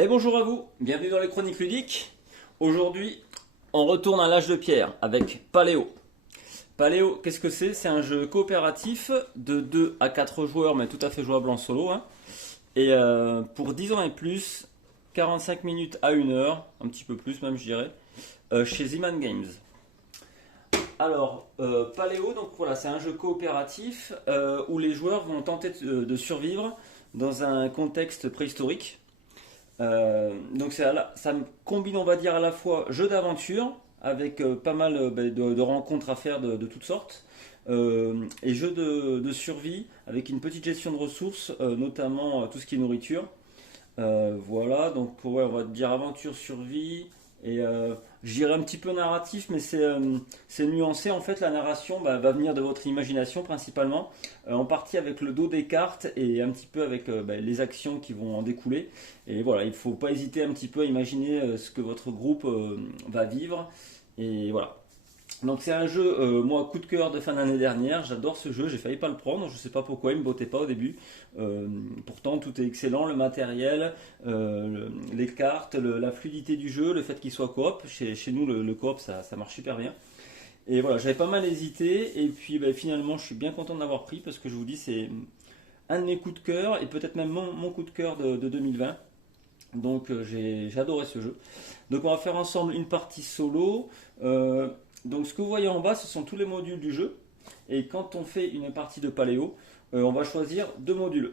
Et bonjour à vous, bienvenue dans les Chroniques Ludiques. Aujourd'hui, on retourne à l'âge de pierre avec Paléo. Paléo, qu'est-ce que c'est? C'est un jeu coopératif de 2 à 4 joueurs, mais tout à fait jouable en solo, hein. Et pour 10 ans et plus, 45 minutes à 1 heure, un petit peu plus même je dirais, chez Ziman Games. Alors, Paléo, donc voilà, c'est un jeu coopératif où les joueurs vont tenter de survivre dans un contexte préhistorique. Donc ça me combine, on va dire, à la fois jeu d'aventure avec pas mal de rencontres à faire de toutes sortes, et jeu de survie avec une petite gestion de ressources, notamment tout ce qui est nourriture. Voilà, donc ouais, on va dire aventure, survie et je dirais un petit peu narratif, mais c'est nuancé. En fait, la narration va venir de votre imagination principalement, en partie avec le dos des cartes et un petit peu avec les actions qui vont en découler. Et voilà, il ne faut pas hésiter un petit peu à imaginer ce que votre groupe va vivre. Et voilà. Donc c'est un jeu, moi, coup de cœur de fin d'année dernière. J'adore ce jeu, j'ai failli pas le prendre, je sais pas pourquoi, il me bottait pas au début. Pourtant tout est excellent, le matériel, les cartes, la fluidité du jeu, le fait qu'il soit coop. Chez nous le coop ça marche super bien. Et voilà, j'avais pas mal hésité et puis finalement je suis bien content de l'avoir pris parce que je vous dis c'est un de mes coups de cœur et peut-être même mon coup de cœur de 2020. Donc j'ai adoré ce jeu. Donc on va faire ensemble une partie solo. Donc ce que vous voyez en bas, ce sont tous les modules du jeu. Et quand on fait une partie de Paléo, on va choisir deux modules.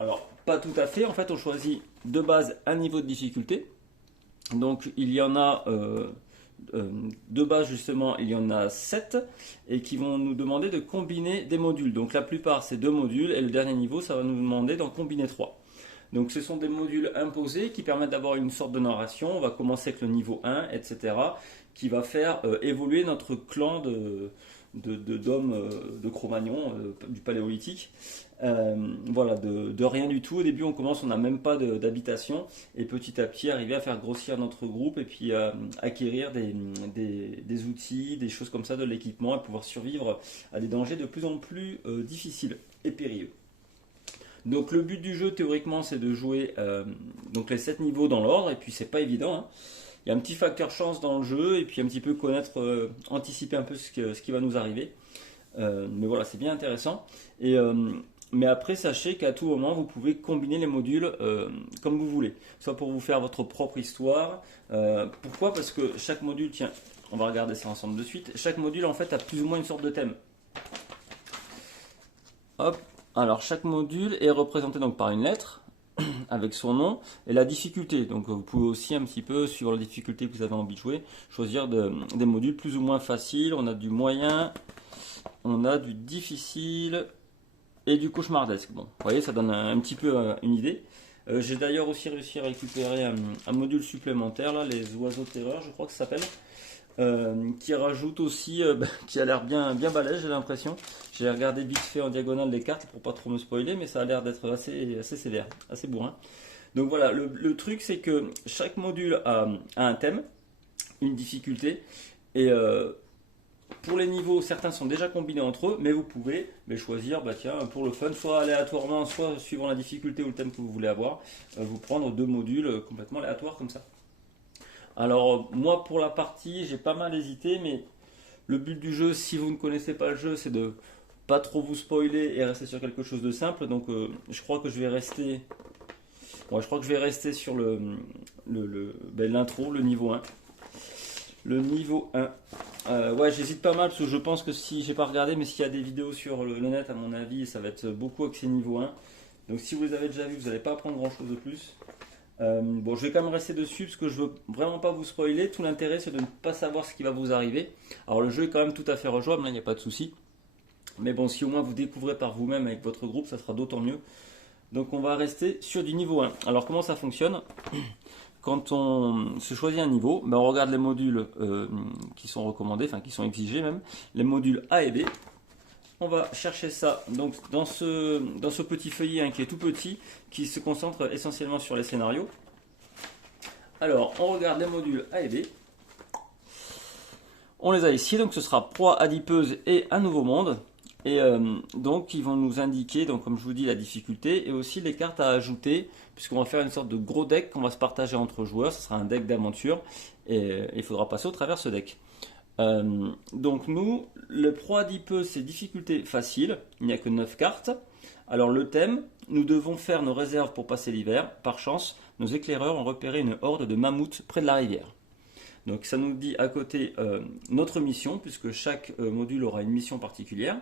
Alors pas tout à fait, en fait on choisit de base un niveau de difficulté. Donc il y en a de base justement, il y en a 7 et qui vont nous demander de combiner des modules. Donc la plupart c'est deux modules et le dernier niveau ça va nous demander d'en combiner 3. Donc ce sont des modules imposés qui permettent d'avoir une sorte de narration. On va commencer avec le niveau 1, etc. qui va faire évoluer notre clan d'hommes de Cro-Magnon, du Paléolithique. Voilà, de rien du tout. Au début on commence, on n'a même pas d'habitation. Et petit à petit arriver à faire grossir notre groupe et puis acquérir des outils, des choses comme ça, de l'équipement, et pouvoir survivre à des dangers de plus en plus difficiles et périlleux. Donc le but du jeu théoriquement c'est de jouer donc les 7 niveaux dans l'ordre et puis c'est pas évident, hein. Il y a un petit facteur chance dans le jeu et puis un petit peu connaître, anticiper un peu ce qui va nous arriver. Mais voilà, c'est bien intéressant. Mais après sachez qu'à tout moment vous pouvez combiner les modules comme vous voulez, soit pour vous faire votre propre histoire. Pourquoi? Parce que chaque module, tiens, on va regarder ça ensemble de suite. Chaque module en fait a plus ou moins une sorte de thème. Hop. Alors chaque module est représenté donc par une lettre avec son nom et la difficulté. Donc vous pouvez aussi un petit peu, suivant la difficulté que vous avez envie de jouer, choisir des modules plus ou moins faciles. On a du moyen, on a du difficile et du cauchemardesque. Bon, vous voyez, ça donne un petit peu une idée. J'ai d'ailleurs aussi réussi à récupérer un module supplémentaire, là, les oiseaux terreurs, je crois que ça s'appelle. Qui rajoute aussi, qui a l'air bien balèze, j'ai l'impression. J'ai regardé vite fait en diagonale les cartes pour pas trop me spoiler, mais ça a l'air d'être assez sévère, assez bourrin. Donc voilà, le truc c'est que chaque module a un thème, une difficulté, et pour les niveaux, certains sont déjà combinés entre eux, mais vous pouvez choisir, tiens, pour le fun, soit aléatoirement, soit suivant la difficulté ou le thème que vous voulez avoir, vous prendre deux modules complètement aléatoires comme ça. Alors moi pour la partie j'ai pas mal hésité, mais le but du jeu, si vous ne connaissez pas le jeu, c'est de pas trop vous spoiler et rester sur quelque chose de simple. Donc je crois que je vais rester, je crois que je vais rester sur l'intro, le niveau 1. Le niveau 1. Ouais, j'hésite pas mal parce que je pense que si j'ai pas regardé, mais s'il y a des vidéos sur le net, à mon avis, ça va être beaucoup axé niveau 1. Donc si vous les avez déjà vu, vous n'allez pas apprendre grand chose de plus. Bon, je vais quand même rester dessus parce que je veux vraiment pas vous spoiler. Tout l'intérêt c'est de ne pas savoir ce qui va vous arriver. Alors le jeu est quand même tout à fait rejouable, il n'y a pas de souci. Mais bon, si au moins vous découvrez par vous-même avec votre groupe, ça sera d'autant mieux. Donc on va rester sur du niveau 1. Alors comment ça fonctionne? Quand on se choisit un niveau, on regarde les modules qui sont recommandés, enfin qui sont exigés même, les modules A et B. On va chercher ça donc dans ce petit feuillet qui est tout petit, qui se concentre essentiellement sur les scénarios. Alors, on regarde les modules A et B. On les a ici, donc ce sera proie adipeuse et un nouveau monde. Et donc ils vont nous indiquer, donc comme je vous dis, la difficulté et aussi les cartes à ajouter, puisqu'on va faire une sorte de gros deck qu'on va se partager entre joueurs. Ce sera un deck d'aventure et il faudra passer au travers ce deck. Donc nous, le pro adipeux, c'est difficulté facile, il n'y a que 9 cartes. Alors le thème, nous devons faire nos réserves pour passer l'hiver. Par chance, nos éclaireurs ont repéré une horde de mammouths près de la rivière. Donc ça nous dit à côté notre mission, puisque chaque module aura une mission particulière,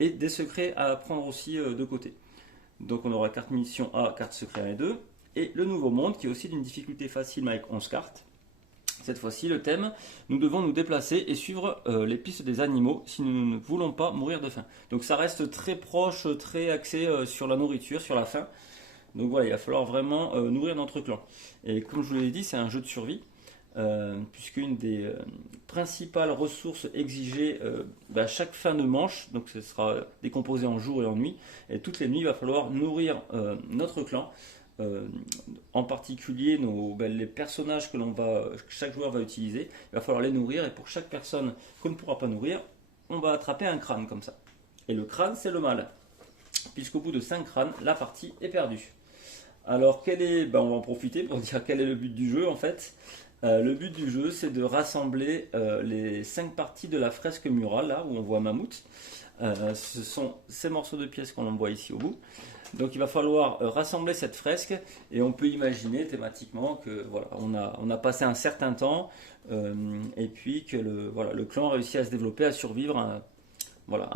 et des secrets à prendre aussi de côté. Donc on aura carte mission A, carte secret 1 et 2, et le nouveau monde qui est aussi d'une difficulté facile mais avec 11 cartes. Cette fois-ci, le thème, nous devons nous déplacer et suivre les pistes des animaux si nous ne voulons pas mourir de faim. Donc ça reste très proche, très axé sur la nourriture, sur la faim. Donc voilà, il va falloir vraiment nourrir notre clan. Et comme je vous l'ai dit, c'est un jeu de survie, puisqu'une des principales ressources exigées à chaque fin de manche, donc ce sera décomposé en jour et en nuit, et toutes les nuits, il va falloir nourrir notre clan. En particulier les personnages que chaque joueur va utiliser, il va falloir les nourrir et pour chaque personne qu'on ne pourra pas nourrir, on va attraper un crâne comme ça. Et le crâne, c'est le mal, puisqu'au bout de 5 crânes, la partie est perdue. Alors on va en profiter pour dire quel est le but du jeu en fait. Le but du jeu, c'est de rassembler les 5 parties de la fresque murale, là où on voit Mammouth. Ce sont ces morceaux de pièces qu'on voit ici au bout. Donc il va falloir rassembler cette fresque et on peut imaginer thématiquement que voilà, on a passé un certain temps et puis que le clan a réussi à se développer, à survivre à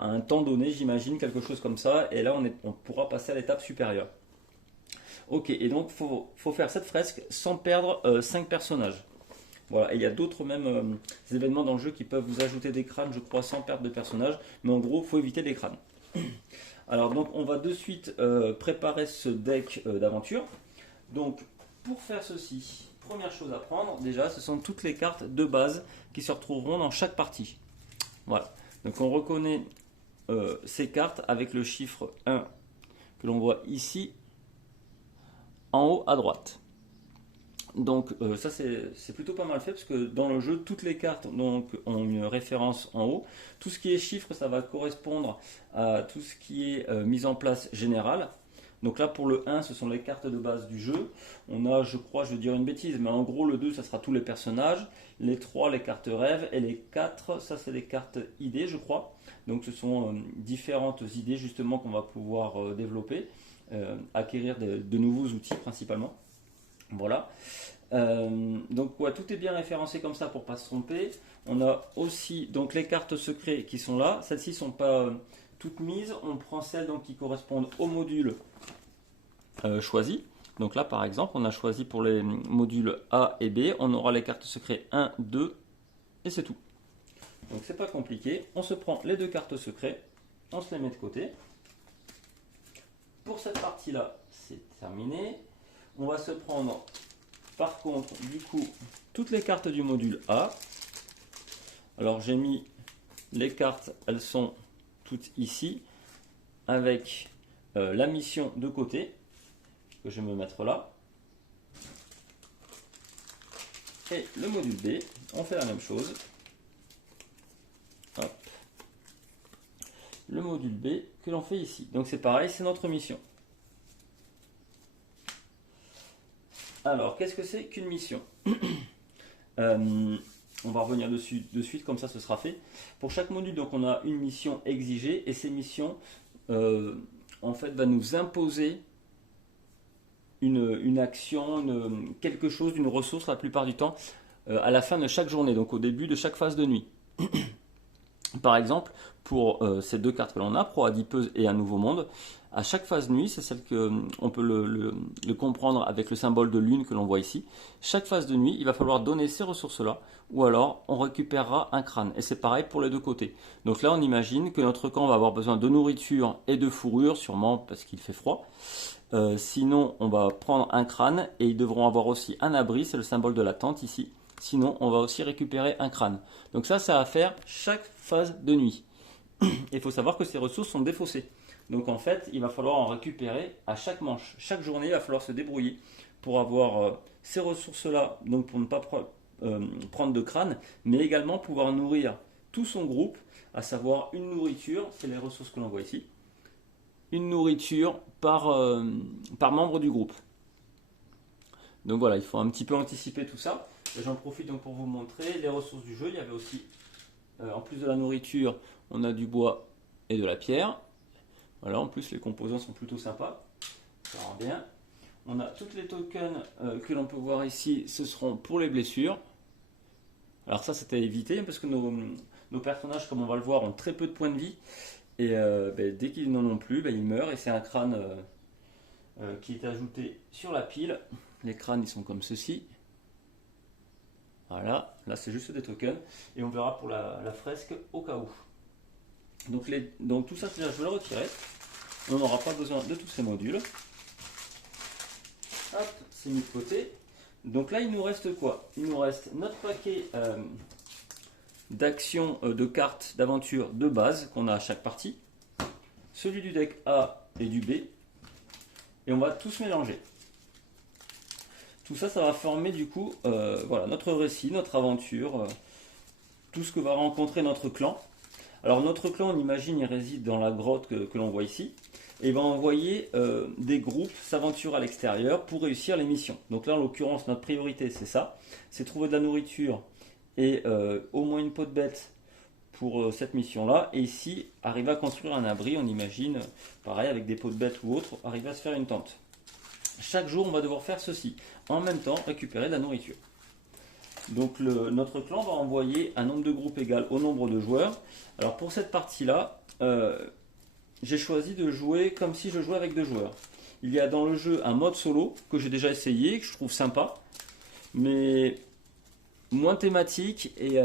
un temps donné, j'imagine, quelque chose comme ça. Et là, on pourra passer à l'étape supérieure. Ok, et donc il faut faire cette fresque sans perdre 5 personnages. Voilà, et il y a d'autres même événements dans le jeu qui peuvent vous ajouter des crânes, je crois, sans perte de personnages. Mais en gros, il faut éviter les crânes. Alors donc on va de suite préparer ce deck d'aventure. Donc pour faire ceci, première chose à prendre déjà, ce sont toutes les cartes de base qui se retrouveront dans chaque partie. Voilà, donc on reconnaît ces cartes avec le chiffre 1 que l'on voit ici en haut à droite. Donc ça c'est plutôt pas mal fait parce que dans le jeu toutes les cartes donc, ont une référence en haut. Tout ce qui est chiffres ça va correspondre à tout ce qui est mise en place générale. Donc là pour le 1 ce sont les cartes de base du jeu. On a je crois, je vais dire une bêtise, mais en gros le 2 ça sera tous les personnages. Les 3 les cartes rêves et les 4 ça c'est les cartes idées je crois. Donc ce sont différentes idées justement qu'on va pouvoir développer, acquérir de nouveaux outils principalement. Voilà. Donc ouais, tout est bien référencé comme ça pour ne pas se tromper. On a aussi donc les cartes secrets qui sont là. Celles-ci ne sont pas toutes mises. On prend celles donc, qui correspondent au module choisi. Donc là par exemple on a choisi pour les modules A et B. On aura les cartes secrets 1, 2 et c'est tout. Donc c'est pas compliqué. On se prend les 2 cartes secrets. On se les met de côté. Pour cette partie là c'est terminé. On va se prendre par contre du coup toutes les cartes du module A. Alors j'ai mis les cartes, elles sont toutes ici avec la mission de côté que je vais me mettre là. Et le module B, on fait la même chose. Hop. Le module B que l'on fait ici. Donc c'est pareil, c'est notre mission. Alors, qu'est-ce que c'est qu'une mission? On va revenir dessus de suite, comme ça ce sera fait. Pour chaque module, donc, on a une mission exigée et ces missions, en fait, va nous imposer une action, quelque chose, une ressource la plupart du temps, à la fin de chaque journée, donc au début de chaque phase de nuit. Par exemple, pour ces 2 cartes que l'on a, Pro Adipeuse et Un Nouveau Monde, à chaque phase nuit, c'est celle qu'on peut le comprendre avec le symbole de lune que l'on voit ici. Chaque phase de nuit, il va falloir donner ces ressources-là, ou alors on récupérera un crâne. Et c'est pareil pour les 2 côtés. Donc là, on imagine que notre camp va avoir besoin de nourriture et de fourrure, sûrement parce qu'il fait froid. Sinon, on va prendre un crâne et ils devront avoir aussi un abri, c'est le symbole de la tente ici. Sinon, on va aussi récupérer un crâne. Donc ça va faire chaque phase de nuit. Il faut savoir que ces ressources sont défaussées. Donc en fait, il va falloir en récupérer à chaque manche. Chaque journée, il va falloir se débrouiller pour avoir ces ressources-là, donc pour ne pas prendre de crâne, mais également pouvoir nourrir tout son groupe, à savoir une nourriture, c'est les ressources que l'on voit ici, une nourriture par membre du groupe. Donc voilà, il faut un petit peu anticiper tout ça. J'en profite donc pour vous montrer les ressources du jeu. Il y avait aussi, en plus de la nourriture, on a du bois et de la pierre. Voilà, en plus les composants sont plutôt sympas, ça rend bien. On a toutes les tokens que l'on peut voir ici, ce seront pour les blessures. Alors ça c'était à éviter parce que nos personnages, comme on va le voir, ont très peu de points de vie. Et dès qu'ils n'en ont plus, ils meurent et c'est un crâne qui est ajouté sur la pile. Les crânes ils sont comme ceci. Voilà, là c'est juste des tokens et on verra pour la fresque au cas où. Donc tout ça je vais le retirer. On n'aura pas besoin de tous ces modules. Hop, c'est mis de côté. Donc là il nous reste quoi? Il nous reste notre paquet d'actions de cartes d'aventure de base qu'on a à chaque partie. Celui du deck A et du B. Et on va tous mélanger. Tout ça, ça va former du coup voilà, notre récit, notre aventure, tout ce que va rencontrer notre clan. Alors notre clan, on imagine, il réside dans la grotte que l'on voit ici. Et il va envoyer des groupes s'aventurer à l'extérieur pour réussir les missions. Donc là, en l'occurrence, notre priorité, c'est ça. C'est trouver de la nourriture et au moins une peau de bête pour cette mission-là. Et ici, arriver à construire un abri, on imagine, pareil, avec des peaux de bête ou autre, arriver à se faire une tente. Chaque jour, on va devoir faire ceci. En même temps, récupérer de la nourriture. Donc notre clan va envoyer un nombre de groupes égal au nombre de joueurs. Alors pour cette partie-là, j'ai choisi de jouer comme si je jouais avec 2 joueurs. Il y a dans le jeu un mode solo que j'ai déjà essayé, que je trouve sympa, mais moins thématique et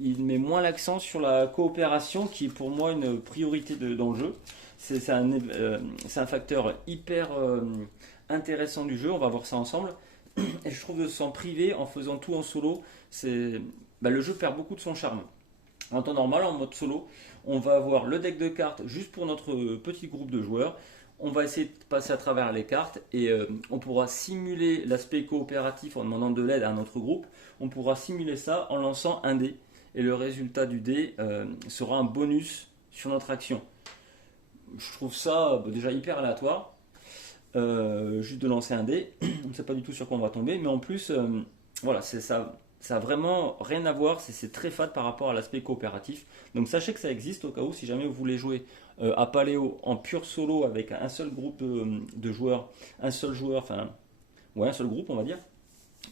il met moins l'accent sur la coopération qui est pour moi une priorité dans le jeu. C'est un facteur hyper intéressant du jeu, on va voir ça ensemble. Et je trouve de s'en priver en faisant tout en solo, le jeu perd beaucoup de son charme. En temps normal, en mode solo, on va avoir le deck de cartes juste pour notre petit groupe de joueurs. On va essayer de passer à travers les cartes et on pourra simuler l'aspect coopératif en demandant de l'aide à notre groupe. On pourra simuler ça en lançant un dé et le résultat du dé sera un bonus sur notre action. Je trouve ça déjà hyper aléatoire. Juste de lancer un dé, on ne sait pas du tout sur quoi on va tomber, mais en plus, voilà, ça a vraiment rien à voir, c'est très fade par rapport à l'aspect coopératif. Donc sachez que ça existe au cas où, si jamais vous voulez jouer à Paléo en pur solo avec un seul groupe de joueurs, un seul joueur, enfin, ouais, un seul groupe, on va dire,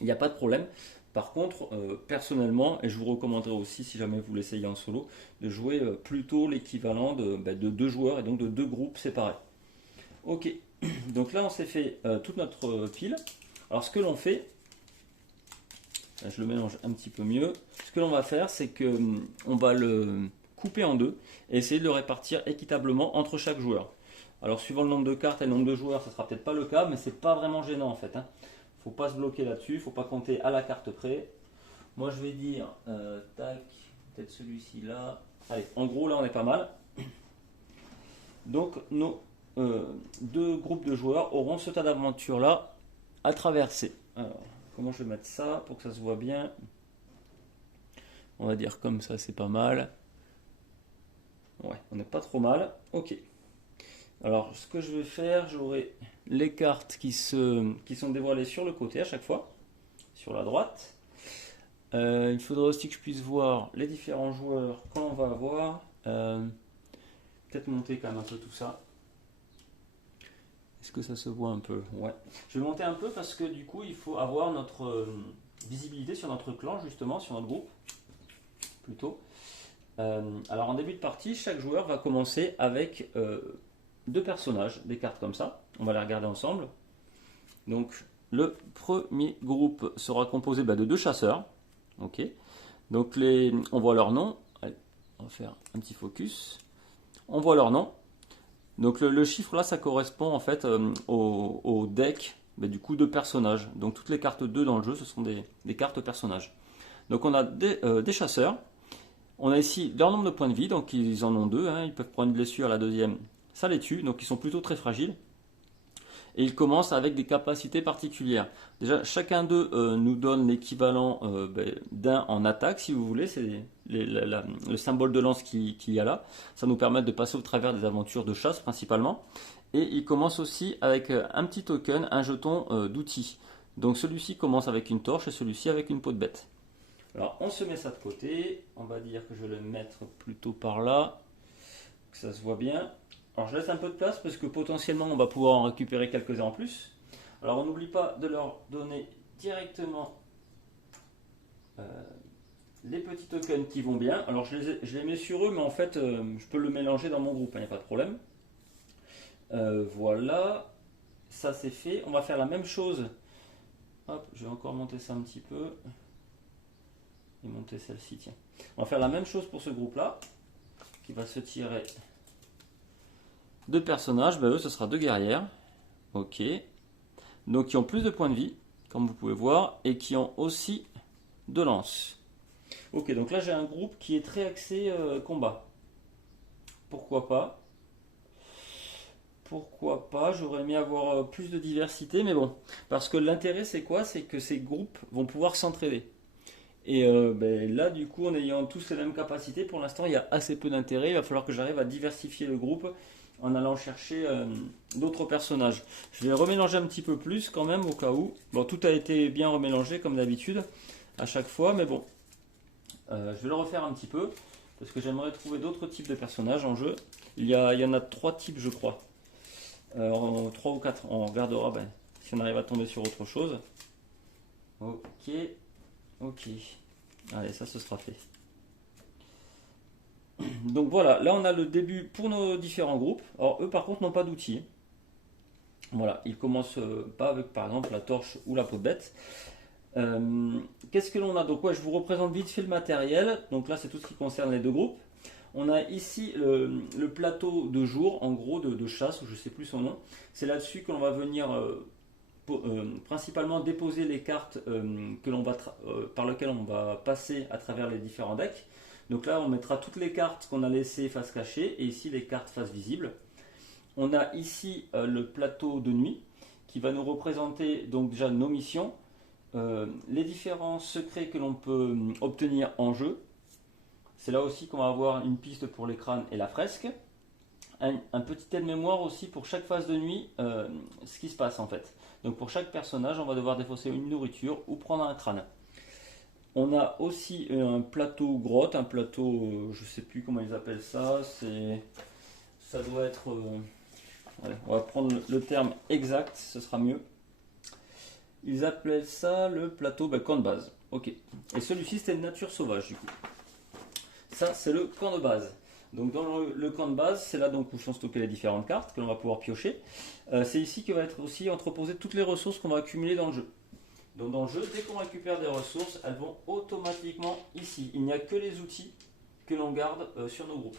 il n'y a pas de problème. Par contre, personnellement, et je vous recommanderais aussi, si jamais vous l'essayez en solo, de jouer plutôt l'équivalent de 2 joueurs et donc de 2 groupes séparés. Ok. Donc là on s'est fait toute notre pile. Alors ce que l'on fait, là, je le mélange un petit peu mieux. Ce que l'on va faire, c'est que on va le couper en 2 et essayer de le répartir équitablement entre chaque joueur. Alors suivant le nombre de cartes et le nombre de joueurs, ça sera peut-être pas le cas, mais c'est pas vraiment gênant en fait. Faut pas se bloquer là-dessus, faut pas compter à la carte près. Moi je vais dire tac, peut-être celui-ci là. Allez, en gros là on est pas mal. Donc nos 2 groupes de joueurs auront ce tas d'aventures là à traverser. Alors, comment je vais mettre ça pour que ça se voit bien? On va dire comme ça, c'est pas mal. Ouais, on n'est pas trop mal. Ok. Alors, ce que je vais faire, j'aurai les cartes qui sont dévoilées sur le côté à chaque fois, sur la droite. Il faudra aussi que je puisse voir les différents joueurs qu'on va avoir. Peut-être monter quand même un peu tout ça. Est-ce que ça se voit un peu? Ouais. Je vais monter un peu parce que du coup, il faut avoir notre visibilité sur notre clan, justement, sur notre groupe, plutôt. Alors, en début de partie, chaque joueur va commencer avec 2 personnages, des cartes comme ça. On va les regarder ensemble. Donc, le premier groupe sera composé de 2 chasseurs. Ok. Donc, on voit leur nom. Allez, on va faire un petit focus. On voit leur nom. Donc le chiffre là, ça correspond en fait au deck du coup de personnages. Donc toutes les cartes 2 dans le jeu, ce sont des cartes personnages. Donc on a des chasseurs. On a ici leur nombre de points de vie, donc ils en ont 2. Ils peuvent prendre une blessure, la deuxième, ça les tue, donc ils sont plutôt très fragiles. et ils commencent avec des capacités particulières. Déjà, chacun d'eux nous donne l'équivalent d'un en attaque, si vous voulez, c'est le symbole de lance qu'il y a là. Ça nous permet de passer au travers des aventures de chasse principalement. Et il commence aussi avec un petit token, un jeton d'outil. Donc celui-ci commence avec une torche et celui-ci avec une peau de bête. Alors on se met ça de côté, on va dire que je vais le mettre plutôt par là, que ça se voit bien. Alors je laisse un peu de place parce que potentiellement on va pouvoir en récupérer quelques-uns en plus. Alors on n'oublie pas de leur donner directement les petits tokens qui vont bien. Alors je les mets sur eux, mais en fait je peux le mélanger dans mon groupe, il n'y a pas de problème. Voilà, ça c'est fait. On va faire la même chose. Hop, je vais encore monter ça un petit peu. Et monter celle-ci, tiens. On va faire la même chose pour ce groupe-là, qui va se tirer deux personnages. Ben, eux, ce sera deux guerrières. Ok. Donc, qui ont plus de points de vie, comme vous pouvez voir, et qui ont aussi deux lances. Ok, donc là, j'ai un groupe qui est très axé combat. Pourquoi pas? Pourquoi pas? J'aurais aimé avoir plus de diversité, mais bon. Parce que l'intérêt, c'est quoi? C'est que ces groupes vont pouvoir s'entraider. Et là, du coup, en ayant tous les mêmes capacités, pour l'instant, il y a assez peu d'intérêt. Il va falloir que j'arrive à diversifier le groupe en allant chercher d'autres personnages. Je vais remélanger un petit peu plus quand même au cas où. Bon, tout a été bien remélangé comme d'habitude à chaque fois, mais bon, je vais le refaire un petit peu parce que j'aimerais trouver d'autres types de personnages en jeu. Il y en a trois types, je crois. 3 ou 4, on regardera si on arrive à tomber sur autre chose. Ok. Ok, allez, ça ce sera fait. Donc voilà, là on a le début pour nos différents groupes. Alors eux par contre n'ont pas d'outils. Voilà, ils commencent pas avec par exemple la torche ou la peau de bête. Qu'est-ce que l'on a? Donc ouais, je vous représente vite fait le matériel. Donc là c'est tout ce qui concerne les deux groupes. On a ici le plateau de jour, en gros de chasse, ou je sais plus son nom. C'est là-dessus que l'on va venir principalement déposer les cartes par lesquelles on va passer à travers les différents decks. Donc là on mettra toutes les cartes qu'on a laissées face cachée et ici les cartes face visible. On a ici le plateau de nuit qui va nous représenter donc déjà nos missions, les différents secrets que l'on peut obtenir en jeu. C'est là aussi qu'on va avoir une piste pour les crânes et la fresque. Un petit aide-mémoire aussi pour chaque phase de nuit, ce qui se passe en fait. Donc pour chaque personnage, on va devoir défausser une nourriture ou prendre un crâne. On a aussi un plateau grotte, un plateau, je ne sais plus comment ils appellent ça, ça doit être, on va prendre le terme exact, ce sera mieux. Ils appellent ça le plateau camp de base. Ok. Et celui-ci c'était nature sauvage du coup. Ça c'est le camp de base. Donc dans le camp de base, c'est là donc où sont stockées les différentes cartes que l'on va pouvoir piocher. C'est ici que va être aussi entreposées toutes les ressources qu'on va accumuler dans le jeu. Donc dans le jeu, dès qu'on récupère des ressources, elles vont automatiquement ici. Il n'y a que les outils que l'on garde sur nos groupes.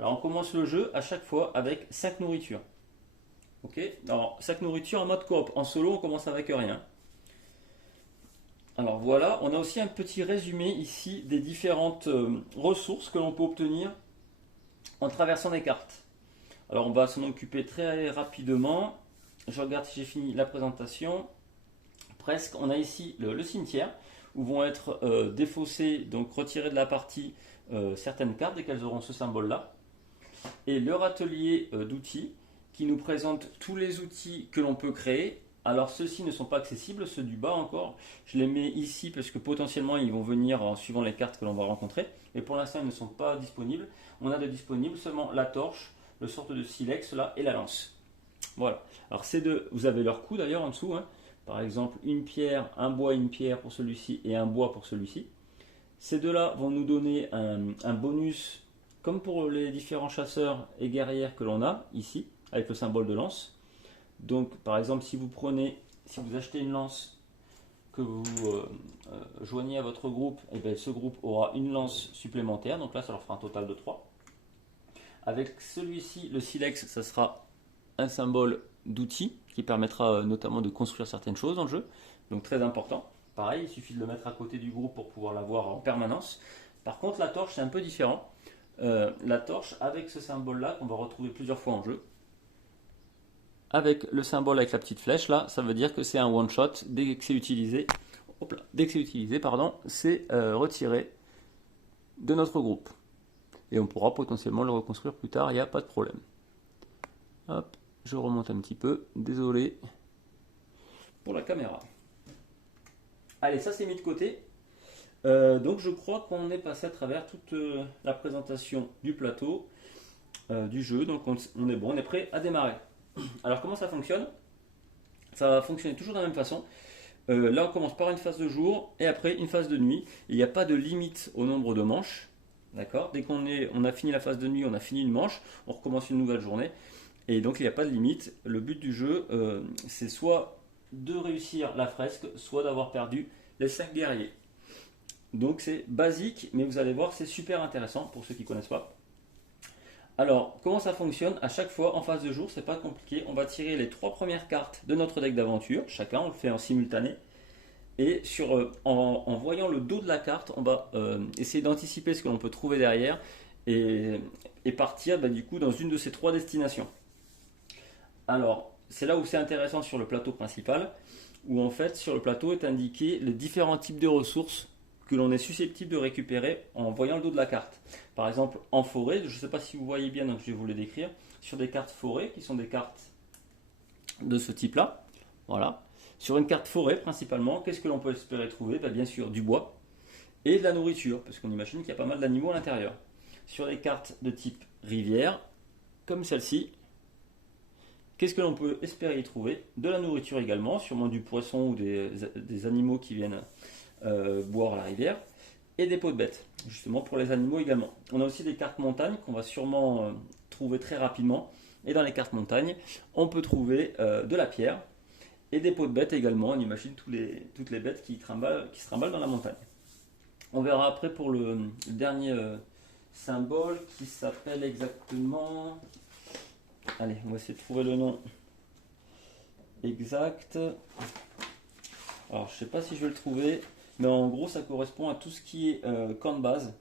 Alors on commence le jeu à chaque fois avec 5 nourritures. Ok. Alors 5 nourritures en mode coop. En solo, on commence avec rien. Alors voilà, on a aussi un petit résumé ici des différentes ressources que l'on peut obtenir en traversant les cartes. Alors on va s'en occuper très rapidement. Je regarde si j'ai fini la présentation. Presque. On a ici le cimetière où vont être défaussées, donc retirées de la partie certaines cartes dès qu'elles auront ce symbole-là. Et leur atelier d'outils qui nous présente tous les outils que l'on peut créer. Alors ceux-ci ne sont pas accessibles, ceux du bas encore. Je les mets ici parce que potentiellement ils vont venir en suivant les cartes que l'on va rencontrer. Mais pour l'instant ils ne sont pas disponibles. On a de disponibles seulement la torche, le sorte de silex là et la lance. Voilà. Alors ces deux, vous avez leur coût d'ailleurs en dessous. Hein. Par exemple une pierre, un bois, une pierre pour celui-ci et un bois pour celui-ci. Ces deux-là vont nous donner un bonus comme pour les différents chasseurs et guerrières que l'on a ici avec le symbole de lance. Donc, par exemple, si vous achetez une lance que vous joignez à votre groupe, et bien, ce groupe aura une lance supplémentaire. Donc là, ça leur fera un total de 3. Avec celui-ci, le silex, ça sera un symbole d'outil qui permettra notamment de construire certaines choses dans le jeu. Donc très important. Pareil, il suffit de le mettre à côté du groupe pour pouvoir l'avoir en permanence. Par contre, la torche, c'est un peu différent. La torche, avec ce symbole-là, qu'on va retrouver plusieurs fois en jeu, avec le symbole avec la petite flèche là, ça veut dire que c'est un one shot. Dès que c'est utilisé, hop là, dès que c'est utilisé, pardon, c'est retiré de notre groupe. Et on pourra potentiellement le reconstruire plus tard, il n'y a pas de problème. Hop, je remonte un petit peu, désolé pour la caméra. Allez, ça c'est mis de côté. Donc je crois qu'on est passé à travers toute la présentation du plateau, du jeu. Donc on est bon, on est prêt à démarrer. Alors comment ça fonctionne? Ça va fonctionner toujours de la même façon. Là on commence par une phase de jour et après une phase de nuit. Il n'y a pas de limite au nombre de manches. D'accord? Dès on a fini la phase de nuit, on a fini une manche, on recommence une nouvelle journée. Et donc il n'y a pas de limite. Le but du jeu, c'est soit de réussir la fresque, soit d'avoir perdu les 5 guerriers. Donc c'est basique, mais vous allez voir, c'est super intéressant pour ceux qui ne connaissent pas. Alors, comment ça fonctionne? À chaque fois, en phase de jour, c'est pas compliqué. On va tirer les 3 premières cartes de notre deck d'aventure. Chacun, on le fait en simultané. Et en voyant le dos de la carte, on va essayer d'anticiper ce que l'on peut trouver derrière et partir du coup dans une de ces 3 destinations. Alors, c'est là où c'est intéressant sur le plateau principal, où en fait, sur le plateau est indiqué les différents types de ressources que l'on est susceptible de récupérer en voyant le dos de la carte. Par exemple, en forêt, je ne sais pas si vous voyez bien, donc je vais vous les décrire, sur des cartes forêt, qui sont des cartes de ce type-là. Voilà. Sur une carte forêt, principalement, qu'est-ce que l'on peut espérer trouver? Bien sûr, du bois et de la nourriture, parce qu'on imagine qu'il y a pas mal d'animaux à l'intérieur. Sur les cartes de type rivière, comme celle-ci, qu'est-ce que l'on peut espérer y trouver? De la nourriture également, sûrement du poisson ou des animaux qui viennent boire à la rivière, et des pots de bêtes, justement pour les animaux également. On a aussi des cartes montagne qu'on va sûrement trouver très rapidement, et dans les cartes montagne, on peut trouver de la pierre, et des pots de bêtes également, on imagine toutes les bêtes qui se trimballent dans la montagne. On verra après pour le dernier symbole qui s'appelle exactement... Allez, on va essayer de trouver le nom exact. Alors, je ne sais pas si je vais le trouver, mais en gros, ça correspond à tout ce qui est camp de base.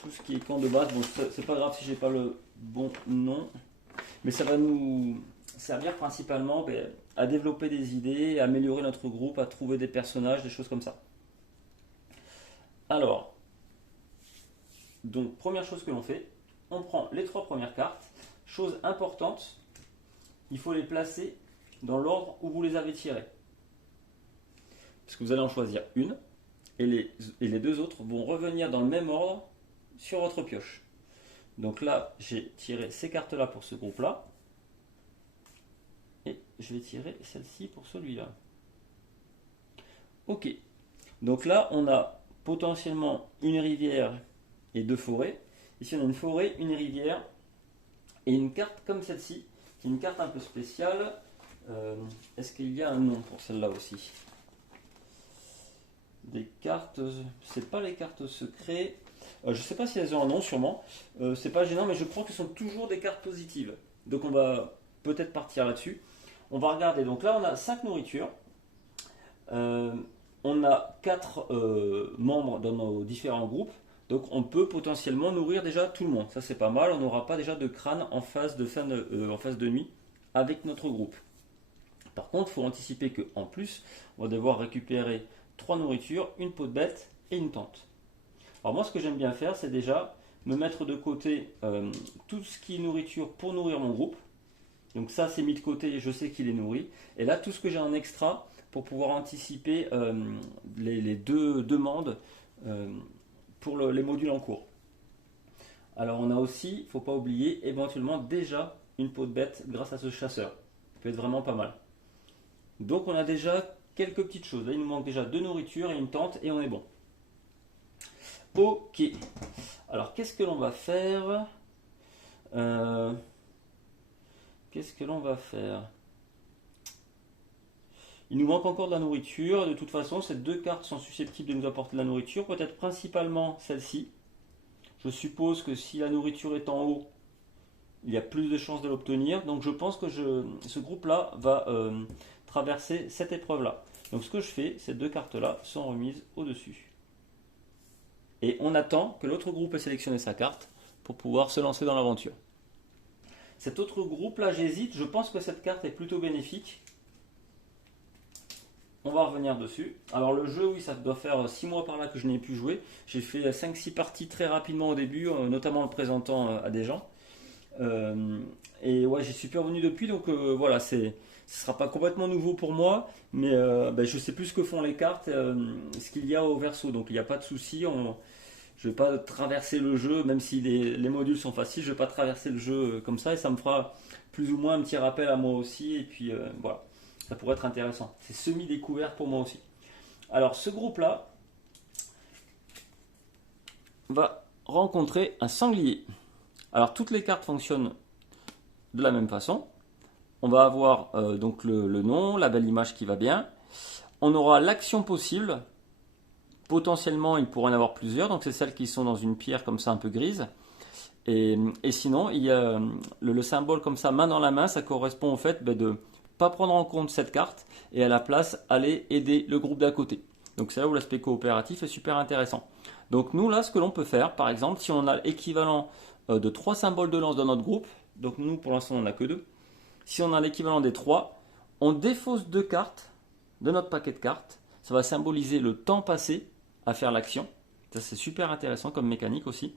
Tout ce qui est camp de base, bon, c'est pas grave si j'ai pas le bon nom, mais ça va nous servir principalement à développer des idées, à améliorer notre groupe, à trouver des personnages, des choses comme ça. Alors, donc, première chose que l'on fait, on prend les 3 premières cartes. Chose importante, il faut les placer dans l'ordre où vous les avez tirées. Parce que vous allez en choisir une, et les 2 autres vont revenir dans le même ordre sur votre pioche. Donc là, j'ai tiré ces cartes-là pour ce groupe-là, et je vais tirer celle-ci pour celui-là. Ok, donc là, on a potentiellement une rivière et 2 forêts. Ici, on a une forêt, une rivière et une carte comme celle-ci, qui est une carte un peu spéciale. Est-ce qu'il y a un nom pour celle-là aussi? Des cartes, c'est pas les cartes secrets. Je ne sais pas si elles ont un nom, sûrement. C'est pas gênant, mais je crois que ce sont toujours des cartes positives. Donc on va peut-être partir là-dessus. On va regarder. Donc là, on a 5 nourritures. On a 4 membres dans nos différents groupes. Donc on peut potentiellement nourrir déjà tout le monde. Ça c'est pas mal. On n'aura pas déjà de crâne en phase de nuit avec notre groupe. Par contre, il faut anticiper qu'en plus, on va devoir récupérer 3 nourritures, une peau de bête et une tente. Alors moi, ce que j'aime bien faire, c'est déjà me mettre de côté tout ce qui est nourriture pour nourrir mon groupe. Donc ça, c'est mis de côté, je sais qu'il est nourri. Et là, tout ce que j'ai en extra pour pouvoir anticiper les 2 demandes pour les modules en cours. Alors on a aussi, il ne faut pas oublier, éventuellement déjà une peau de bête grâce à ce chasseur. Ça peut être vraiment pas mal. Donc on a déjà quelques petites choses. Là, il nous manque déjà 2 nourritures et une tente et on est bon. Ok. Alors qu'est-ce que l'on va faire? Il nous manque encore de la nourriture. De toute façon, ces 2 cartes sont susceptibles de nous apporter de la nourriture. Peut-être principalement celle-ci. Je suppose que si la nourriture est en haut, il y a plus de chances de l'obtenir. Donc je pense que ce groupe-là va traverser cette épreuve-là. Donc ce que je fais, ces 2 cartes-là sont remises au-dessus. Et on attend que l'autre groupe ait sélectionné sa carte pour pouvoir se lancer dans l'aventure. Cet autre groupe là, j'hésite. Je pense que cette carte est plutôt bénéfique. On va revenir dessus. Alors le jeu, oui, ça doit faire 6 mois par là que je n'ai pu jouer. J'ai fait 5-6 parties très rapidement au début, notamment en le présentant à des gens. Et ouais, j'y suis plus revenu depuis, donc voilà, ce ne sera pas complètement nouveau pour moi, mais je sais plus ce que font les cartes, ce qu'il y a au verso, donc il n'y a pas de souci. Je ne vais pas traverser le jeu, même si les modules sont faciles, je ne vais pas traverser le jeu comme ça, et ça me fera plus ou moins un petit rappel à moi aussi, et puis voilà, ça pourrait être intéressant. C'est semi-découvert pour moi aussi. Alors ce groupe-là va rencontrer un sanglier. Alors toutes les cartes fonctionnent de la même façon. On va avoir donc le nom, la belle image qui va bien. On aura l'action possible. Potentiellement, il pourrait en avoir plusieurs. Donc c'est celles qui sont dans une pierre comme ça un peu grise. Et sinon, il y a le symbole comme ça, main dans la main. Ça correspond au fait de ne pas prendre en compte cette carte et à la place aller aider le groupe d'à côté. Donc c'est là où l'aspect coopératif est super intéressant. Donc nous là, ce que l'on peut faire, par exemple, si on a l'équivalent de 3 symboles de lance dans notre groupe, donc nous pour l'instant on n'en a que 2, si on a l'équivalent des 3, on défausse 2 cartes de notre paquet de cartes, ça va symboliser le temps passé à faire l'action, ça c'est super intéressant comme mécanique aussi,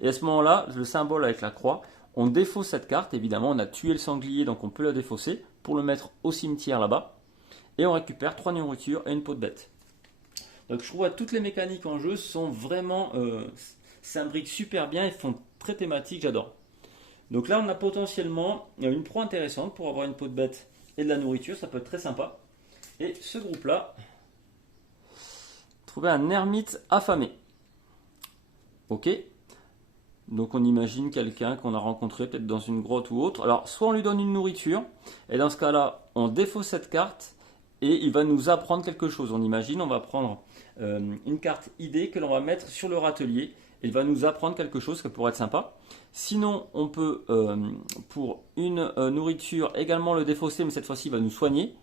et à ce moment là, le symbole avec la croix, on défausse cette carte, évidemment on a tué le sanglier donc on peut la défausser pour le mettre au cimetière là-bas, et on récupère 3 nourritures et une peau de bête. Donc je trouve que toutes les mécaniques en jeu sont vraiment, s'imbriquent super bien et font très thématique, j'adore. Donc là on a potentiellement une proie intéressante pour avoir une peau de bête et de la nourriture, ça peut être très sympa. Et ce groupe là, trouver un ermite affamé. Ok, donc on imagine quelqu'un qu'on a rencontré peut-être dans une grotte ou autre. Alors soit on lui donne une nourriture, et dans ce cas là on défausse cette carte et il va nous apprendre quelque chose. On imagine, on va prendre une carte idée que l'on va mettre sur le râtelier. Il va nous apprendre quelque chose qui pourrait être sympa. Sinon, on peut, pour une nourriture, également le défausser, mais cette fois-ci, il va nous soigner.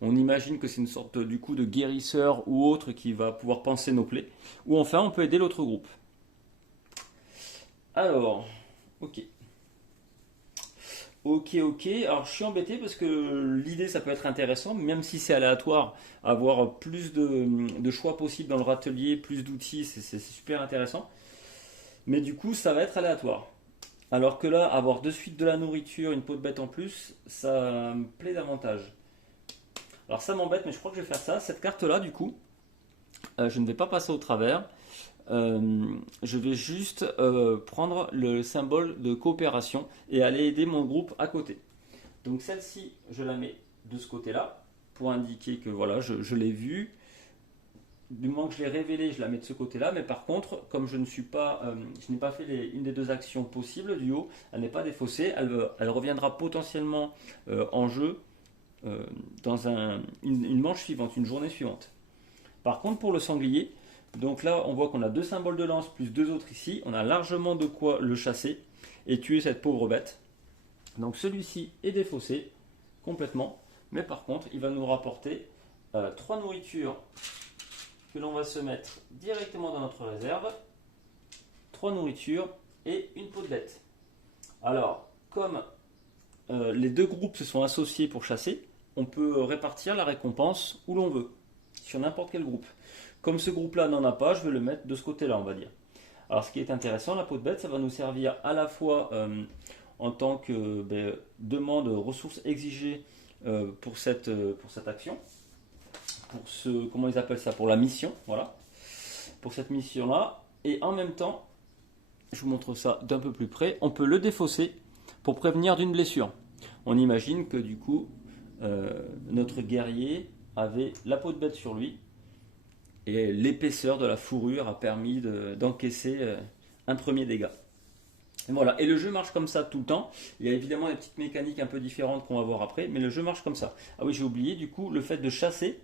On imagine que c'est une sorte du coup de guérisseur ou autre qui va pouvoir panser nos plaies. Ou enfin, on peut aider l'autre groupe. Alors, ok. Ok. Alors, je suis embêté parce que l'idée, ça peut être intéressant, même si c'est aléatoire, avoir plus de choix possibles dans le râtelier, plus d'outils, c'est super intéressant. Mais du coup, ça va être aléatoire. Alors que là, avoir de suite de la nourriture, une peau de bête en plus, ça me plaît davantage. Alors ça m'embête, mais je crois que je vais faire ça. Cette carte-là, du coup, je ne vais pas passer au travers. Je vais juste prendre le symbole de coopération et aller aider mon groupe à côté. Donc celle-ci, je la mets de ce côté-là pour indiquer que voilà, je l'ai vue. Du moment que je l'ai révélée, je la mets de ce côté-là. Mais par contre, comme je n'ai pas fait une des deux actions possibles du haut, elle n'est pas défaussée. Elle reviendra potentiellement en jeu dans une manche suivante, une journée suivante. Par contre, pour le sanglier, donc là, on voit qu'on a 2 symboles de lance plus 2 autres ici. On a largement de quoi le chasser et tuer cette pauvre bête. Donc celui-ci est défaussé complètement. Mais par contre, il va nous rapporter 3 nourritures que l'on va se mettre directement dans notre réserve, 3 nourritures et une peau de bête. Alors, comme les deux groupes se sont associés pour chasser, on peut répartir la récompense où l'on veut, sur n'importe quel groupe. Comme ce groupe-là n'en a pas, je vais le mettre de ce côté-là, on va dire. Alors, ce qui est intéressant, la peau de bête, ça va nous servir à la fois en tant que demande ressources exigées pour cette action, pour comment ils appellent ça, pour la mission, voilà, pour cette mission-là, et en même temps, je vous montre ça d'un peu plus près, on peut le défausser pour prévenir d'une blessure. On imagine que du coup, notre guerrier avait la peau de bête sur lui, et l'épaisseur de la fourrure a permis d'encaisser un premier dégât. Et voilà, et le jeu marche comme ça tout le temps. Il y a évidemment des petites mécaniques un peu différentes qu'on va voir après, mais le jeu marche comme ça. Ah oui, j'ai oublié, du coup, le fait de chasser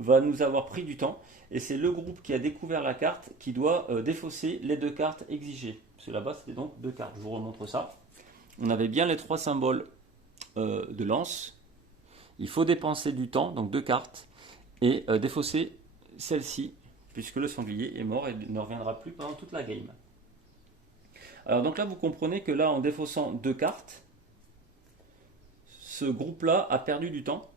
va nous avoir pris du temps, et c'est le groupe qui a découvert la carte qui doit défausser les 2 cartes exigées. Parce que là-bas, c'était donc 2 cartes. Je vous remontre ça. On avait bien les 3 symboles de lance. Il faut dépenser du temps, donc 2 cartes, et défausser celle-ci, puisque le sanglier est mort et ne reviendra plus pendant toute la game. Alors donc là, vous comprenez que là, en défaussant 2 cartes, ce groupe-là a perdu du temps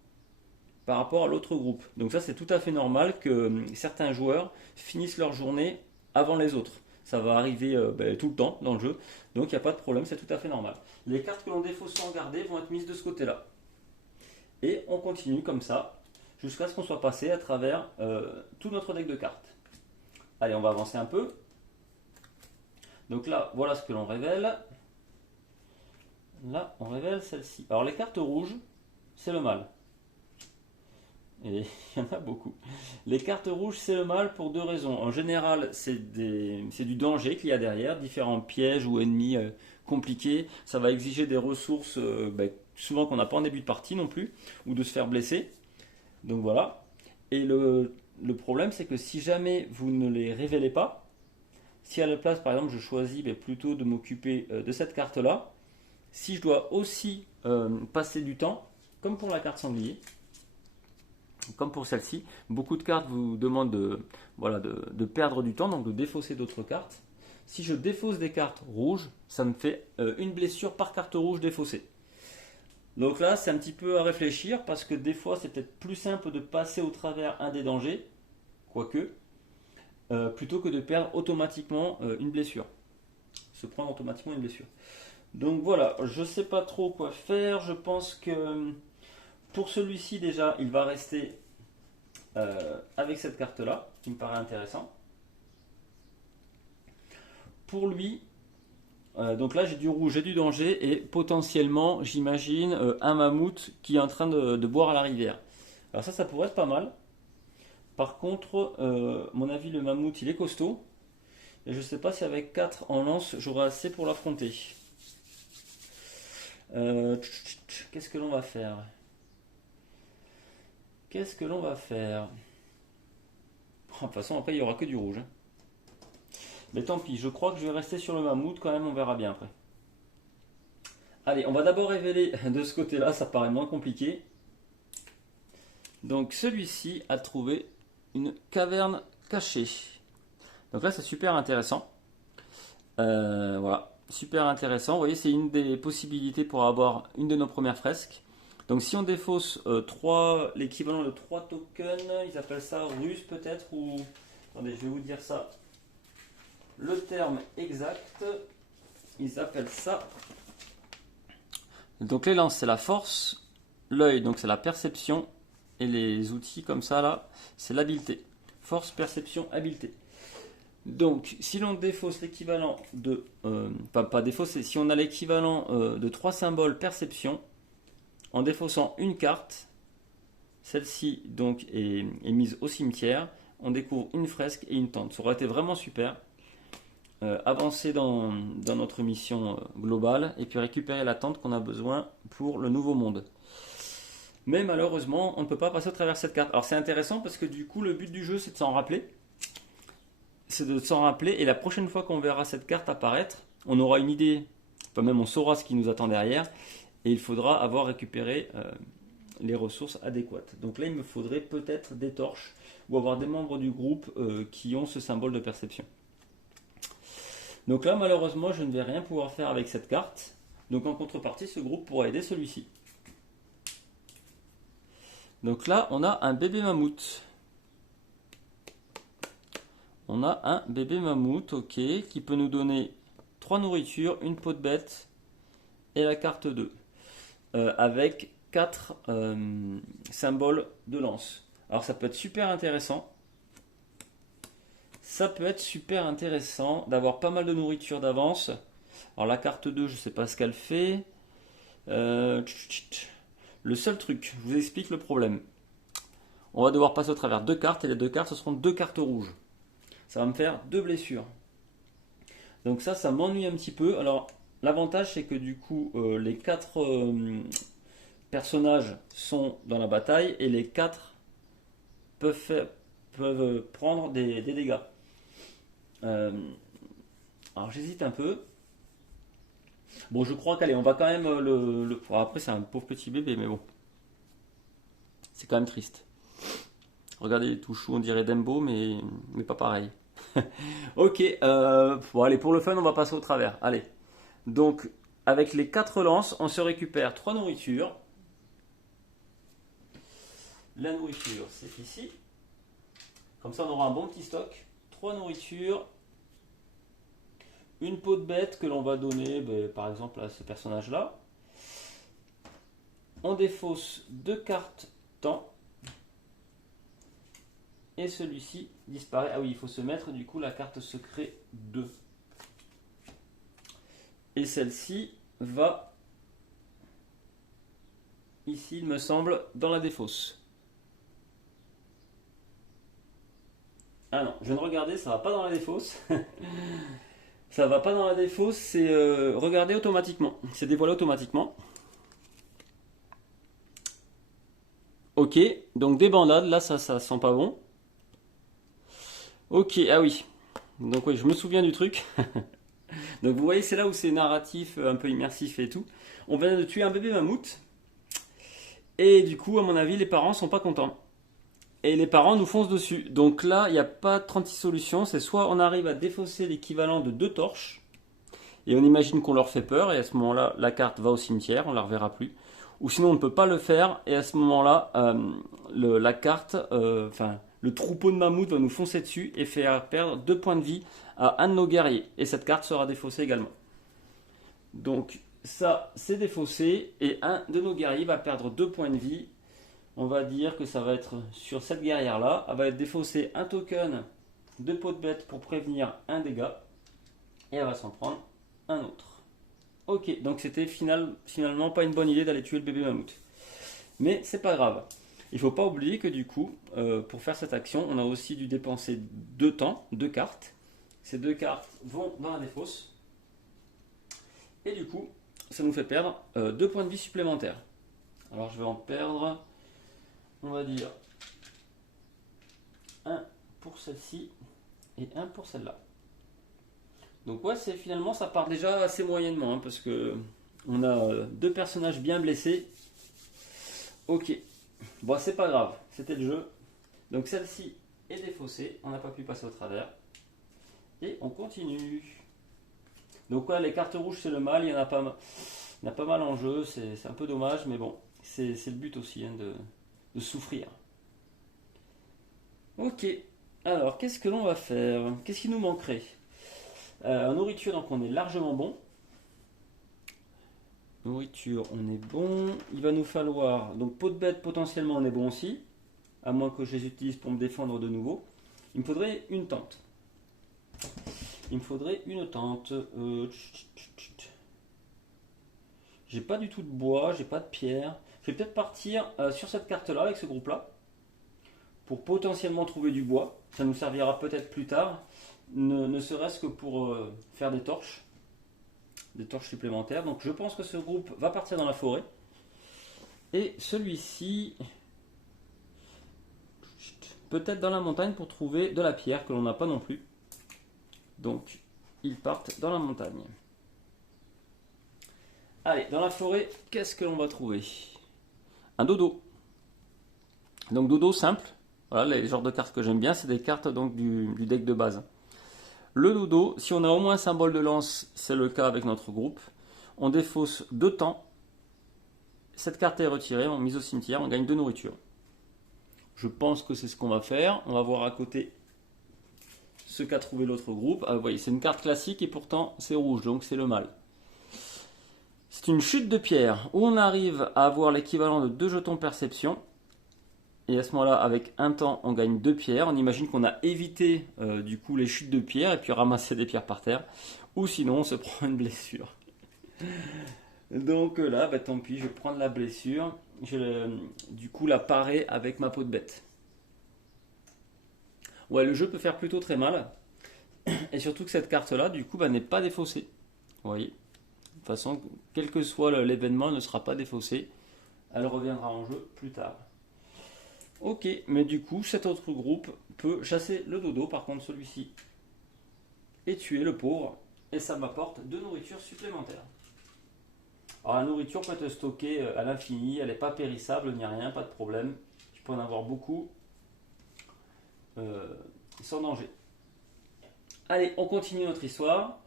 par rapport à l'autre groupe. Donc ça, c'est tout à fait normal que certains joueurs finissent leur journée avant les autres. Ça va arriver tout le temps dans le jeu, donc il n'y a pas de problème, c'est tout à fait normal. Les cartes que l'on défausse sans garder vont être mises de ce côté-là. Et on continue comme ça, jusqu'à ce qu'on soit passé à travers tout notre deck de cartes. Allez, on va avancer un peu. Donc là, voilà ce que l'on révèle. Là, on révèle celle-ci. Alors les cartes rouges, c'est le mal. Et il y en a beaucoup. Les cartes rouges, c'est le mal pour deux raisons. En général, c'est du danger qu'il y a derrière, différents pièges ou ennemis compliqués. Ça va exiger des ressources souvent qu'on n'a pas en début de partie non plus, ou de se faire blesser. Donc voilà. Et le problème, c'est que si jamais vous ne les révélez pas, si à la place, par exemple, je choisis plutôt de m'occuper de cette carte-là, si je dois aussi passer du temps, comme pour la carte sanglier, comme pour celle-ci, beaucoup de cartes vous demandent de perdre du temps, donc de défausser d'autres cartes. Si je défausse des cartes rouges, ça me fait une blessure par carte rouge défaussée. Donc là, c'est un petit peu à réfléchir, parce que des fois, c'est peut-être plus simple de passer au travers un des dangers, quoique, plutôt que de perdre automatiquement une blessure. Se prendre automatiquement une blessure. Donc voilà, je ne sais pas trop quoi faire. Je pense que pour celui-ci déjà, il va rester avec cette carte-là, qui me paraît intéressant. Pour lui, donc là j'ai du rouge, j'ai du danger et potentiellement, j'imagine, un mammouth qui est en train de boire à la rivière. Alors ça pourrait être pas mal. Par contre, mon avis, le mammouth, il est costaud. Et je ne sais pas si avec 4 en lance, j'aurai assez pour l'affronter. Qu'est-ce que l'on va faire? Qu'est-ce que l'on va faire? De toute façon, après, il n'y aura que du rouge. Mais tant pis, je crois que je vais rester sur le mammouth quand même, on verra bien après. Allez, on va d'abord révéler de ce côté-là, ça paraît moins compliqué. Donc celui-ci a trouvé une caverne cachée. Donc là, c'est super intéressant. Voilà, super intéressant. Vous voyez, c'est une des possibilités pour avoir une de nos premières fresques. Donc si on défausse l'équivalent de 3 tokens, ils appellent ça russe peut-être, ou... Attendez, je vais vous dire ça. Le terme exact, ils appellent ça... Donc les lances, c'est la force, l'œil, donc c'est la perception, et les outils comme ça, là, c'est l'habileté. Force, perception, habileté. Donc, si l'on défausse l'équivalent de... pas défausser, si on a l'équivalent de 3 symboles perception, en défaussant une carte, celle-ci donc est mise au cimetière, on découvre une fresque et une tente. Ça aurait été vraiment super. Avancer dans notre mission globale et puis récupérer la tente qu'on a besoin pour le nouveau monde. Mais malheureusement, on ne peut pas passer au travers de cette carte. Alors c'est intéressant parce que du coup, le but du jeu, c'est de s'en rappeler. C'est de s'en rappeler et la prochaine fois qu'on verra cette carte apparaître, on aura une idée, enfin même on saura ce qui nous attend derrière. Et il faudra avoir récupéré les ressources adéquates. Donc là, il me faudrait peut-être des torches ou avoir des membres du groupe qui ont ce symbole de perception. Donc là, malheureusement, je ne vais rien pouvoir faire avec cette carte. Donc en contrepartie, ce groupe pourra aider celui-ci. Donc là, on a un bébé mammouth. On a un bébé mammouth, ok, qui peut nous donner 3 nourritures, une peau de bête et la carte 2. Avec 4 symboles de lance. Alors ça peut être super intéressant. Ça peut être super intéressant d'avoir pas mal de nourriture d'avance. Alors la carte 2, je ne sais pas ce qu'elle fait. Le seul truc, je vous explique le problème. On va devoir passer au travers 2 cartes et les 2 cartes, ce seront 2 cartes rouges. Ça va me faire 2 blessures. Donc ça m'ennuie un petit peu. Alors l'avantage, c'est que du coup, les 4 personnages sont dans la bataille et les 4 peuvent prendre des dégâts. Alors j'hésite un peu. Bon, je crois qu'allez, on va quand même après, c'est un pauvre petit bébé, mais bon. C'est quand même triste. Regardez les touchous, on dirait Dembo, mais pas pareil. Ok, bon allez, pour le fun, on va passer au travers. Allez. Donc, avec les 4 lances, on se récupère 3 nourritures. La nourriture, c'est ici. Comme ça, on aura un bon petit stock. 3 nourritures. Une peau de bête que l'on va donner, par exemple, à ce personnage-là. On défausse 2 cartes temps. Et celui-ci disparaît. Ah oui, il faut se mettre du coup la carte secret 2. Et celle-ci va ici, il me semble, dans la défausse. Ah non, je viens de regarder, ça va pas dans la défausse. Ça va pas dans la défausse, c'est regarder automatiquement. C'est dévoilé automatiquement. Ok, donc des bandades, là ça sent pas bon. Ok, ah oui. Donc oui, je me souviens du truc. Donc vous voyez, c'est là où c'est narratif, un peu immersif et tout. On vient de tuer un bébé mammouth. Et du coup, à mon avis, les parents sont pas contents. Et les parents nous foncent dessus. Donc là, il n'y a pas 36 solutions. C'est soit on arrive à défausser l'équivalent de 2 torches. Et on imagine qu'on leur fait peur. Et à ce moment-là, la carte va au cimetière. On ne la reverra plus. Ou sinon, on ne peut pas le faire. Et à ce moment-là, la carte, le troupeau de mammouths va nous foncer dessus et faire perdre 2 points de vie à un de nos guerriers. Et cette carte sera défaussée également. Donc ça, c'est défaussé. Et un de nos guerriers va perdre 2 points de vie. On va dire que ça va être sur cette guerrière-là. Elle va être défaussée un token de peau de bête pour prévenir un dégât. Et elle va s'en prendre un autre. Ok, donc c'était finalement pas une bonne idée d'aller tuer le bébé mammouth. Mais c'est pas grave. Il ne faut pas oublier que du coup, pour faire cette action, on a aussi dû dépenser 2 temps, 2 cartes. Ces 2 cartes vont dans la défausse. Et du coup, ça nous fait perdre 2 points de vie supplémentaires. Alors je vais en perdre, on va dire, 1 pour celle-ci et 1 pour celle-là. Donc ouais, finalement ça part déjà assez moyennement, parce que on a 2 personnages bien blessés. Ok, bon c'est pas grave, c'était le jeu. Donc celle-ci est défaussée, on n'a pas pu passer au travers. Et on continue. Donc ouais, les cartes rouges c'est le mal, il y en a pas mal en jeu, c'est un peu dommage, mais bon, c'est le but aussi, hein, de souffrir. Ok, alors qu'est-ce que l'on va faire? Qu'est-ce qui nous manquerait? En nourriture, donc on est largement bon. Nourriture, on est bon. Il va nous falloir, donc peau de bête, potentiellement on est bon aussi, à moins que je les utilise pour me défendre de nouveau. Il me faudrait une tente. J'ai pas du tout de bois, j'ai pas de pierre. Je vais peut-être partir sur cette carte-là, avec ce groupe-là, pour potentiellement trouver du bois. Ça nous servira peut-être plus tard, ne serait-ce que pour faire des torches supplémentaires. Donc je pense que ce groupe va partir dans la forêt. Et celui-ci, peut-être dans la montagne pour trouver de la pierre que l'on n'a pas non plus. Donc ils partent dans la montagne. Allez, dans la forêt, qu'est-ce que l'on va trouver? Un dodo. Donc dodo simple. Voilà les genres de cartes que j'aime bien, c'est des cartes donc du deck de base. Le dodo, si on a au moins un symbole de lance, c'est le cas avec notre groupe. On défausse 2 temps. Cette carte est retirée, on mise au cimetière, on gagne 2 nourritures. Je pense que c'est ce qu'on va faire. On va voir à côté ce qu'a trouvé l'autre groupe. Ah, vous voyez, c'est une carte classique et pourtant c'est rouge, donc c'est le mal. C'est une chute de pierre où on arrive à avoir l'équivalent de 2 jetons perception. Et à ce moment-là, avec un temps, on gagne 2 pierres. On imagine qu'on a évité du coup les chutes de pierre et puis ramasser des pierres par terre. Ou sinon, on se prend une blessure. Donc là, tant pis, je vais prendre la blessure. Du coup, la parer avec ma peau de bête. Ouais, le jeu peut faire plutôt très mal. Et surtout que cette carte-là, du coup, n'est pas défaussée. Vous voyez. De toute façon, quel que soit l'événement, elle ne sera pas défaussée. Elle reviendra en jeu plus tard. Ok, mais du coup, cet autre groupe peut chasser le dodo. Par contre, celui-ci est tué, le pauvre. Et ça m'apporte 2 nourritures supplémentaires. Alors, la nourriture peut être stockée à l'infini. Elle n'est pas périssable, ni rien, pas de problème. Je peux en avoir beaucoup. Sans danger. Allez, on continue notre histoire.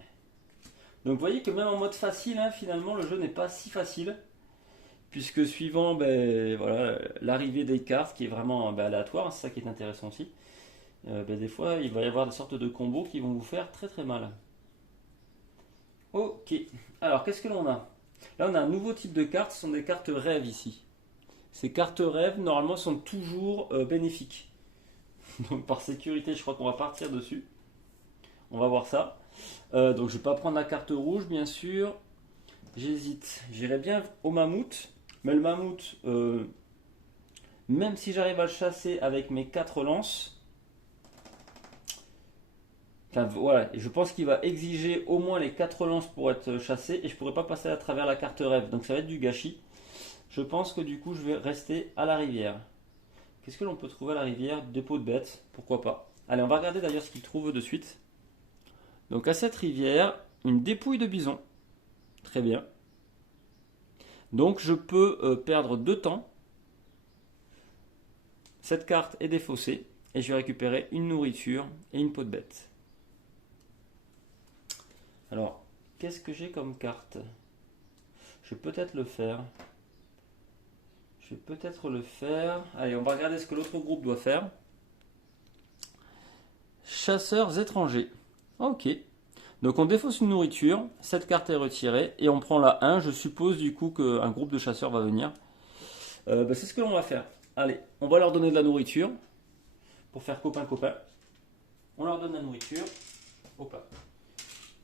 Donc, vous voyez que même en mode facile, finalement, le jeu n'est pas si facile. puisque suivant voilà, l'arrivée des cartes, qui est vraiment aléatoire, c'est ça qui est intéressant aussi, des fois il va y avoir des sortes de combos qui vont vous faire très très mal. Ok, alors qu'est-ce que l'on a? Là on a un nouveau type de cartes, ce sont des cartes rêves ici. Ces cartes rêves normalement sont toujours bénéfiques. Donc par sécurité je crois qu'on va partir dessus. On va voir ça. Donc je ne vais pas prendre la carte rouge bien sûr. J'hésite. J'irai bien au mammouth. Mais le mammouth, même si j'arrive à le chasser avec mes 4 lances, enfin voilà, je pense qu'il va exiger au moins les 4 lances pour être chassé et je ne pourrai pas passer à travers la carte rêve. Donc ça va être du gâchis. Je pense que du coup je vais rester à la rivière. Qu'est-ce que l'on peut trouver à la rivière? Dépôt de bêtes, pourquoi pas. Allez, on va regarder d'ailleurs ce qu'il trouve de suite. Donc à cette rivière, une dépouille de bison. Très bien. Donc je peux perdre 2 temps. Cette carte est défaussée et je vais récupérer une nourriture et une peau de bête. Alors, qu'est-ce que j'ai comme carte? Je vais peut-être le faire. Allez, on va regarder ce que l'autre groupe doit faire. Chasseurs étrangers. Ok. Donc on défausse une nourriture, cette carte est retirée et on prend la 1. Je suppose du coup qu'un groupe de chasseurs va venir. C'est ce que l'on va faire. Allez, on va leur donner de la nourriture pour faire copain-copain. On leur donne la nourriture. Hop.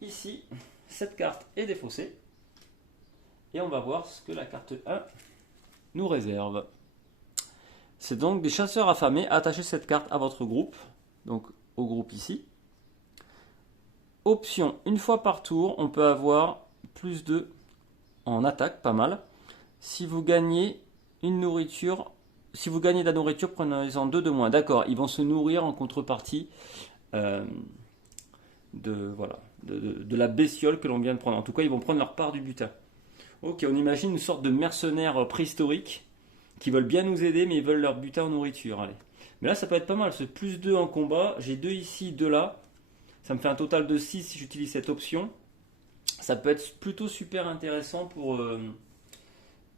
Ici, cette carte est défaussée. Et on va voir ce que la carte 1 nous réserve. C'est donc des chasseurs affamés. Attachez cette carte à votre groupe. Donc au groupe ici. Option, une fois par tour, on peut avoir plus 2 en attaque, pas mal. Si vous gagnez une nourriture, si vous gagnez de la nourriture, prenez-en 2 de moins. D'accord, ils vont se nourrir en contrepartie de la bestiole que l'on vient de prendre. En tout cas, ils vont prendre leur part du butin. Ok, on imagine une sorte de mercenaires préhistoriques qui veulent bien nous aider, mais ils veulent leur butin en nourriture. Allez. Mais là, ça peut être pas mal. Ce plus 2 en combat, j'ai 2 ici, 2 là. Ça me fait un total de 6 si j'utilise cette option. Ça peut être plutôt super intéressant pour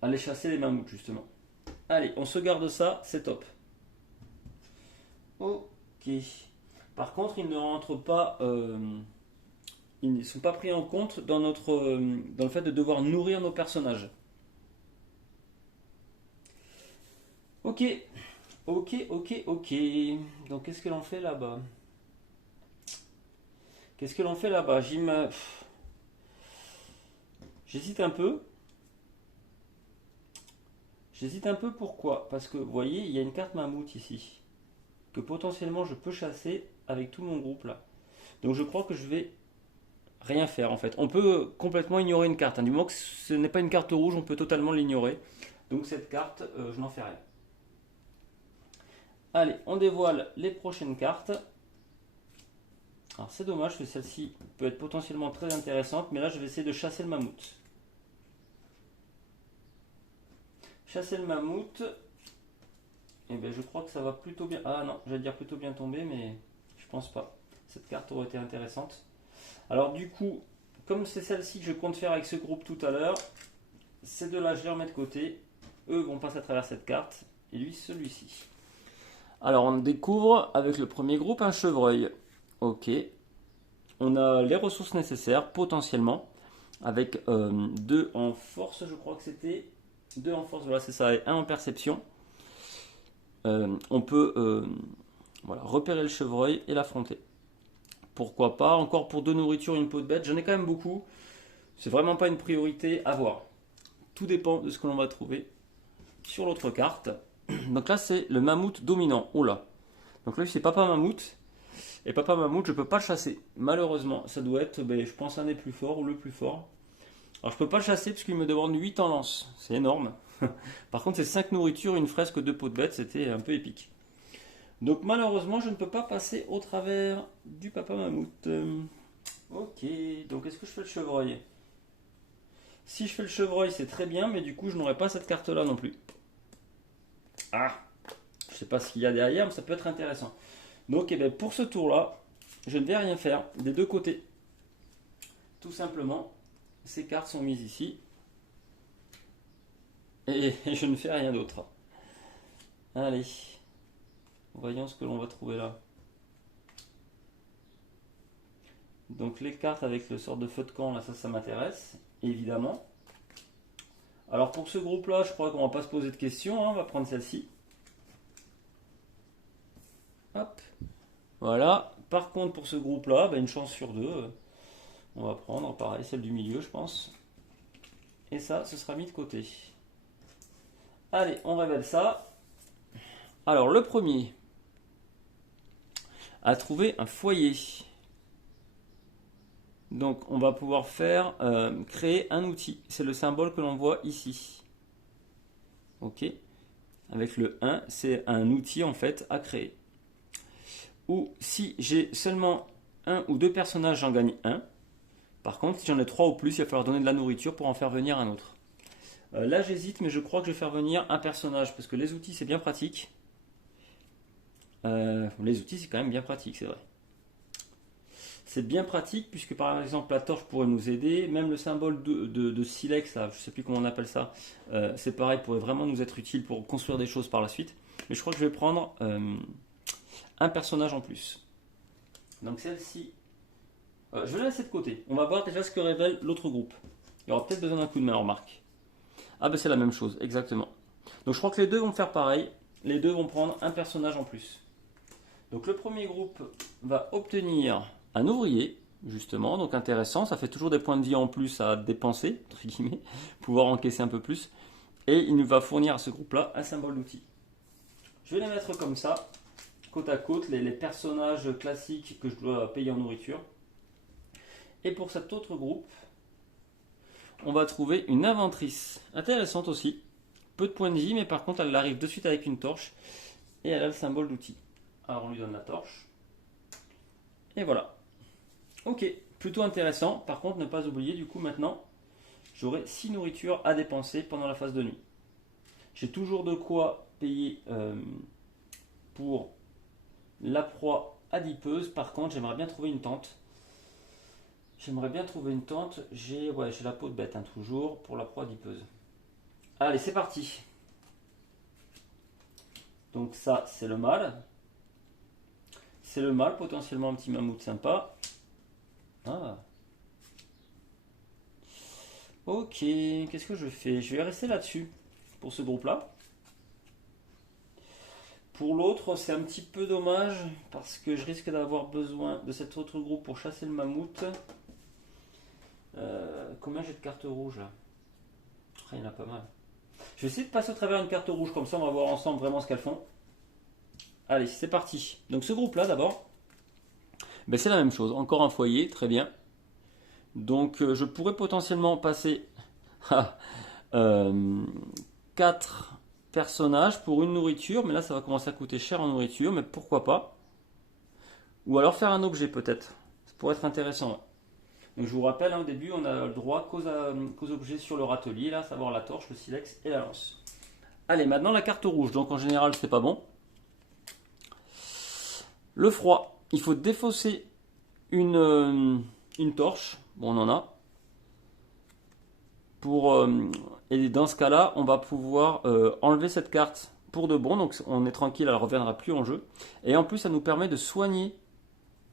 aller chasser les mammouths justement. Allez, on se garde ça, c'est top. Ok. Par contre, ils ne rentrent pas, ils ne sont pas pris en compte dans dans le fait de devoir nourrir nos personnages. Ok, ok. Donc qu'est-ce que l'on fait là-bas? J'hésite un peu. Pourquoi? Parce que vous voyez, il y a une carte mammouth ici. Que potentiellement je peux chasser avec tout mon groupe là. Donc je crois que je vais rien faire en fait. On peut complètement ignorer une carte. Du moment que ce n'est pas une carte rouge, on peut totalement l'ignorer. Donc cette carte, je n'en fais rien. Allez, on dévoile les prochaines cartes. Alors c'est dommage que celle-ci peut être potentiellement très intéressante, mais là je vais essayer de chasser le mammouth. Et bien je crois que ça va plutôt bien. Ah non, j'allais dire plutôt bien tomber, mais je pense pas. Cette carte aurait été intéressante. Alors du coup, comme c'est celle-ci que je compte faire avec ce groupe tout à l'heure, ces deux-là je les remets de côté. Eux vont passer à travers cette carte, et lui celui-ci. Alors on découvre avec le premier groupe un chevreuil. Ok. On a les ressources nécessaires potentiellement. Avec 2 en force, je crois que c'était. 2 en force, voilà c'est ça, et 1 en perception. On peut repérer le chevreuil et l'affronter. Pourquoi pas, encore pour 2 nourritures et une peau de bête, j'en ai quand même beaucoup. C'est vraiment pas une priorité à voir. Tout dépend de ce que l'on va trouver sur l'autre carte. Donc là c'est le mammouth dominant. Oula. Donc là c'est papa mammouth. Et papa mammouth je peux pas le chasser. Malheureusement, ça doit être, je pense, un des plus forts ou le plus fort. Alors je peux pas le chasser parce qu'il me demande 8 en lance. C'est énorme. Par contre c'est 5 nourritures, une fresque, 2 peaux de bête, c'était un peu épique. Donc malheureusement je ne peux pas passer au travers du papa mammouth. Ok, donc est-ce que je fais le chevreuil? Si je fais le chevreuil c'est très bien, mais du coup je n'aurai pas cette carte là non plus. Ah, je sais pas ce qu'il y a derrière, mais ça peut être intéressant. Donc pour ce tour là, je ne vais rien faire des deux côtés. Tout simplement, ces cartes sont mises ici. et je ne fais rien d'autre. Allez, voyons ce que l'on va trouver là. Donc les cartes avec le sort de feu de camp, là, ça m'intéresse, évidemment. Alors pour ce groupe-là, je crois qu'on va pas se poser de questions, hein, on va prendre celle-ci. Hop, voilà. Par contre pour ce groupe-là, une chance sur deux, on va prendre pareil, celle du milieu, je pense. Et ça, ce sera mis de côté. Allez, on révèle ça. Alors le premier a trouvé un foyer. Donc on va pouvoir faire créer un outil. C'est le symbole que l'on voit ici. Ok. Avec le 1, c'est un outil en fait à créer. Ou si j'ai seulement un ou deux personnages, j'en gagne un. Par contre, si j'en ai trois ou plus, il va falloir donner de la nourriture pour en faire venir un autre. Là j'hésite, mais je crois que je vais faire venir un personnage parce que les outils c'est bien pratique. Les outils c'est quand même bien pratique, c'est vrai. C'est bien pratique puisque par exemple la torche pourrait nous aider, même le symbole de silex, là, je ne sais plus comment on appelle ça, c'est pareil, pourrait vraiment nous être utile pour construire des choses par la suite. Mais je crois que je vais prendre un personnage en plus. Donc celle-ci, je vais la laisser de côté. On va voir déjà ce que révèle l'autre groupe. Il y aura peut-être besoin d'un coup de main, en remarque. Ah ben c'est la même chose, exactement. Donc je crois que les deux vont faire pareil. Les deux vont prendre un personnage en plus. Donc le premier groupe va obtenir un ouvrier, justement, donc intéressant, ça fait toujours des points de vie en plus à dépenser, entre guillemets, pouvoir encaisser un peu plus. Et il nous va fournir à ce groupe-là un symbole d'outil. Je vais les mettre comme ça, côte à côte, les personnages classiques que je dois payer en nourriture. Et pour cet autre groupe, on va trouver une inventrice, intéressante aussi. Peu de points de vie, mais par contre elle arrive de suite avec une torche, et elle a le symbole d'outil. Alors on lui donne la torche. Et voilà. Ok, plutôt intéressant. Par contre, ne pas oublier, du coup, maintenant, j'aurai 6 nourritures à dépenser pendant la phase de nuit. J'ai toujours de quoi payer pour la proie adipeuse. Par contre, j'aimerais bien trouver une tente. J'ai la peau de bête, hein, toujours, pour la proie adipeuse. Allez, c'est parti. Donc ça, c'est le mâle. C'est le mâle, potentiellement un petit mammouth sympa. Ah. Ok, qu'est-ce que je fais? Je vais rester là-dessus pour ce groupe-là. Pour l'autre, c'est un petit peu dommage parce que je risque d'avoir besoin de cet autre groupe pour chasser le mammouth. Combien j'ai de cartes rouges là? Il y en a pas mal. Je vais essayer de passer au travers une carte rouge, comme ça on va voir ensemble vraiment ce qu'elles font. Allez, c'est parti. Donc ce groupe-là d'abord, c'est la même chose. Encore un foyer, très bien. Donc je pourrais potentiellement passer à 4 personnages pour une nourriture, mais là ça va commencer à coûter cher en nourriture, mais pourquoi pas. Ou alors faire un objet peut-être. Ça pourrait être intéressant. Donc je vous rappelle, au début on a le droit qu'aux objets sur le râtelier, là, à savoir la torche, le silex et la lance. Allez, maintenant la carte rouge, donc en général c'est pas bon. Le froid, il faut défausser une torche, bon on en a. Et dans ce cas-là, on va pouvoir enlever cette carte pour de bon, donc on est tranquille, elle ne reviendra plus en jeu. Et en plus, ça nous permet de soigner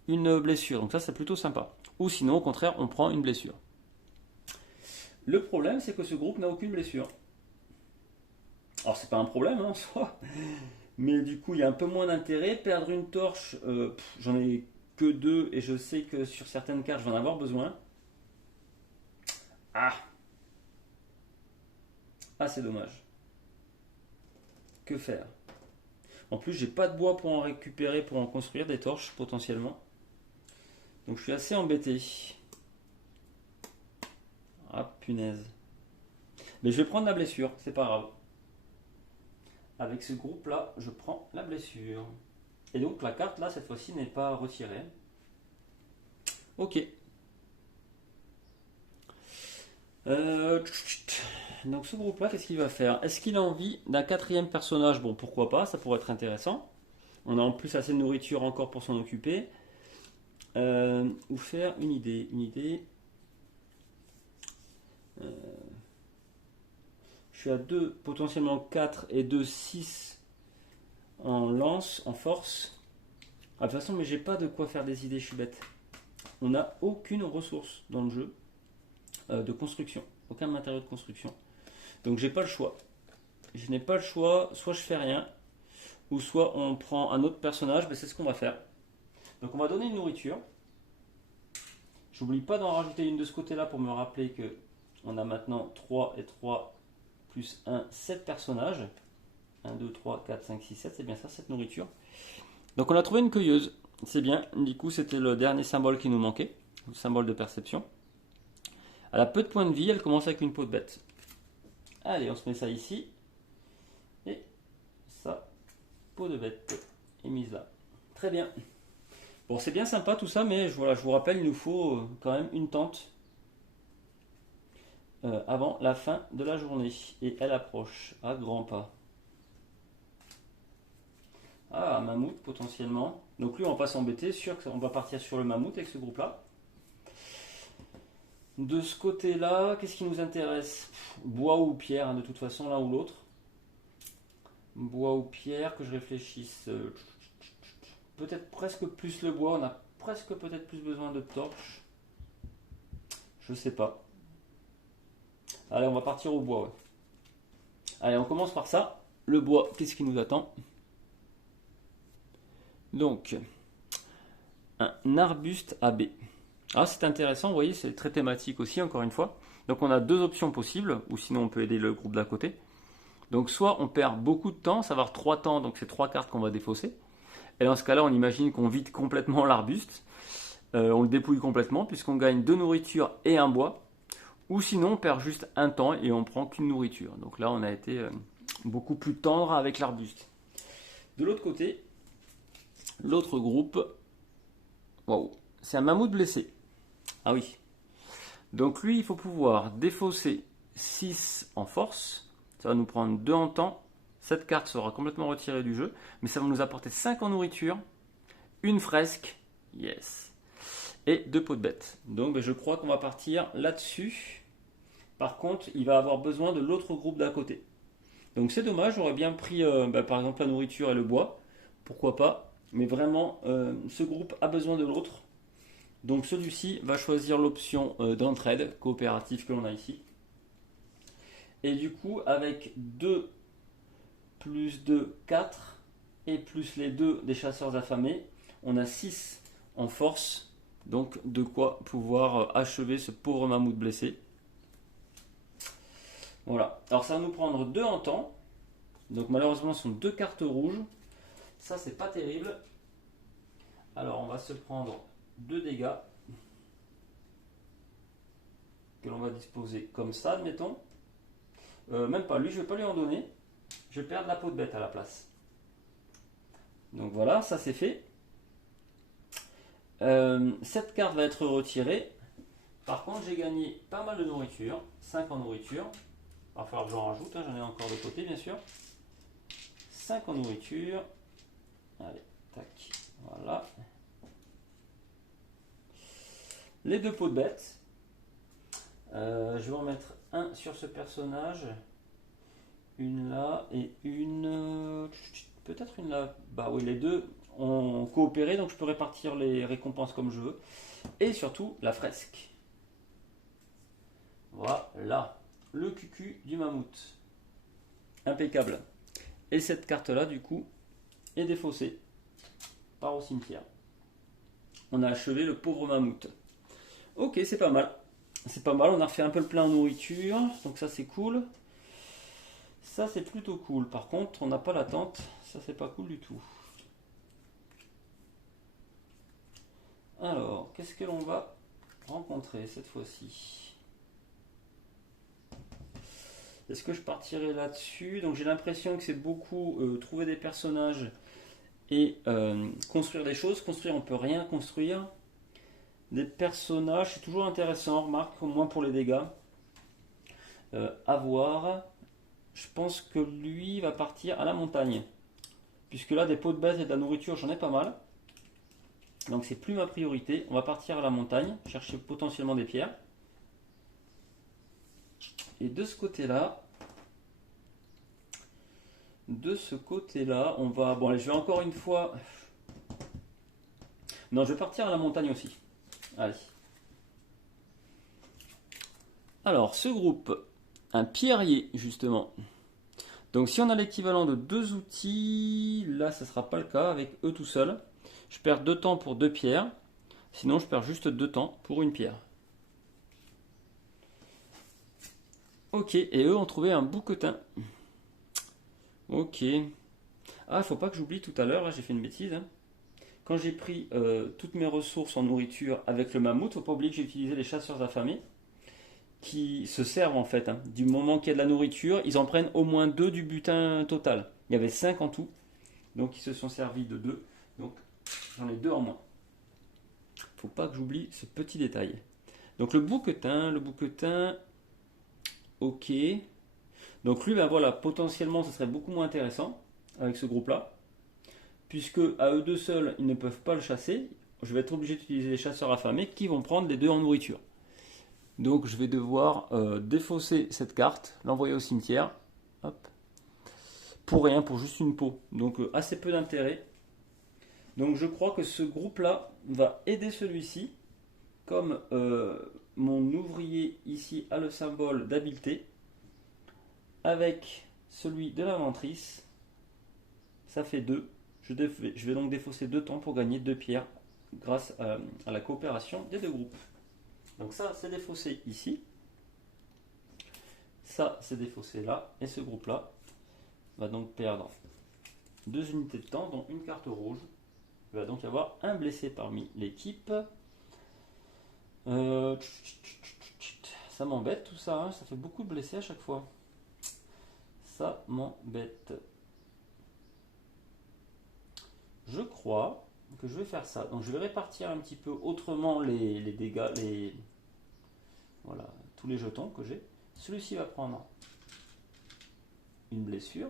une blessure, donc ça c'est plutôt sympa. Ou sinon, au contraire, on prend une blessure. Le problème, c'est que ce groupe n'a aucune blessure. Alors c'est pas un problème en soi, mais du coup il y a un peu moins d'intérêt. Perdre une torche, j'en ai que 2 et je sais que sur certaines cartes je vais en avoir besoin. Ah, c'est dommage. Que faire? En plus, j'ai pas de bois pour en récupérer, pour en construire des torches potentiellement. Donc je suis assez embêté. Ah punaise. Mais je vais prendre la blessure, c'est pas grave. Avec ce groupe là, je prends la blessure. Et donc la carte là, cette fois-ci, n'est pas retirée. Ok. Donc ce groupe là, qu'est-ce qu'il va faire? Est-ce qu'il a envie d'un 4e personnage? Bon, pourquoi pas, ça pourrait être intéressant. On a en plus assez de nourriture encore pour s'en occuper. Ou faire une idée. Je suis à 2, potentiellement 4 et 2, 6 en lance, en force. Ah, de toute façon, mais j'ai pas de quoi faire des idées, je suis bête. On n'a aucune ressource dans le jeu de construction, aucun matériau de construction. Donc j'ai pas le choix. Je n'ai pas le choix, soit je fais rien, ou soit on prend un autre personnage, mais c'est ce qu'on va faire. Donc on va donner une nourriture. J'oublie pas d'en rajouter une de ce côté-là pour me rappeler que on a maintenant 3 et 3 plus 1, 7 personnages. 1, 2, 3, 4, 5, 6, 7, c'est bien ça, cette nourriture. Donc on a trouvé une cueilleuse, c'est bien. Du coup c'était le dernier symbole qui nous manquait, le symbole de perception. Elle a peu de points de vie, elle commence avec une peau de bête. Allez, on se met ça ici. Et ça, peau de bête est mise là. Très bien. Bon, c'est bien sympa tout ça, mais voilà, je vous rappelle, il nous faut quand même une tente avant la fin de la journée. Et elle approche à grands pas. Ah, un mammouth potentiellement. Donc lui, on va pas s'embêter, sûr qu'on va partir sur le mammouth avec ce groupe-là. De ce côté-là, qu'est-ce qui nous intéresse? Bois ou pierre, hein, de toute façon, l'un ou l'autre. Bois ou pierre, que je réfléchisse. Peut-être presque plus le bois, on a presque peut-être plus besoin de torches. Je sais pas. Allez, on va partir au bois, ouais. Allez, on commence par ça. Le bois, qu'est-ce qui nous attend? Donc, un arbuste à baies. Ah, c'est intéressant, vous voyez, c'est très thématique aussi, encore une fois. Donc, on a deux options possibles, ou sinon on peut aider le groupe d'à côté. Donc, soit on perd beaucoup de temps, ça va avoir 3 temps, donc c'est 3 cartes qu'on va défausser. Et dans ce cas-là, on imagine qu'on vide complètement l'arbuste. On le dépouille complètement, puisqu'on gagne 2 nourritures et un bois. Ou sinon, on perd juste un temps et on prend qu'une nourriture. Donc là, on a été beaucoup plus tendre avec l'arbuste. De l'autre côté, l'autre groupe, waouh, c'est un mammouth blessé. Ah oui. Donc lui, il faut pouvoir défausser 6 en force. Ça va nous prendre 2 en temps. Cette carte sera complètement retirée du jeu. Mais ça va nous apporter 5 en nourriture, une fresque, yes, et 2 pots de bête. Donc je crois qu'on va partir là-dessus. Par contre, il va avoir besoin de l'autre groupe d'à côté. Donc c'est dommage, j'aurais bien pris par exemple la nourriture et le bois. Pourquoi pas. Mais vraiment, ce groupe a besoin de l'autre. Donc celui-ci va choisir l'option d'entraide coopérative que l'on a ici. Et du coup, avec 2 plus 2, 4, et plus les 2 des chasseurs affamés, on a 6 en force. Donc de quoi pouvoir achever ce pauvre mammouth blessé. Voilà. Alors ça va nous prendre 2 en temps. Donc malheureusement, ce sont 2 cartes rouges. Ça, c'est pas terrible. Alors on va se prendre 2 dégâts que l'on va disposer comme ça, admettons. Même pas, lui je ne vais pas lui en donner. Je vais perdre la peau de bête à la place. Donc voilà, ça c'est fait. Cette carte va être retirée. Par contre, j'ai gagné pas mal de nourriture. 5 en nourriture. Il va falloir que j'en rajoute, hein, j'en ai encore de côté bien sûr. 5 en nourriture. Allez, tac, voilà. Les 2 pots de bête. Je vais en mettre un sur ce personnage. Une là et une... peut-être une là. Bah oui, les deux ont coopéré, donc je peux répartir les récompenses comme je veux. Et surtout, la fresque. Voilà. Le cucu du mammouth. Impeccable. Et cette carte-là, du coup, est défaussée. Part au cimetière. On a achevé le pauvre mammouth. Ok, c'est pas mal. C'est pas mal, on a refait un peu le plein en nourriture, donc ça c'est cool. Ça c'est plutôt cool. Par contre, on n'a pas la tente, ça c'est pas cool du tout. Alors, qu'est-ce que l'on va rencontrer cette fois-ci? Est-ce que je partirai là-dessus? Donc j'ai l'impression que c'est beaucoup trouver des personnages et construire des choses. Construire, on peut rien construire. Des personnages, c'est toujours intéressant, remarque, au moins pour les dégâts. À voir. Je pense que lui va partir à la montagne. Puisque là, des pots de bête et de la nourriture, j'en ai pas mal. Donc c'est plus ma priorité. On va partir à la montagne, chercher potentiellement des pierres. Et de ce côté-là, de ce côté-là, on va... Bon, allez, je vais encore une fois... Non, je vais partir à la montagne aussi. Allez. Alors, ce groupe, un pierrier, justement. Donc, si on a l'équivalent de 2 outils, là, ça ne sera pas le cas avec eux tout seuls. Je perds 2 temps pour 2 pierres. Sinon, je perds juste 2 temps pour une pierre. Ok, et eux ont trouvé un bouquetin. Ok. Ah, il faut pas que j'oublie tout à l'heure, j'ai fait une bêtise. Hein. Quand j'ai pris toutes mes ressources en nourriture avec le mammouth, faut pas oublier que j'ai utilisé les chasseurs affamés qui se servent en fait. Hein. Du moment qu'il y a de la nourriture, ils en prennent au moins 2 du butin total. Il y avait 5 en tout, donc ils se sont servis de 2. Donc j'en ai 2 en moins. Faut pas que j'oublie ce petit détail. Donc le bouquetin, ok. Donc lui, ben voilà, potentiellement, ce serait beaucoup moins intéressant avec ce groupe-là, puisque à eux deux seuls, ils ne peuvent pas le chasser. Je vais être obligé d'utiliser les chasseurs affamés qui vont prendre les 2 en nourriture. Donc je vais devoir défausser cette carte, l'envoyer au cimetière, hop, pour rien, pour juste une peau. Donc assez peu d'intérêt. Donc je crois que ce groupe-là va aider celui-ci, comme mon ouvrier ici a le symbole d'habileté, avec celui de l'inventrice, ça fait 2. Je vais donc défausser 2 temps pour gagner 2 pierres grâce à la coopération des 2 groupes. Donc ça, c'est défaussé ici. Ça, c'est défaussé là. Et ce groupe-là va donc perdre 2 unités de temps, dont une carte rouge. Il va donc y avoir un blessé parmi l'équipe. Ça m'embête tout ça, hein. Ça fait beaucoup de blessés à chaque fois. Ça m'embête. Je crois que je vais faire ça. Donc je vais répartir un petit peu autrement les dégâts, voilà, tous les jetons que j'ai. Celui-ci va prendre une blessure.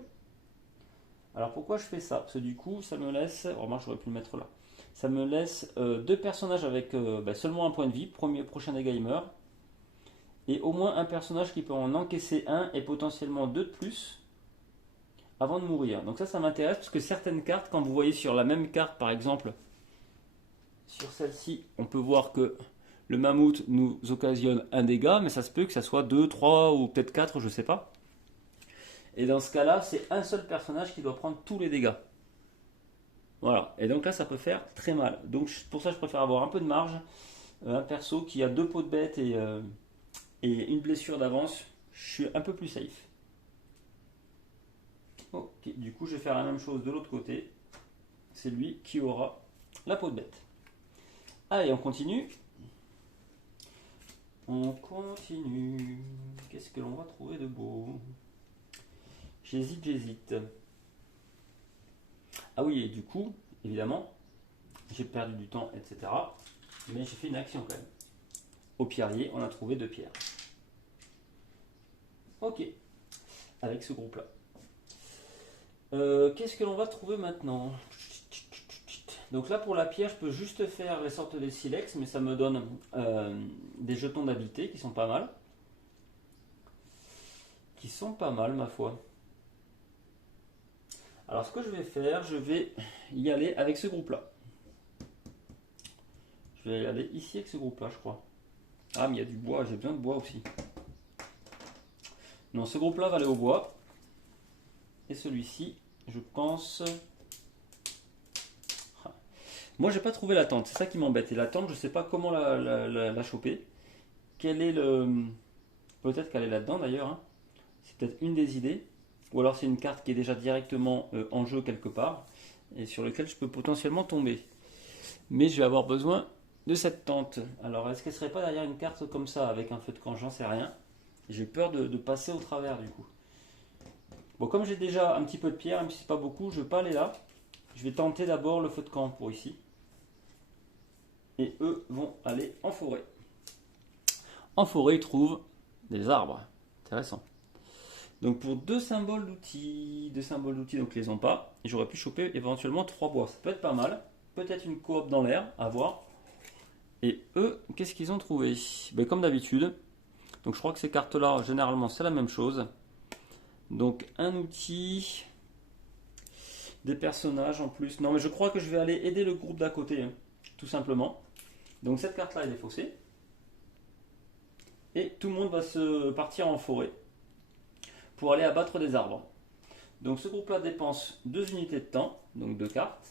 Alors pourquoi je fais ça? Parce que du coup, ça me laisse... Remarque, j'aurais pu le mettre là. Ça me laisse 2 personnages avec seulement un point de vie. Prochain dégât, il meurt. Et au moins un personnage qui peut en encaisser un et potentiellement 2 de plus avant de mourir. Donc ça m'intéresse parce que certaines cartes, quand vous voyez sur la même carte, par exemple, sur celle-ci, on peut voir que le mammouth nous occasionne un dégât, mais ça se peut que ça soit 2, 3 ou peut-être 4, je sais pas. Et dans ce cas-là, c'est un seul personnage qui doit prendre tous les dégâts. Voilà. Et donc là, ça peut faire très mal. Donc pour ça, je préfère avoir un peu de marge. Un perso qui a 2 peaux de bête et une blessure d'avance, je suis un peu plus safe. Ok, du coup, je vais faire la même chose de l'autre côté. C'est lui qui aura la peau de bête. Allez, on continue. On continue. Qu'est-ce que l'on va trouver de beau? J'hésite. Ah oui, et du coup, évidemment, j'ai perdu du temps, etc. Mais j'ai fait une action quand même. Au pierrier, on a trouvé 2 pierres. Ok, avec ce groupe-là. Qu'est-ce que l'on va trouver maintenant? Donc là, pour la pierre, je peux juste faire les sortes des silex, mais ça me donne des jetons d'habileté qui sont pas mal. Ma foi. Alors ce que je vais faire, je vais y aller avec ce groupe-là. Je vais y aller ici avec ce groupe-là, je crois. Ah, mais il y a du bois, j'ai besoin de bois aussi. Non, ce groupe-là va aller au bois. Et celui-ci, je pense... Moi, j'ai pas trouvé la tente, c'est ça qui m'embête. Et la tente, je sais pas comment la choper. Quel est le... Peut-être qu'elle est là-dedans d'ailleurs. Hein. C'est peut-être une des idées. Ou alors c'est une carte qui est déjà directement en jeu quelque part. Et sur laquelle je peux potentiellement tomber. Mais je vais avoir besoin de cette tente. Alors, est-ce qu'elle serait pas derrière une carte comme ça, avec un feu de camp? J'en sais rien. J'ai peur de passer au travers du coup. Bon, comme j'ai déjà un petit peu de pierre, même si c'est pas beaucoup, je ne vais pas aller là. Je vais tenter d'abord le feu de camp pour ici. Et eux vont aller en forêt. En forêt, ils trouvent des arbres. Intéressant. Donc pour 2 symboles d'outils, donc ils les ont pas. J'aurais pu choper éventuellement 3 bois. Ça peut être pas mal. Peut-être une coop dans l'air, à voir. Et eux, qu'est-ce qu'ils ont trouvé? Ben, comme d'habitude. Donc je crois que ces cartes-là, généralement, c'est la même chose. Donc un outil. des personnages en plus. Non, mais je crois que je vais aller aider le groupe d'à côté, hein, tout simplement. Donc cette carte-là est défaussée. Et tout le monde va se partir en forêt pour aller abattre des arbres. Donc ce groupe-là dépense 2 unités de temps, donc 2 cartes,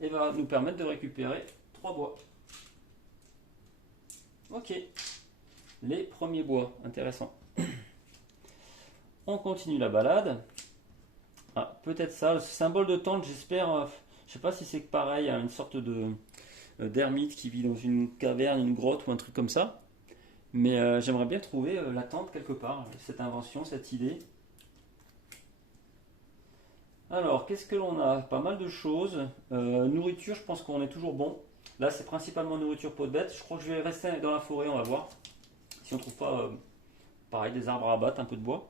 et va nous permettre de récupérer 3 bois. Ok, les premiers bois, intéressant. On continue la balade. Ah, peut-être ça, le symbole de tente, j'espère, je sais pas si c'est pareil, hein, une sorte de d'ermite qui vit dans une caverne, une grotte ou un truc comme ça. Mais j'aimerais bien trouver la tente quelque part, cette invention, cette idée. Alors, qu'est-ce que l'on a? Pas mal de choses. Nourriture, je pense qu'on est toujours bon. Là, c'est principalement nourriture peau de bête. Je crois que je vais rester dans la forêt, on va voir. Si on trouve pas, pareil, des arbres à abattre, un peu de bois.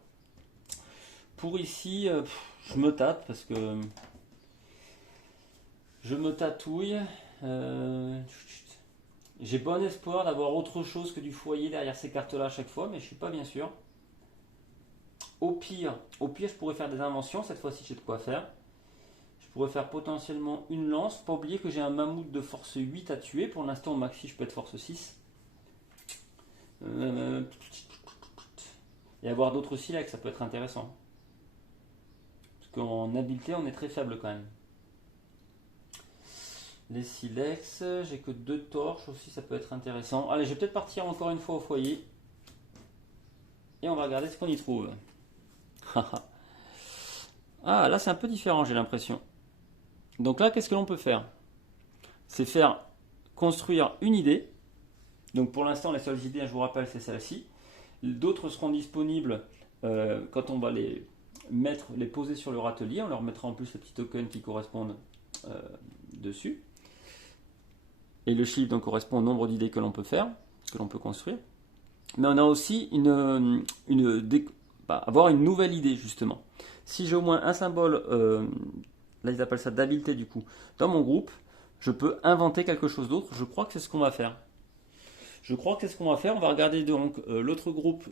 Pour ici, je me tâte parce que je me tatouille. J'ai bon espoir d'avoir autre chose que du foyer derrière ces cartes-là à chaque fois, mais je suis pas bien sûr. Au pire, je pourrais faire des inventions. Cette fois-ci, j'ai de quoi faire. Je pourrais faire potentiellement une lance. Faut pas oublier que j'ai un mammouth de force 8 à tuer. Pour l'instant, au maxi, je peux être force 6. Et avoir d'autres silex, ça peut être intéressant. Parce qu'en habileté, on est très faible quand même. Les silex, j'ai que 2 torches aussi, ça peut être intéressant. Allez, je vais peut-être partir encore une fois au foyer. Et on va regarder ce qu'on y trouve. Ah, là c'est un peu différent, j'ai l'impression. Donc là, qu'est-ce que l'on peut faire? C'est faire construire une idée. Donc pour l'instant, les seules idées, je vous rappelle, c'est celle-ci. D'autres seront disponibles quand on va les mettre, les poser sur leur atelier. On leur mettra en plus les petits tokens qui correspondent dessus. Et le chiffre donc correspond au nombre d'idées que l'on peut faire, que l'on peut construire. Mais on a aussi avoir une nouvelle idée justement. Si j'ai au moins un symbole, là ils appellent ça d'habileté du coup, dans mon groupe, je peux inventer quelque chose d'autre. Je crois que c'est ce qu'on va faire. On va regarder donc l'autre groupe,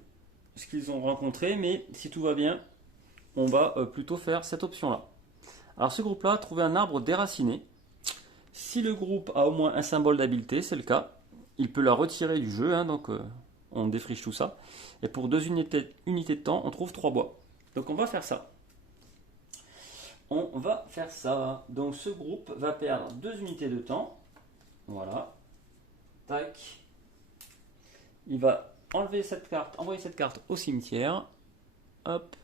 ce qu'ils ont rencontré, mais si tout va bien, on va plutôt faire cette option-là. Alors ce groupe-là, trouver un arbre déraciné. Si le groupe a au moins un symbole d'habileté, c'est le cas, il peut la retirer du jeu, hein, donc on défriche tout ça. Et pour 2 unités de temps, on trouve 3 bois. Donc on va faire ça. Donc ce groupe va perdre 2 unités de temps. Voilà. Tac. Il va enlever cette carte, envoyer cette carte au cimetière. Hop.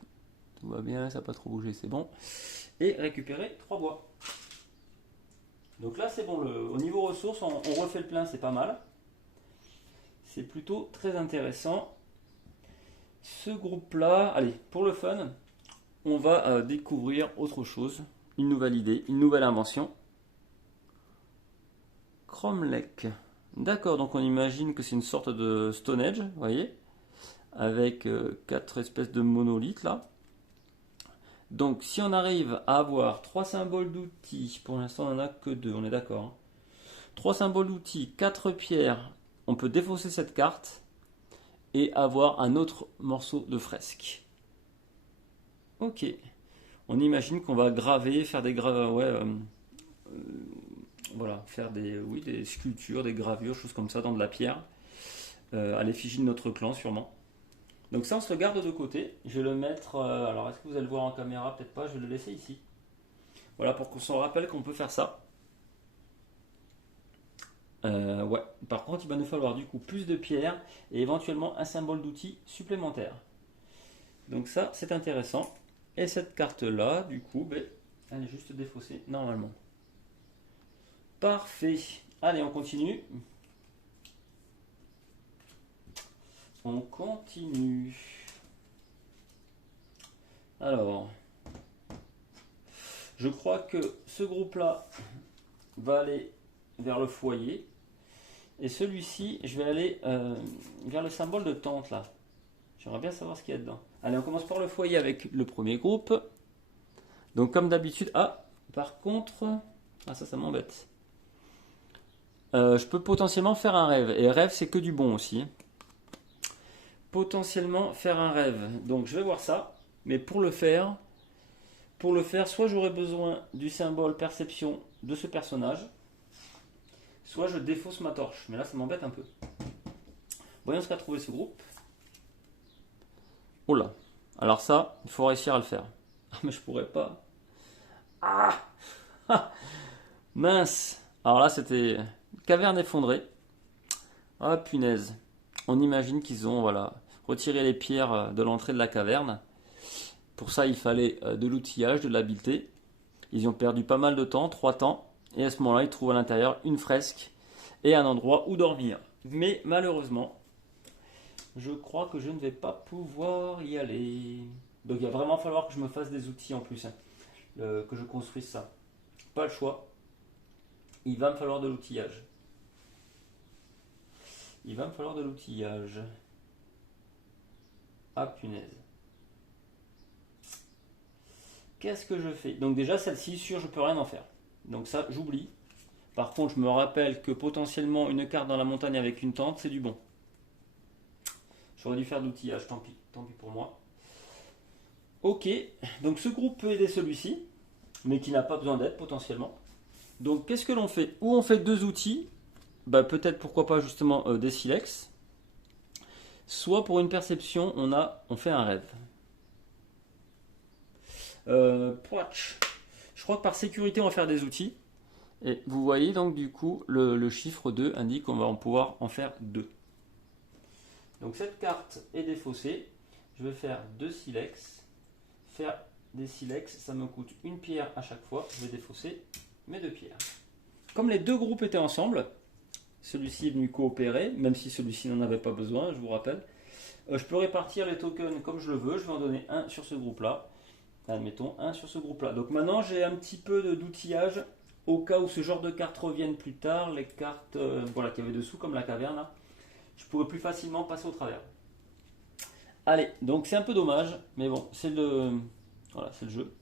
Tout va bien, ça n'a pas trop bougé, c'est bon. Et récupérer 3 bois. Donc là c'est bon, au niveau ressources, on refait le plein, c'est pas mal. C'est plutôt très intéressant. Ce groupe-là, allez, pour le fun, on va découvrir autre chose, une nouvelle idée, une nouvelle invention. Cromlech. D'accord, donc on imagine que c'est une sorte de Stone Age, vous voyez, avec 4 espèces de monolithes là. Donc si on arrive à avoir 3 symboles d'outils, pour l'instant on n'en a que 2, on est d'accord. Hein. 3 symboles d'outils, 4 pierres, on peut défausser cette carte et avoir un autre morceau de fresque. Ok, on imagine qu'on va graver, faire des voilà, faire des sculptures, des gravures, choses comme ça dans de la pierre, à l'effigie de notre clan sûrement. Donc ça on se le garde de côté, je vais le mettre, alors est-ce que vous allez le voir en caméra, peut-être pas, je vais le laisser ici. Voilà, pour qu'on s'en rappelle qu'on peut faire ça. Ouais, par contre il va nous falloir du coup plus de pierres et éventuellement un symbole d'outil supplémentaire. Donc ça c'est intéressant. Et cette carte là, du coup, elle est juste défaussée normalement. Parfait. Allez, on continue. On continue. Alors, je crois que ce groupe-là va aller vers le foyer. Et celui-ci, je vais aller vers le symbole de tente là. J'aimerais bien savoir ce qu'il y a dedans. Allez, on commence par le foyer avec le premier groupe. Donc comme d'habitude, par contre, ça m'embête. Je peux potentiellement faire un rêve. Et rêve, c'est que du bon aussi. Potentiellement faire un rêve. Donc je vais voir ça. Mais pour le faire, Pour le faire, soit j'aurai besoin du symbole perception de ce personnage, soit je défausse ma torche. Mais là, ça m'embête un peu. Voyons ce qu'a trouvé ce groupe. Oh là. Alors ça, il faut réussir à le faire. Ah, mais je pourrais pas. Ah mince. Alors là, c'était caverne effondrée. Ah, punaise. On imagine qu'ils ont voilà, retiré les pierres de l'entrée de la caverne. Pour ça, il fallait de l'outillage, de l'habileté. Ils ont perdu pas mal de temps, 3 temps. Et à ce moment-là, ils trouvent à l'intérieur une fresque et un endroit où dormir. Mais malheureusement, je crois que je ne vais pas pouvoir y aller. Donc il va vraiment falloir que je me fasse des outils en plus, hein, que je construise ça. Pas le choix. Il va me falloir de l'outillage. Il va me falloir de l'outillage. Ah punaise. Qu'est-ce que je fais? Donc déjà celle-ci, sûr, je peux rien en faire. Donc ça, j'oublie. Par contre, je me rappelle que potentiellement une carte dans la montagne avec une tente, c'est du bon. J'aurais dû faire de l'outillage, tant pis pour moi. Ok, donc ce groupe peut aider celui-ci, mais qui n'a pas besoin d'aide potentiellement. Donc qu'est-ce que l'on fait? Ou on fait 2 outils, bah, peut-être pourquoi pas justement des silex. Soit pour une perception, on fait un rêve. Je crois que par sécurité, on va faire des outils. Et vous voyez donc du coup, le chiffre 2 indique qu'on va en pouvoir en faire 2. Donc cette carte est défaussée. Je vais faire 2 silex. Faire des silex, ça me coûte une pierre à chaque fois. Je vais défausser mes 2 pierres. Comme les 2 groupes étaient ensemble, celui-ci est venu coopérer, même si celui-ci n'en avait pas besoin, je vous rappelle. Je peux répartir les tokens comme je le veux. Je vais en donner un sur ce groupe-là. Admettons un sur ce groupe-là. Donc maintenant, j'ai un petit peu d'outillage au cas où ce genre de cartes reviennent plus tard. Les cartes voilà, qu'il y avait dessous, comme la caverne, là, je pourrais plus facilement passer au travers. Allez, donc c'est un peu dommage, mais bon, voilà, c'est le jeu.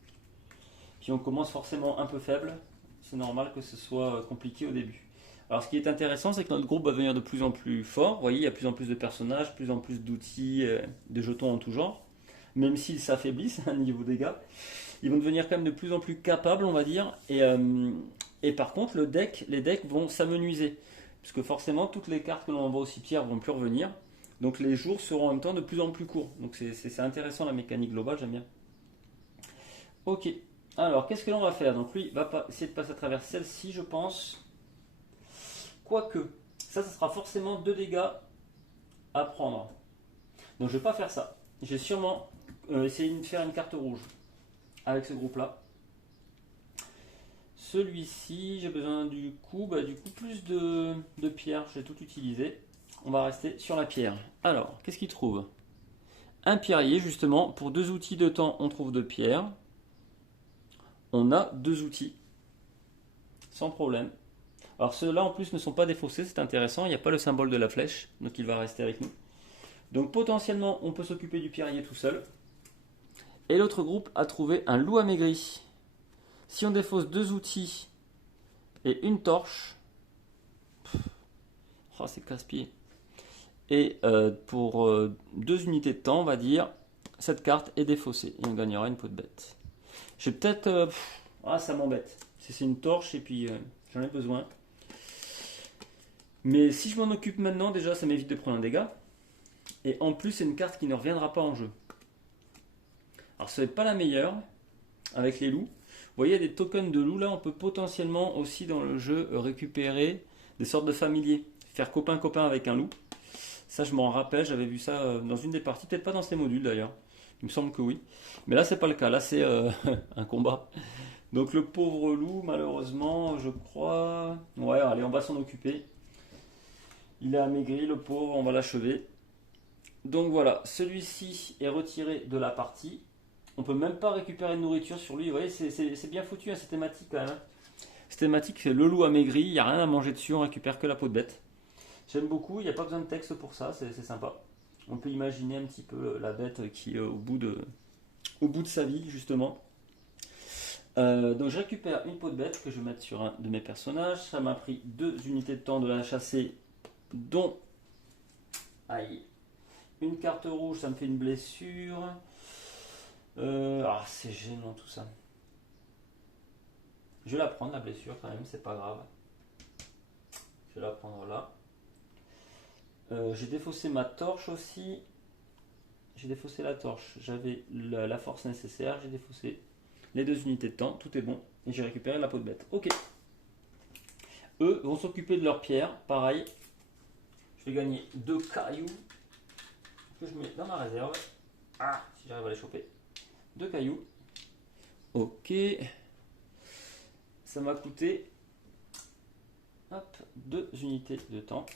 Puis on commence forcément un peu faible. C'est normal que ce soit compliqué au début. Alors ce qui est intéressant, c'est que notre groupe va devenir de plus en plus fort. Vous voyez, il y a plus en plus de personnages, plus en plus d'outils, de jetons en tout genre. Même s'ils s'affaiblissent à un niveau dégâts, ils vont devenir quand même de plus en plus capables, on va dire. Et par contre, les decks vont s'amenuiser. Parce que forcément, toutes les cartes que l'on envoie au cimetière vont plus revenir. Donc les jours seront en même temps de plus en plus courts. Donc c'est intéressant la mécanique globale, j'aime bien. Ok. Alors, qu'est-ce que l'on va faire? Donc lui va essayer de passer à travers celle-ci, je pense. Quoique, ça sera forcément 2 dégâts à prendre. Donc je vais pas faire ça. Je vais sûrement essayer de faire une carte rouge avec ce groupe-là. Celui-ci, j'ai besoin du coup plus de pierres. J'ai tout utilisé. On va rester sur la pierre. Alors, qu'est-ce qu'il trouve? Un pierrier, justement. Pour 2 outils de temps, on trouve 2 pierres. On a 2 outils. Sans problème. Alors ceux-là en plus ne sont pas défaussés, c'est intéressant. Il n'y a pas le symbole de la flèche, donc il va rester avec nous. Donc potentiellement, on peut s'occuper du pierrier tout seul. Et l'autre groupe a trouvé un loup amaigri. Si on défausse 2 outils et une torche, oh, c'est casse-pied. Et pour 2 unités de temps, on va dire, cette carte est défaussée et on gagnera une peau de bête. J'ai peut-être... ça m'embête. C'est une torche et puis j'en ai besoin. Mais si je m'en occupe maintenant, déjà, ça m'évite de prendre un dégât. Et en plus, c'est une carte qui ne reviendra pas en jeu. Alors, ce n'est pas la meilleure avec les loups. Vous voyez, il y a des tokens de loups là. On peut potentiellement aussi dans le jeu récupérer des sortes de familiers. Faire copain-copain avec un loup. Ça, je m'en rappelle. J'avais vu ça dans une des parties. Peut-être pas dans ces modules d'ailleurs. Il me semble que oui. Mais là, c'est pas le cas. Là, c'est un combat. Donc, le pauvre loup, malheureusement, je crois. Ouais, allez, on va s'en occuper. Il est amaigri, le pauvre. On va l'achever. Donc voilà, celui-ci est retiré de la partie. On peut même pas récupérer de nourriture sur lui. Vous voyez, c'est bien foutu, hein, cette thématique quand même. Hein. Cette thématique, c'est le loup amaigri. Il n'y a rien à manger dessus, on récupère que la peau de bête. J'aime beaucoup, il n'y a pas besoin de texte pour ça, c'est sympa. On peut imaginer un petit peu la bête qui est au bout de sa vie, justement. Donc je récupère une peau de bête que je vais mettre sur un de mes personnages. Ça m'a pris 2 unités de temps de la chasser, dont... Aïe. Une carte rouge, ça me fait une blessure. C'est gênant tout ça. Je vais la prendre la blessure quand même, c'est pas grave. Je vais la prendre là. J'ai défaussé ma torche aussi. J'ai défaussé la torche. J'avais la force nécessaire. J'ai défaussé les 2 unités de temps. Tout est bon. Et j'ai récupéré la peau de bête. Ok. Eux vont s'occuper de leurs pierres. Pareil. Je vais gagner 2 cailloux que je mets dans ma réserve. Ah, si j'arrive à les choper. 2 cailloux. Ok. Ça m'a coûté 2 unités de temps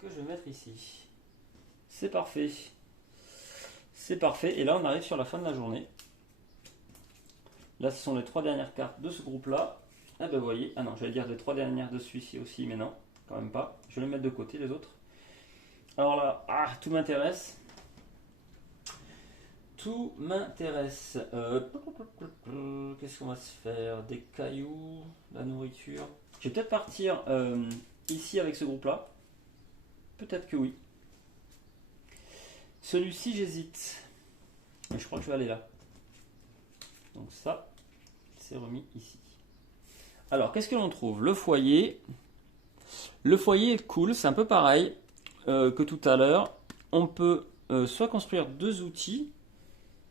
que je vais mettre ici. C'est parfait. C'est parfait. Et là, on arrive sur la fin de la journée. Là, ce sont les 3 dernières cartes de ce groupe-là. Ah ben, vous voyez. Ah non, j'allais dire les 3 dernières de celui-ci aussi, mais non, quand même pas. Je vais les mettre de côté, les autres. Alors là, tout m'intéresse. Tout m'intéresse. Qu'est-ce qu'on va se faire? Des cailloux, la nourriture. Je vais peut-être partir ici avec ce groupe-là. Peut-être que oui. Celui-ci, j'hésite. Mais je crois que je vais aller là. Donc ça, c'est remis ici. Alors, qu'est-ce que l'on trouve? Le foyer. Le foyer est cool, c'est un peu pareil que tout à l'heure. On peut soit construire 2 outils,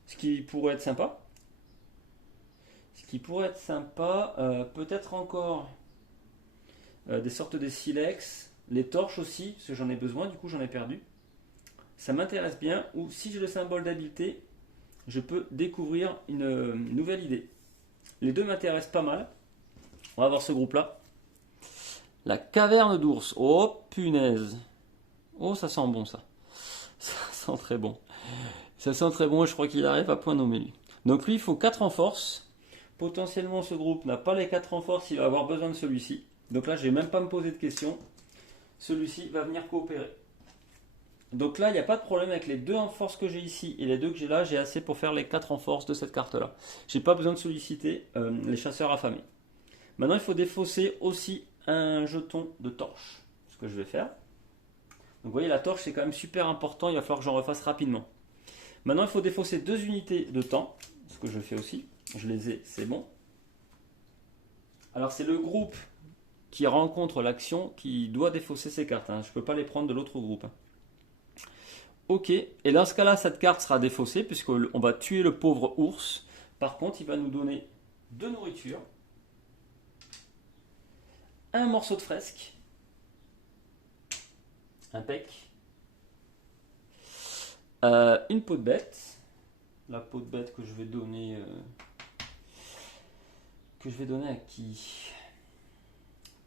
ce qui pourrait être sympa. Peut-être encore des sortes de silex, les torches aussi, parce que j'en ai besoin, du coup j'en ai perdu. Ça m'intéresse bien, ou si j'ai le symbole d'habileté, je peux découvrir une nouvelle idée. Les deux m'intéressent pas mal. On va voir ce groupe-là. La caverne d'ours. Oh punaise. Oh, ça sent bon ça. Ça sent très bon. Ça sent très bon et je crois qu'il arrive à point nommé lui. Donc lui, il faut 4 en force. Potentiellement, ce groupe n'a pas les 4 en force, il va avoir besoin de celui-ci. Donc là, je ne vais même pas me poser de questions. Celui-ci va venir coopérer. Donc là, il n'y a pas de problème avec les 2 en force que j'ai ici et les 2 que j'ai là. J'ai assez pour faire les 4 en force de cette carte-là. Je n'ai pas besoin de solliciter les chasseurs affamés. Maintenant, il faut défausser aussi un jeton de torche. Ce que je vais faire. Donc vous voyez, la torche, c'est quand même super important. Il va falloir que j'en refasse rapidement. Maintenant, il faut défausser 2 unités de temps. Ce que je fais aussi. Je les ai, c'est bon. Alors, c'est le groupe qui rencontre l'action qui doit défausser ces cartes. Je ne peux pas les prendre de l'autre groupe. Ok. Et dans ce cas-là, cette carte sera défaussée puisqu'on va tuer le pauvre ours. Par contre, il va nous donner 2 nourritures. Un morceau de fresque. Un pec. Une peau de bête. La peau de bête que je vais donner... à qui?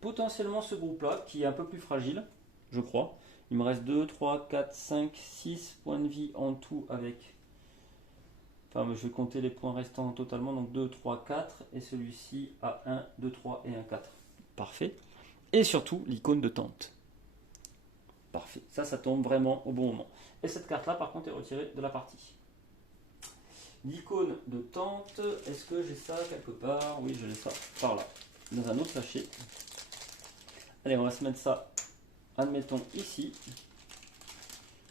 Potentiellement ce groupe-là, qui est un peu plus fragile, je crois. Il me reste 2, 3, 4, 5, 6 points de vie en tout avec... Enfin, je vais compter les points restants totalement. Donc 2, 3, 4. Et celui-ci a 1, 2, 3 et 1, 4. Parfait. Et surtout, l'icône de tente. Parfait. Ça tombe vraiment au bon moment. Et cette carte-là, par contre, est retirée de la partie. L'icône de tente, est-ce que j'ai ça quelque part? Oui, je l'ai ça par là, dans un autre sachet. Allez, on va se mettre ça, admettons, ici.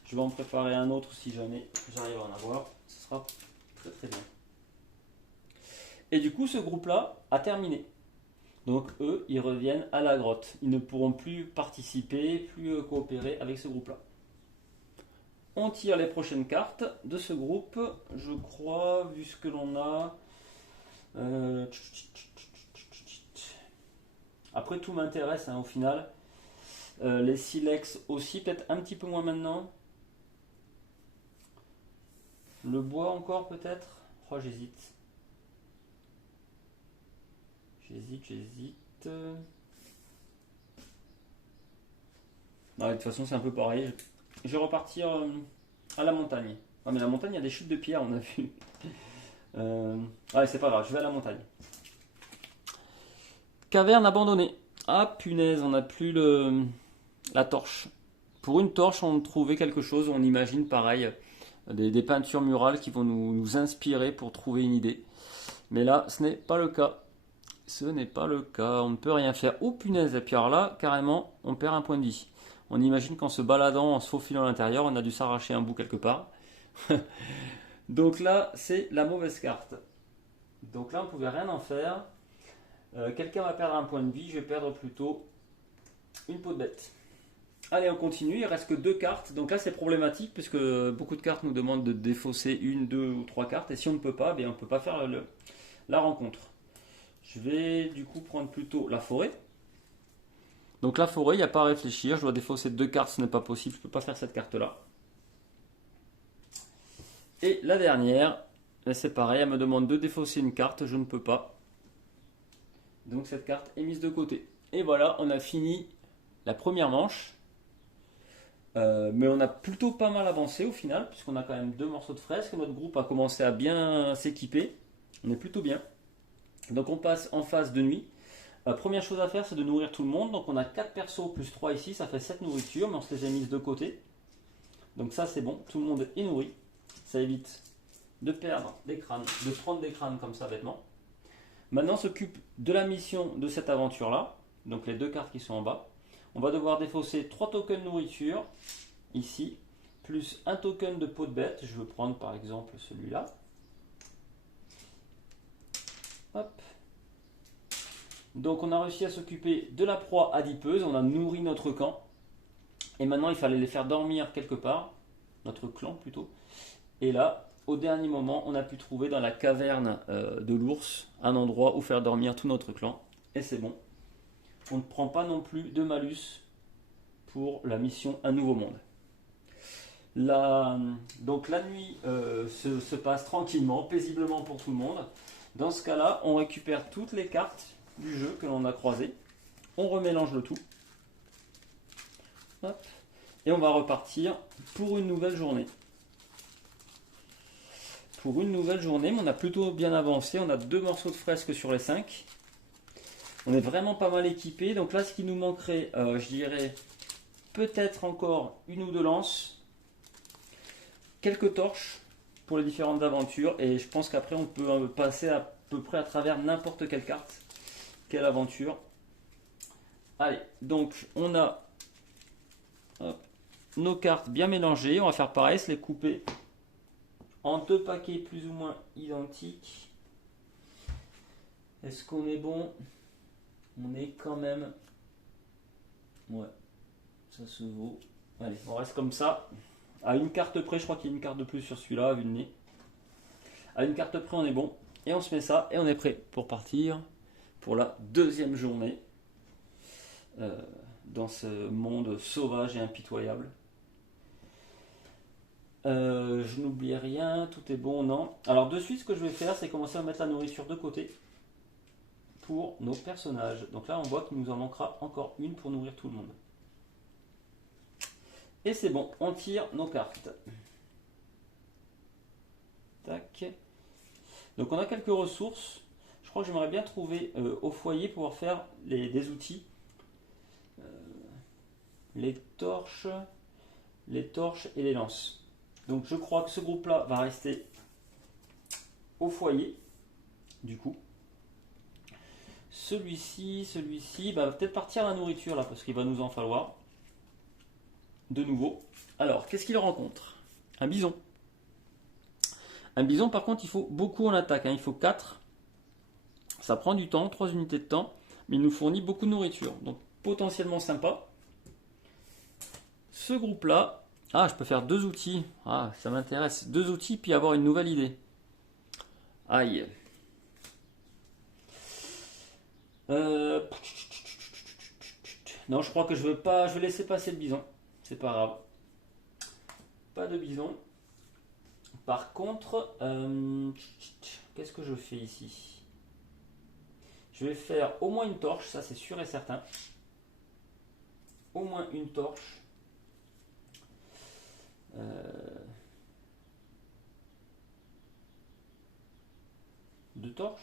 Je vais en préparer un autre si jamais j'arrive à en avoir. Ce sera très très bien. Et du coup, ce groupe-là a terminé. Donc eux, ils reviennent à la grotte. Ils ne pourront plus participer, plus coopérer avec ce groupe-là. On tire les prochaines cartes de ce groupe. Je crois, vu ce que l'on a... Après, tout m'intéresse au final. Les silex aussi, peut-être un petit peu moins maintenant. Le bois encore peut-être. Oh, j'hésite. J'hésite. Non, de toute façon, c'est un peu pareil. Je vais repartir à la montagne. Ah, mais la montagne, il y a des chutes de pierre, on a vu. Allez, c'est pas grave, je vais à la montagne. Caverne abandonnée. Ah, punaise, on n'a plus la torche. Pour une torche, on trouvait quelque chose, on imagine pareil, des peintures murales qui vont nous inspirer pour trouver une idée. Mais là, ce n'est pas le cas. Ce n'est pas le cas, on ne peut rien faire. Oh punaise, et puis alors là, carrément, on perd un point de vie. On imagine qu'en se baladant, en se faufilant à l'intérieur, on a dû s'arracher un bout quelque part. Donc là, c'est la mauvaise carte. Donc là, on ne pouvait rien en faire. Quelqu'un va perdre un point de vie, je vais perdre plutôt une peau de bête. Allez, on continue, il reste que 2 cartes. Donc là, c'est problématique puisque beaucoup de cartes nous demandent de défausser 1, 2 ou 3 cartes. Et si on ne peut pas, on ne peut pas faire la rencontre. Je vais du coup prendre plutôt la forêt. Donc la forêt, il n'y a pas à réfléchir. Je dois défausser 2 cartes, ce n'est pas possible. Je ne peux pas faire cette carte-là. Et la dernière, c'est pareil, elle me demande de défausser une carte. Je ne peux pas. Donc cette carte est mise de côté. Et voilà, on a fini la première manche. Mais on a plutôt pas mal avancé au final, puisqu'on a quand même 2 morceaux de fresque. Notre groupe a commencé à bien s'équiper. On est plutôt bien. Donc on passe en phase de nuit. Première chose à faire, c'est de nourrir tout le monde. Donc on a 4 persos plus 3 ici, ça fait 7 nourritures, mais on se les a mises de côté. Donc ça c'est bon, tout le monde est nourri. Ça évite de perdre des crânes, de prendre des crânes comme ça bêtement. Maintenant on s'occupe de la mission de cette aventure-là. Donc les 2 cartes qui sont en bas. On va devoir défausser 3 tokens de nourriture, ici, plus un token de peau de bête. Je veux prendre par exemple celui-là. Hop. Donc on a réussi à s'occuper de la proie adipeuse, on a nourri notre camp. Et maintenant il fallait les faire dormir quelque part, notre clan plutôt. Et là, au dernier moment, on a pu trouver dans la caverne de l'ours un endroit où faire dormir tout notre clan. Et c'est bon. On ne prend pas non plus de malus pour la mission Un Nouveau Monde. Donc la nuit se passe tranquillement, paisiblement pour tout le monde. Dans ce cas-là, on récupère toutes les cartes du jeu que l'on a croisées. On remélange le tout. Hop. Et on va repartir pour une nouvelle journée. Pour une nouvelle journée, mais on a plutôt bien avancé. On a 2 morceaux de fresque sur les 5. On est vraiment pas mal équipé. Donc là, ce qui nous manquerait, je dirais, peut-être encore 1 ou 2 lances, quelques torches pour les différentes aventures. Et je pense qu'après, on peut passer à peu près à travers n'importe quelle carte, quelle aventure. Allez, donc on a nos cartes bien mélangées. On va faire pareil, se les couper en 2 paquets plus ou moins identiques. Est-ce qu'on est bon? On est quand même... Ouais, ça se vaut. Allez, on reste comme ça. À une carte près, je crois qu'il y a une carte de plus sur celui-là, vu le nez. À une carte près, on est bon. Et on se met ça, et on est prêt pour partir pour la 2e journée dans ce monde sauvage et impitoyable. Je n'oublie rien, tout est bon, non. Alors de suite, ce que je vais faire, c'est commencer à mettre la nourriture de côté pour nos personnages. Donc là, on voit qu'il nous en manquera encore une pour nourrir tout le monde. Et c'est bon, on tire nos cartes. Tac. Donc on a quelques ressources. Je crois que j'aimerais bien trouver au foyer pour pouvoir faire des outils. Les torches et les lances. Donc je crois que ce groupe-là va rester au foyer, du coup. Celui-ci, va peut-être partir à la nourriture là, parce qu'il va nous en falloir. De nouveau. Alors, qu'est-ce qu'il rencontre? Un bison. Un bison, par contre, il faut beaucoup en attaque. Il faut 4. Ça prend du temps, 3 unités de temps, mais il nous fournit beaucoup de nourriture. Donc, potentiellement sympa. Ce groupe-là, je peux faire 2 outils. Ah, ça m'intéresse. 2 outils, puis avoir une nouvelle idée. Aïe. Non, je crois que je vais laisser passer le bison. C'est pas grave. Pas de bison. Par contre, qu'est-ce que je fais ici? Je vais faire au moins une torche, ça c'est sûr et certain. Au moins une torche. 2 torches.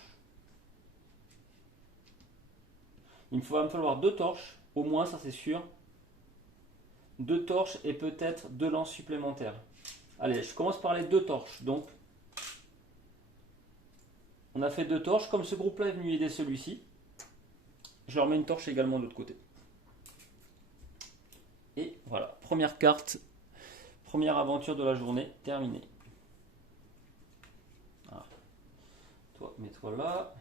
Il va me falloir 2 torches, au moins, ça c'est sûr. 2 torches et peut-être 2 lances supplémentaires. Allez, je commence par les 2 torches. Donc, on a fait 2 torches. Comme ce groupe-là est venu aider celui-ci, je leur mets une torche également de l'autre côté. Et voilà, première carte, première aventure de la journée terminée. Toi, mets-toi là.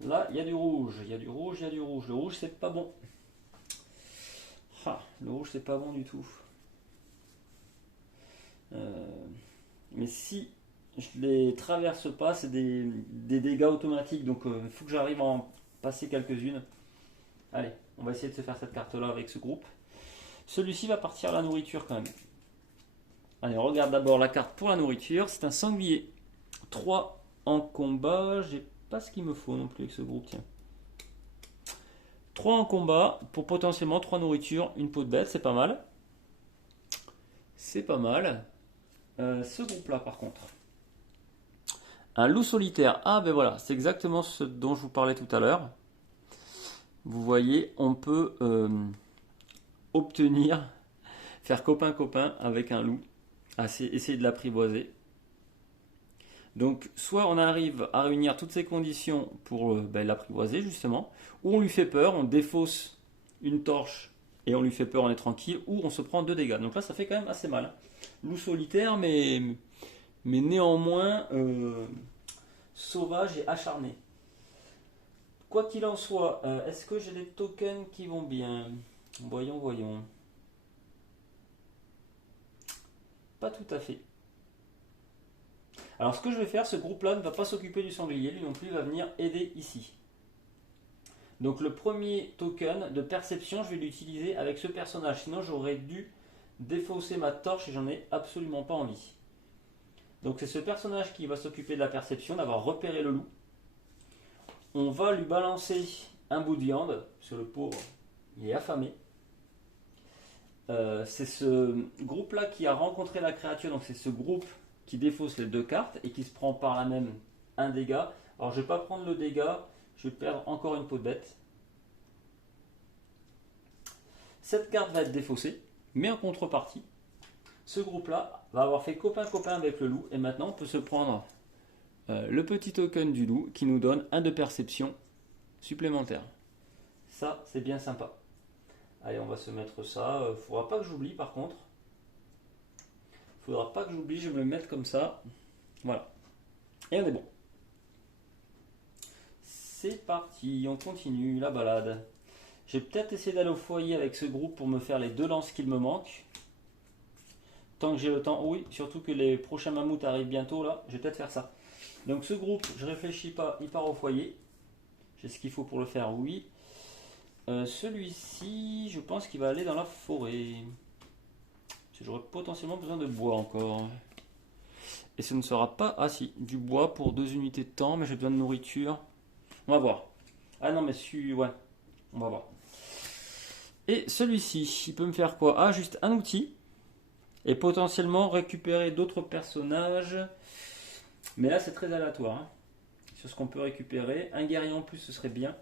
Là, il y a du rouge, il y a du rouge, il y a du rouge. Le rouge, c'est pas bon. Ah, le rouge, c'est pas bon du tout. Mais si je les traverse pas, c'est des dégâts automatiques. Donc, il faut que j'arrive à en passer quelques-unes. Allez, on va essayer de se faire cette carte-là avec ce groupe. Celui-ci va partir à la nourriture quand même. Allez, on regarde d'abord la carte pour la nourriture. C'est un sanglier. 3 en combat. J'ai pas ce qu'il me faut non plus avec ce groupe, tiens. 3 en combat pour potentiellement 3 nourritures, une peau de bête, c'est pas mal. C'est pas mal. Ce groupe-là, par contre. Un loup solitaire. Ah, ben voilà, c'est exactement ce dont je vous parlais tout à l'heure. Vous voyez, on peut obtenir, faire copain-copain avec un loup, essayer de l'apprivoiser. Donc, soit on arrive à réunir toutes ces conditions pour l'apprivoiser, justement, ou on lui fait peur, on défausse une torche et on lui fait peur, on est tranquille, ou on se prend 2 dégâts. Donc là, ça fait quand même assez mal. Loup solitaire, mais néanmoins sauvage et acharné. Quoi qu'il en soit, est-ce que j'ai des tokens qui vont bien? Voyons, voyons. Pas tout à fait. Alors ce que je vais faire, ce groupe-là ne va pas s'occuper du sanglier, lui non plus, il va venir aider ici. Donc le premier token de perception, je vais l'utiliser avec ce personnage. Sinon j'aurais dû défausser ma torche et j'en ai absolument pas envie. Donc c'est ce personnage qui va s'occuper de la perception, d'avoir repéré le loup. On va lui balancer un bout de viande, parce que le pauvre, il est affamé. C'est ce groupe-là qui a rencontré la créature, donc c'est ce groupe qui défausse les 2 cartes et qui se prend par là même un dégât. Alors je ne vais pas prendre le dégât, je vais perdre encore une peau de bête. Cette carte va être défaussée, mais en contrepartie, ce groupe-là va avoir fait copain-copain avec le loup et maintenant on peut se prendre le petit token du loup qui nous donne un de perception supplémentaire. Ça, c'est bien sympa. Allez, on va se mettre ça. Faudra pas que j'oublie par contre. Faudra pas que j'oublie, je vais me le mettre comme ça. Voilà. Et on est bon. C'est parti, on continue la balade. J'ai peut-être essayé d'aller au foyer avec ce groupe pour me faire les 2 lances qu'il me manque. Tant que j'ai le temps, oui, surtout que les prochains mammouths arrivent bientôt là, je vais peut-être faire ça. Donc ce groupe, je réfléchis pas, il part au foyer. J'ai ce qu'il faut pour le faire, oui. Celui-ci, je pense qu'il va aller dans la forêt. J'aurais potentiellement besoin de bois encore. Et ce ne sera pas... Ah si, du bois pour 2 unités de temps, mais j'ai besoin de nourriture. On va voir. Ah non, mais ouais, on va voir. Et celui-ci, il peut me faire quoi? Ah, juste un outil. Et potentiellement récupérer d'autres personnages. Mais là, c'est très aléatoire. Hein. Sur ce qu'on peut récupérer. Un guerrier en plus, ce serait bien.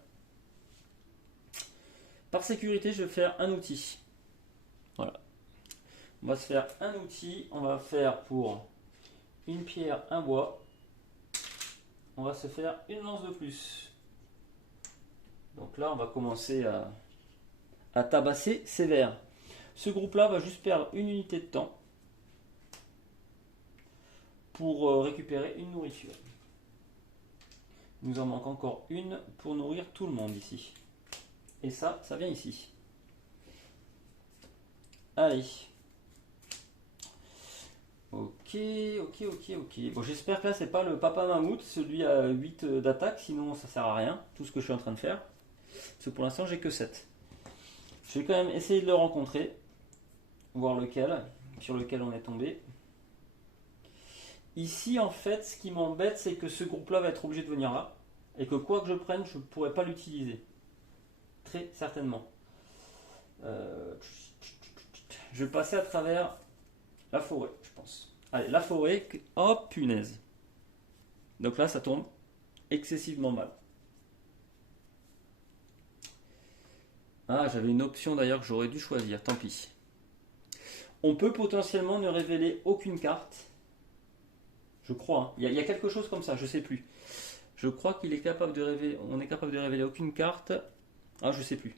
Par sécurité, je vais faire un outil. Voilà. On va se faire un outil. On va faire pour une pierre, un bois. On va se faire une lance de plus. Donc là, on va commencer à tabasser sévère. Ce groupe-là va juste perdre une unité de temps pour récupérer une nourriture. Il nous en manque encore une pour nourrir tout le monde ici. Et ça vient ici. Allez. Ok. Bon, j'espère que là, c'est pas le papa mammouth, celui à 8 d'attaque, sinon ça sert à rien, tout ce que je suis en train de faire. Parce que pour l'instant, j'ai que 7. Je vais quand même essayer de le rencontrer, voir lequel, sur lequel on est tombé. Ici, en fait, ce qui m'embête, c'est que ce groupe-là va être obligé de venir là, et que quoi que je prenne, je ne pourrai pas l'utiliser. Très certainement. Je vais passer à travers la forêt, je pense. Allez, la forêt. Oh, punaise. Donc là, ça tombe excessivement mal. Ah, j'avais une option d'ailleurs que j'aurais dû choisir, tant pis. On peut potentiellement ne révéler aucune carte. Je crois. Hein. Il y a quelque chose comme ça, je sais plus. Je crois qu'il est capable de révéler. On est capable de révéler aucune carte. Ah, je sais plus.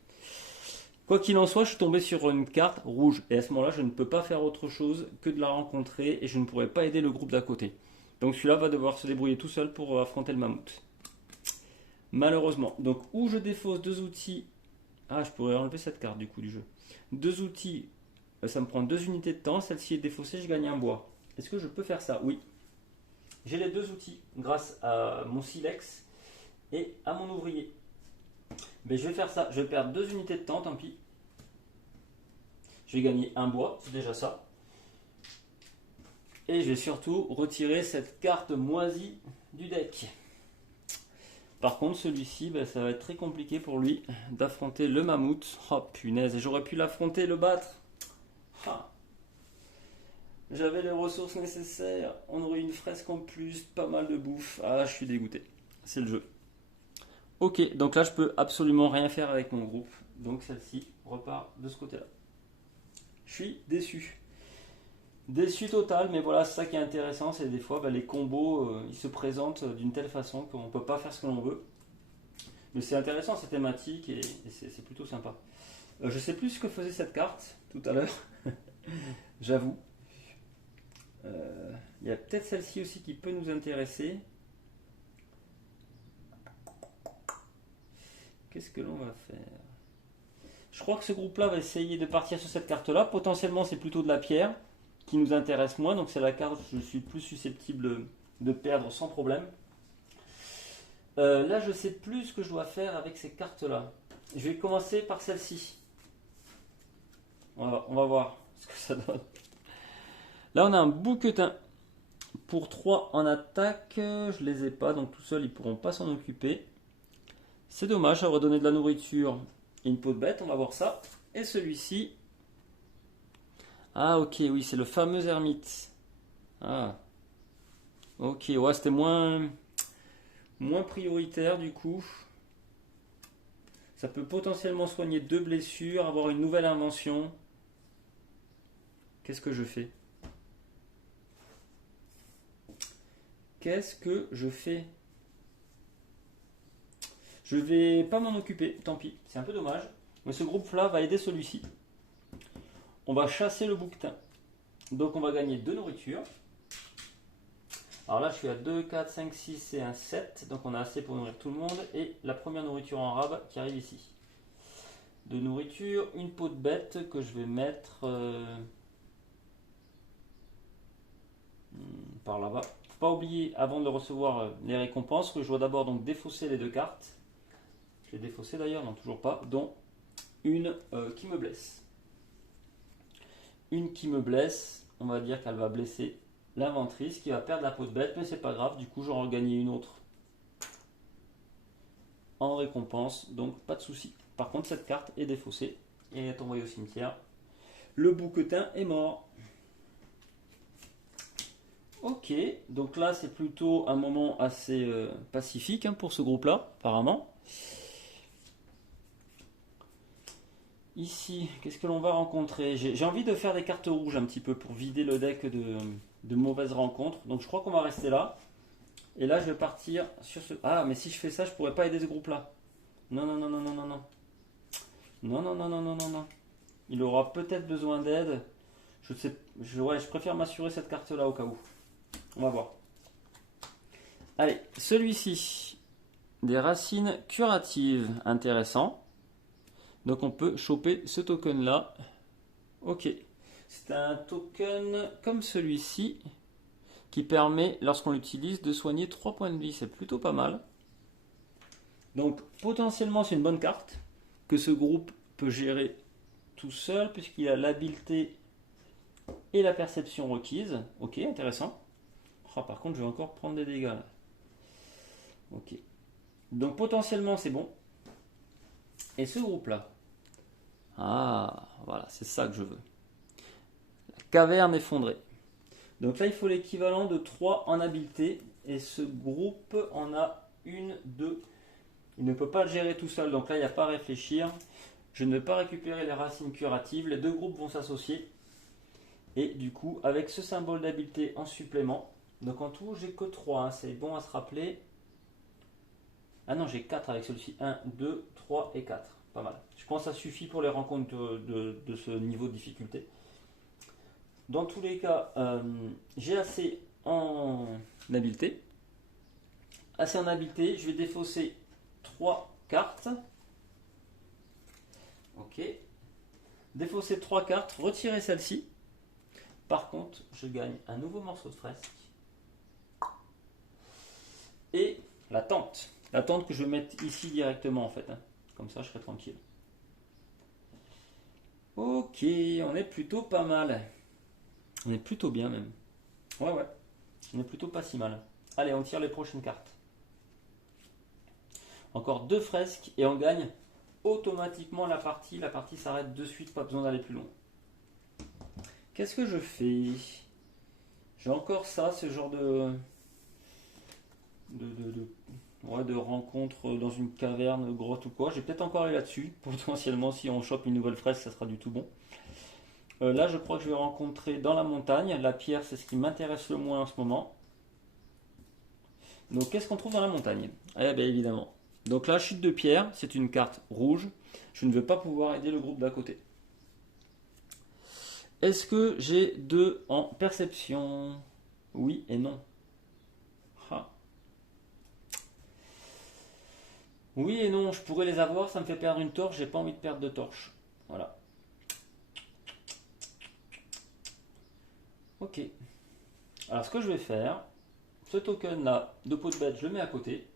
Quoi qu'il en soit, je suis tombé sur une carte rouge. Et à ce moment-là, je ne peux pas faire autre chose que de la rencontrer et je ne pourrai pas aider le groupe d'à côté. Donc celui-là va devoir se débrouiller tout seul pour affronter le mammouth. malheureusement. Donc, ou je défausse 2 outils. Ah, je pourrais enlever cette carte du coup du jeu. 2 outils, ça me prend 2 unités de temps. Celle-ci est défaussée, je gagne un bois. Est-ce que je peux faire ça? Oui. J'ai les 2 outils grâce à mon silex et à mon ouvrier. Mais je vais faire ça. Je vais perdre 2 unités de temps, tant pis. Je vais gagner un bois, c'est déjà ça. Et je vais surtout retirer cette carte moisie du deck. Par contre, celui-ci, ça va être très compliqué pour lui d'affronter le mammouth. Oh punaise, et j'aurais pu l'affronter et le battre. Ah. J'avais les ressources nécessaires. On aurait une fresque en plus, pas mal de bouffe. Ah, je suis dégoûté. C'est le jeu. Ok, donc là, je peux absolument rien faire avec mon groupe. Donc celle-ci repart de ce côté-là. Je suis déçu. Déçu total, mais voilà, c'est ça qui est intéressant, c'est des fois les combos, ils se présentent d'une telle façon qu'on ne peut pas faire ce que l'on veut. Mais c'est intéressant, c'est thématique et c'est plutôt sympa. Je sais plus ce que faisait cette carte tout à l'heure, j'avoue. Il y a peut-être celle-ci aussi qui peut nous intéresser. Qu'est-ce que l'on va faire? Je crois que ce groupe-là va essayer de partir sur cette carte-là. Potentiellement, c'est plutôt de la pierre qui nous intéresse moins, donc c'est la carte que je suis plus susceptible de perdre sans problème. Là, je sais plus ce que je dois faire avec ces cartes-là. Je vais commencer par celle-ci. On va voir ce que ça donne. Là, on a un bouquetin pour 3 en attaque. Je les ai pas, donc tout seul, ils pourront pas s'en occuper. C'est dommage, ça aurait donné de la nourriture et une peau de bête, on va voir ça. Et celui-ci. Ah ok, oui, c'est le fameux ermite. Ah. Ok, ouais, c'était moins prioritaire du coup. Ça peut potentiellement soigner 2 blessures, avoir une nouvelle invention. Qu'est-ce que je fais? Qu'est-ce que je fais? Je vais pas m'en occuper, tant pis, c'est un peu dommage. Mais ce groupe-là va aider celui-ci. On va chasser le bouquetin. Donc on va gagner 2 nourritures. Alors là je suis à 2, 4, 5, 6 et un 7. Donc on a assez pour nourrir tout le monde. Et la première nourriture en rab qui arrive ici. 2 nourritures, une peau de bête que je vais mettre par là-bas. Faut pas oublier avant de recevoir les récompenses que je dois d'abord donc défausser les 2 cartes. Je l'ai défaussé d'ailleurs, non toujours pas, dont une qui me blesse. Une qui me blesse, on va dire qu'elle va blesser l'inventrice qui va perdre la peau de bête, mais c'est pas grave, du coup j'aurai regagné une autre en récompense, donc pas de souci. Par contre cette carte est défaussée et est envoyée au cimetière. Le bouquetin est mort. Ok, donc là c'est plutôt un moment assez pacifique pour ce groupe-là, apparemment. Ici, qu'est-ce que l'on va rencontrer? J'ai envie de faire des cartes rouges un petit peu pour vider le deck de mauvaises rencontres. Donc je crois qu'on va rester là. Et là je vais partir sur ce... Ah mais si je fais ça je pourrais pas aider ce groupe-là. Non, non, non, non, non, non, non. Non, non, non, non, non, non, non. Il aura peut-être besoin d'aide. Je sais, je préfère m'assurer cette carte-là au cas où. On va voir. Allez, celui-ci. Des racines curatives. Intéressant. Donc on peut choper ce token là. Ok. C'est un token comme celui-ci qui permet, lorsqu'on l'utilise, de soigner 3 points de vie. C'est plutôt pas mal. Donc potentiellement c'est une bonne carte que ce groupe peut gérer tout seul puisqu'il a l'habileté et la perception requise. Ok, intéressant. Oh, par contre je vais encore prendre des dégâts là. Ok. Donc potentiellement c'est bon. Et ce groupe là. Ah, voilà, c'est ça que je veux. La caverne effondrée. Donc là, il faut l'équivalent de 3 en habileté. Et ce groupe en a 1, 2. Il ne peut pas le gérer tout seul. Donc là, il n'y a pas à réfléchir. Je ne vais pas récupérer les racines curatives. Les 2 groupes vont s'associer. Et du coup, avec ce symbole d'habileté en supplément. Donc en tout, j'ai que 3. C'est bon à se rappeler. Ah non, j'ai 4 avec celui-ci. 1, 2, 3 et 4. Pas mal. Je pense que ça suffit pour les rencontres de ce niveau de difficulté. Dans tous les cas, j'ai assez en habileté. Assez en habileté, je vais défausser 3 cartes. Ok. Défausser 3 cartes, retirer celle-ci. Par contre, je gagne un nouveau morceau de fresque. Et la tente. La tente que je vais mettre ici directement en fait. Comme ça, je serai tranquille. Ok, on est plutôt pas mal. On est plutôt bien même. Ouais, ouais. On est plutôt pas si mal. Allez, on tire les prochaines cartes. Encore 2 fresques et on gagne automatiquement la partie. La partie s'arrête de suite, pas besoin d'aller plus loin. Qu'est-ce que je fais? J'ai encore ça, ce genre de rencontre dans une caverne, grotte ou quoi. J'ai peut-être encore aller là-dessus. Potentiellement, si on chope une nouvelle fresque, ça sera du tout bon. Là, je crois que je vais rencontrer dans la montagne. La pierre, c'est ce qui m'intéresse le moins en ce moment. Donc, qu'est-ce qu'on trouve dans la montagne? Eh bien, évidemment. Donc, la chute de pierre, c'est une carte rouge. Je ne vais pas pouvoir aider le groupe d'à côté. Est-ce que j'ai 2 en perception? Oui et non. Ah. Oui et non, je pourrais les avoir, ça me fait perdre une torche, j'ai pas envie de perdre de torche. Voilà. Ok. Alors ce que je vais faire, ce token là de peau de bête, je le mets à côté.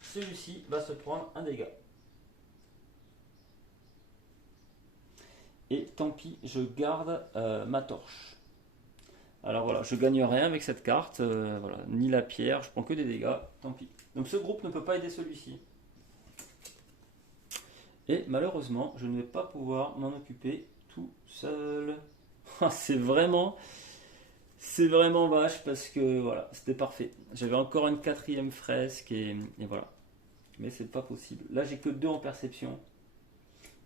Celui-ci va se prendre un dégât. Et tant pis, je garde ma torche. Alors voilà, je gagne rien avec cette carte, voilà, ni la pierre, je prends que des dégâts, tant pis. Donc ce groupe ne peut pas aider celui-ci. Et malheureusement, je ne vais pas pouvoir m'en occuper tout seul. C'est vraiment vache parce que voilà, c'était parfait. J'avais encore une 4e fresque et voilà. Mais c'est pas possible. Là, j'ai que 2 en perception.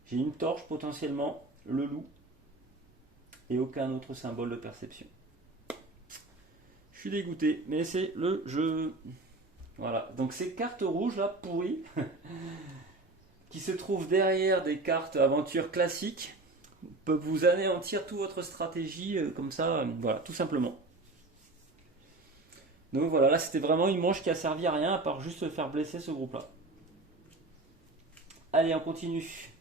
J'ai une torche potentiellement, le loup et aucun autre symbole de perception. Je suis dégoûté, mais c'est le jeu. Voilà, donc ces cartes rouges là, pourries, qui se trouvent derrière des cartes aventure classiques, peuvent vous anéantir toute votre stratégie comme ça, voilà, tout simplement. Donc voilà, là c'était vraiment une manche qui a servi à rien à part juste faire blesser ce groupe là. Allez, on continue.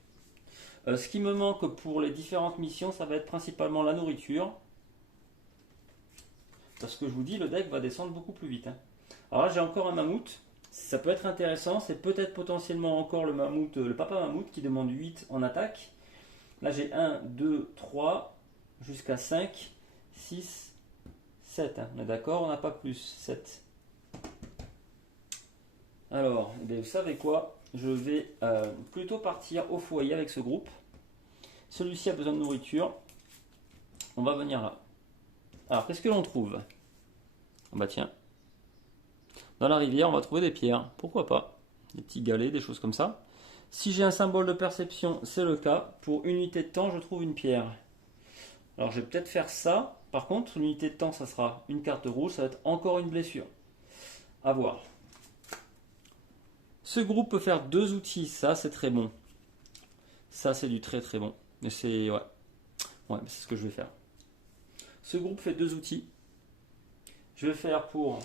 Ce qui me manque pour les différentes missions, ça va être principalement la nourriture. Parce que je vous dis, le deck va descendre beaucoup plus vite. Alors là, j'ai encore un mammouth. Ça peut être intéressant. C'est peut-être potentiellement encore le mammouth, le papa mammouth qui demande 8 en attaque. Là, j'ai 1, 2, 3, jusqu'à 5, 6, 7. On est d'accord, on n'a pas plus. 7. Alors, eh bien, vous savez quoi? Je vais plutôt partir au foyer avec ce groupe. Celui-ci a besoin de nourriture. On va venir là. Alors, qu'est-ce que l'on trouve? Bah tiens. Dans la rivière, on va trouver des pierres. Pourquoi pas? Des petits galets, des choses comme ça. Si j'ai un symbole de perception, c'est le cas. Pour une unité de temps, je trouve une pierre. Alors, je vais peut-être faire ça. Par contre, l'unité de temps, ça sera une carte rouge. Ça va être encore une blessure. À voir. Ce groupe peut faire 2 outils. Ça, c'est très bon. Ça, c'est du très très bon. Mais c'est... Ouais. Ouais, c'est ce que je vais faire. Ce groupe fait 2 outils. Je vais faire pour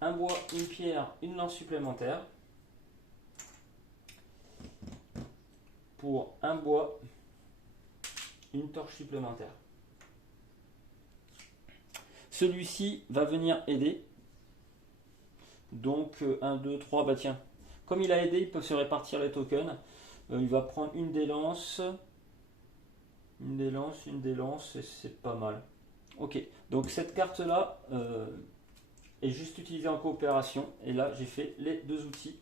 un bois, une pierre, une lance supplémentaire. Pour un bois, une torche supplémentaire. Celui-ci va venir aider. Donc 1, 2, 3, bah tiens. Comme il a aidé, ils peuvent se répartir les tokens. Il va prendre une des lances. Une des lances, et c'est pas mal. Ok, donc cette carte-là est juste utilisée en coopération. Et là, j'ai fait les 2 outils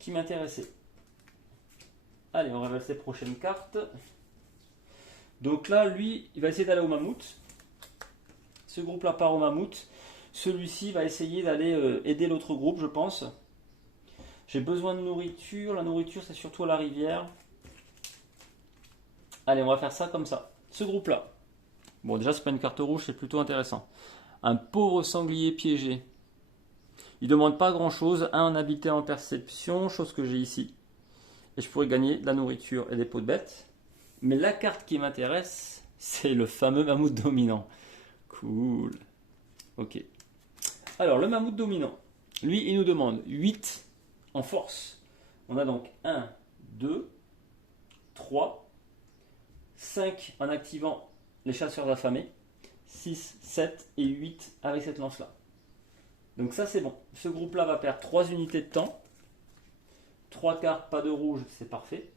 qui m'intéressaient. Allez, on révèle ces prochaines cartes. Donc là, lui, il va essayer d'aller au mammouth. Ce groupe-là part au mammouth. Celui-ci va essayer d'aller aider l'autre groupe, je pense. J'ai besoin de nourriture. La nourriture, c'est surtout à la rivière. Allez, on va faire ça comme ça. Ce groupe-là. Bon, déjà, c'est pas une carte rouge, c'est plutôt intéressant. Un pauvre sanglier piégé. Il demande pas grand-chose. Un habité en perception, chose que j'ai ici. Et je pourrais gagner de la nourriture et des peaux de bête. Mais la carte qui m'intéresse, c'est le fameux mammouth dominant. Cool. Ok. Alors, le mammouth dominant, lui, il nous demande 8 en force. On a donc 1, 2, 3, 5 en activant les chasseurs affamés, 6, 7 et 8 avec cette lance-là. Donc ça c'est bon. Ce groupe-là va perdre 3 unités de temps. 3 cartes, pas de rouge, c'est parfait.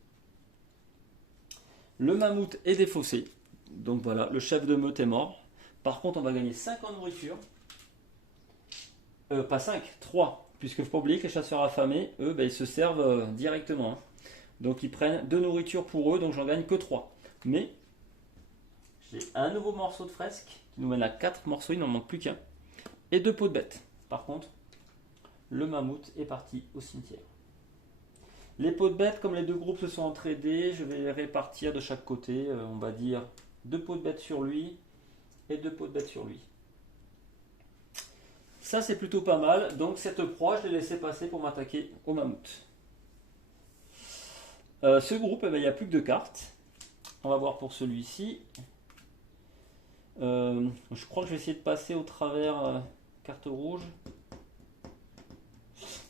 Le mammouth est défaussé. Donc voilà, le chef de meute est mort. Par contre, on va gagner 5 en nourriture. Pas 5, 3. Puisque il ne faut pas oublier que les chasseurs affamés, eux, ils se servent directement. Hein. Donc ils prennent 2 nourritures pour eux, donc j'en gagne que 3. Mais j'ai un nouveau morceau de fresque qui nous mène à 4 morceaux, il n'en manque plus qu'un. Et 2 pots de bête. Par contre, le mammouth est parti au cimetière. Les pots de bête, comme les deux groupes se sont entraidés, je vais les répartir de chaque côté. On va dire 2 pots de bête sur lui et 2 pots de bête sur lui. Ça c'est plutôt pas mal. Donc cette proie, je l'ai laissé passer pour m'attaquer au mammouth. Ce groupe, il n'y a plus que 2 cartes. On va voir pour celui-ci. Je crois que je vais essayer de passer au travers carte rouge.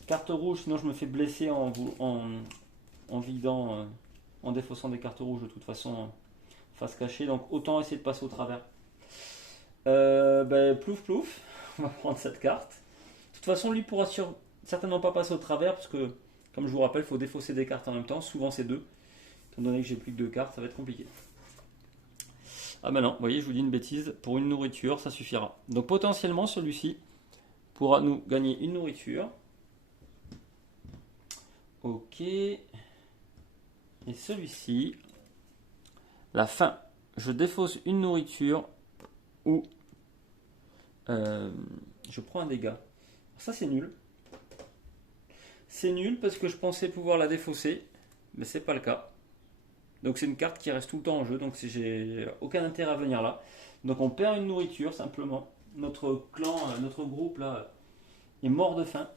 Carte rouge, sinon je me fais blesser en vidant, en défaussant des cartes rouges de toute façon face cachée. Donc autant essayer de passer au travers. Plouf plouf, on va prendre cette carte. De toute façon, lui pourra certainement pas passer au travers parce que, comme je vous rappelle, il faut défausser des cartes en même temps. Souvent c'est 2. Étant donné que j'ai plus que 2 cartes, ça va être compliqué. Ah ben non, vous voyez, je vous dis une bêtise. Pour une nourriture, ça suffira. Donc potentiellement, celui-ci pourra nous gagner une nourriture. Ok. Et celui-ci, la fin. Je défausse une nourriture ou je prends un dégât. Ça c'est nul. C'est nul parce que je pensais pouvoir la défausser, mais c'est pas le cas. Donc c'est une carte qui reste tout le temps en jeu, donc j'ai aucun intérêt à venir là. Donc on perd une nourriture simplement. Notre clan, notre groupe là est mort de faim.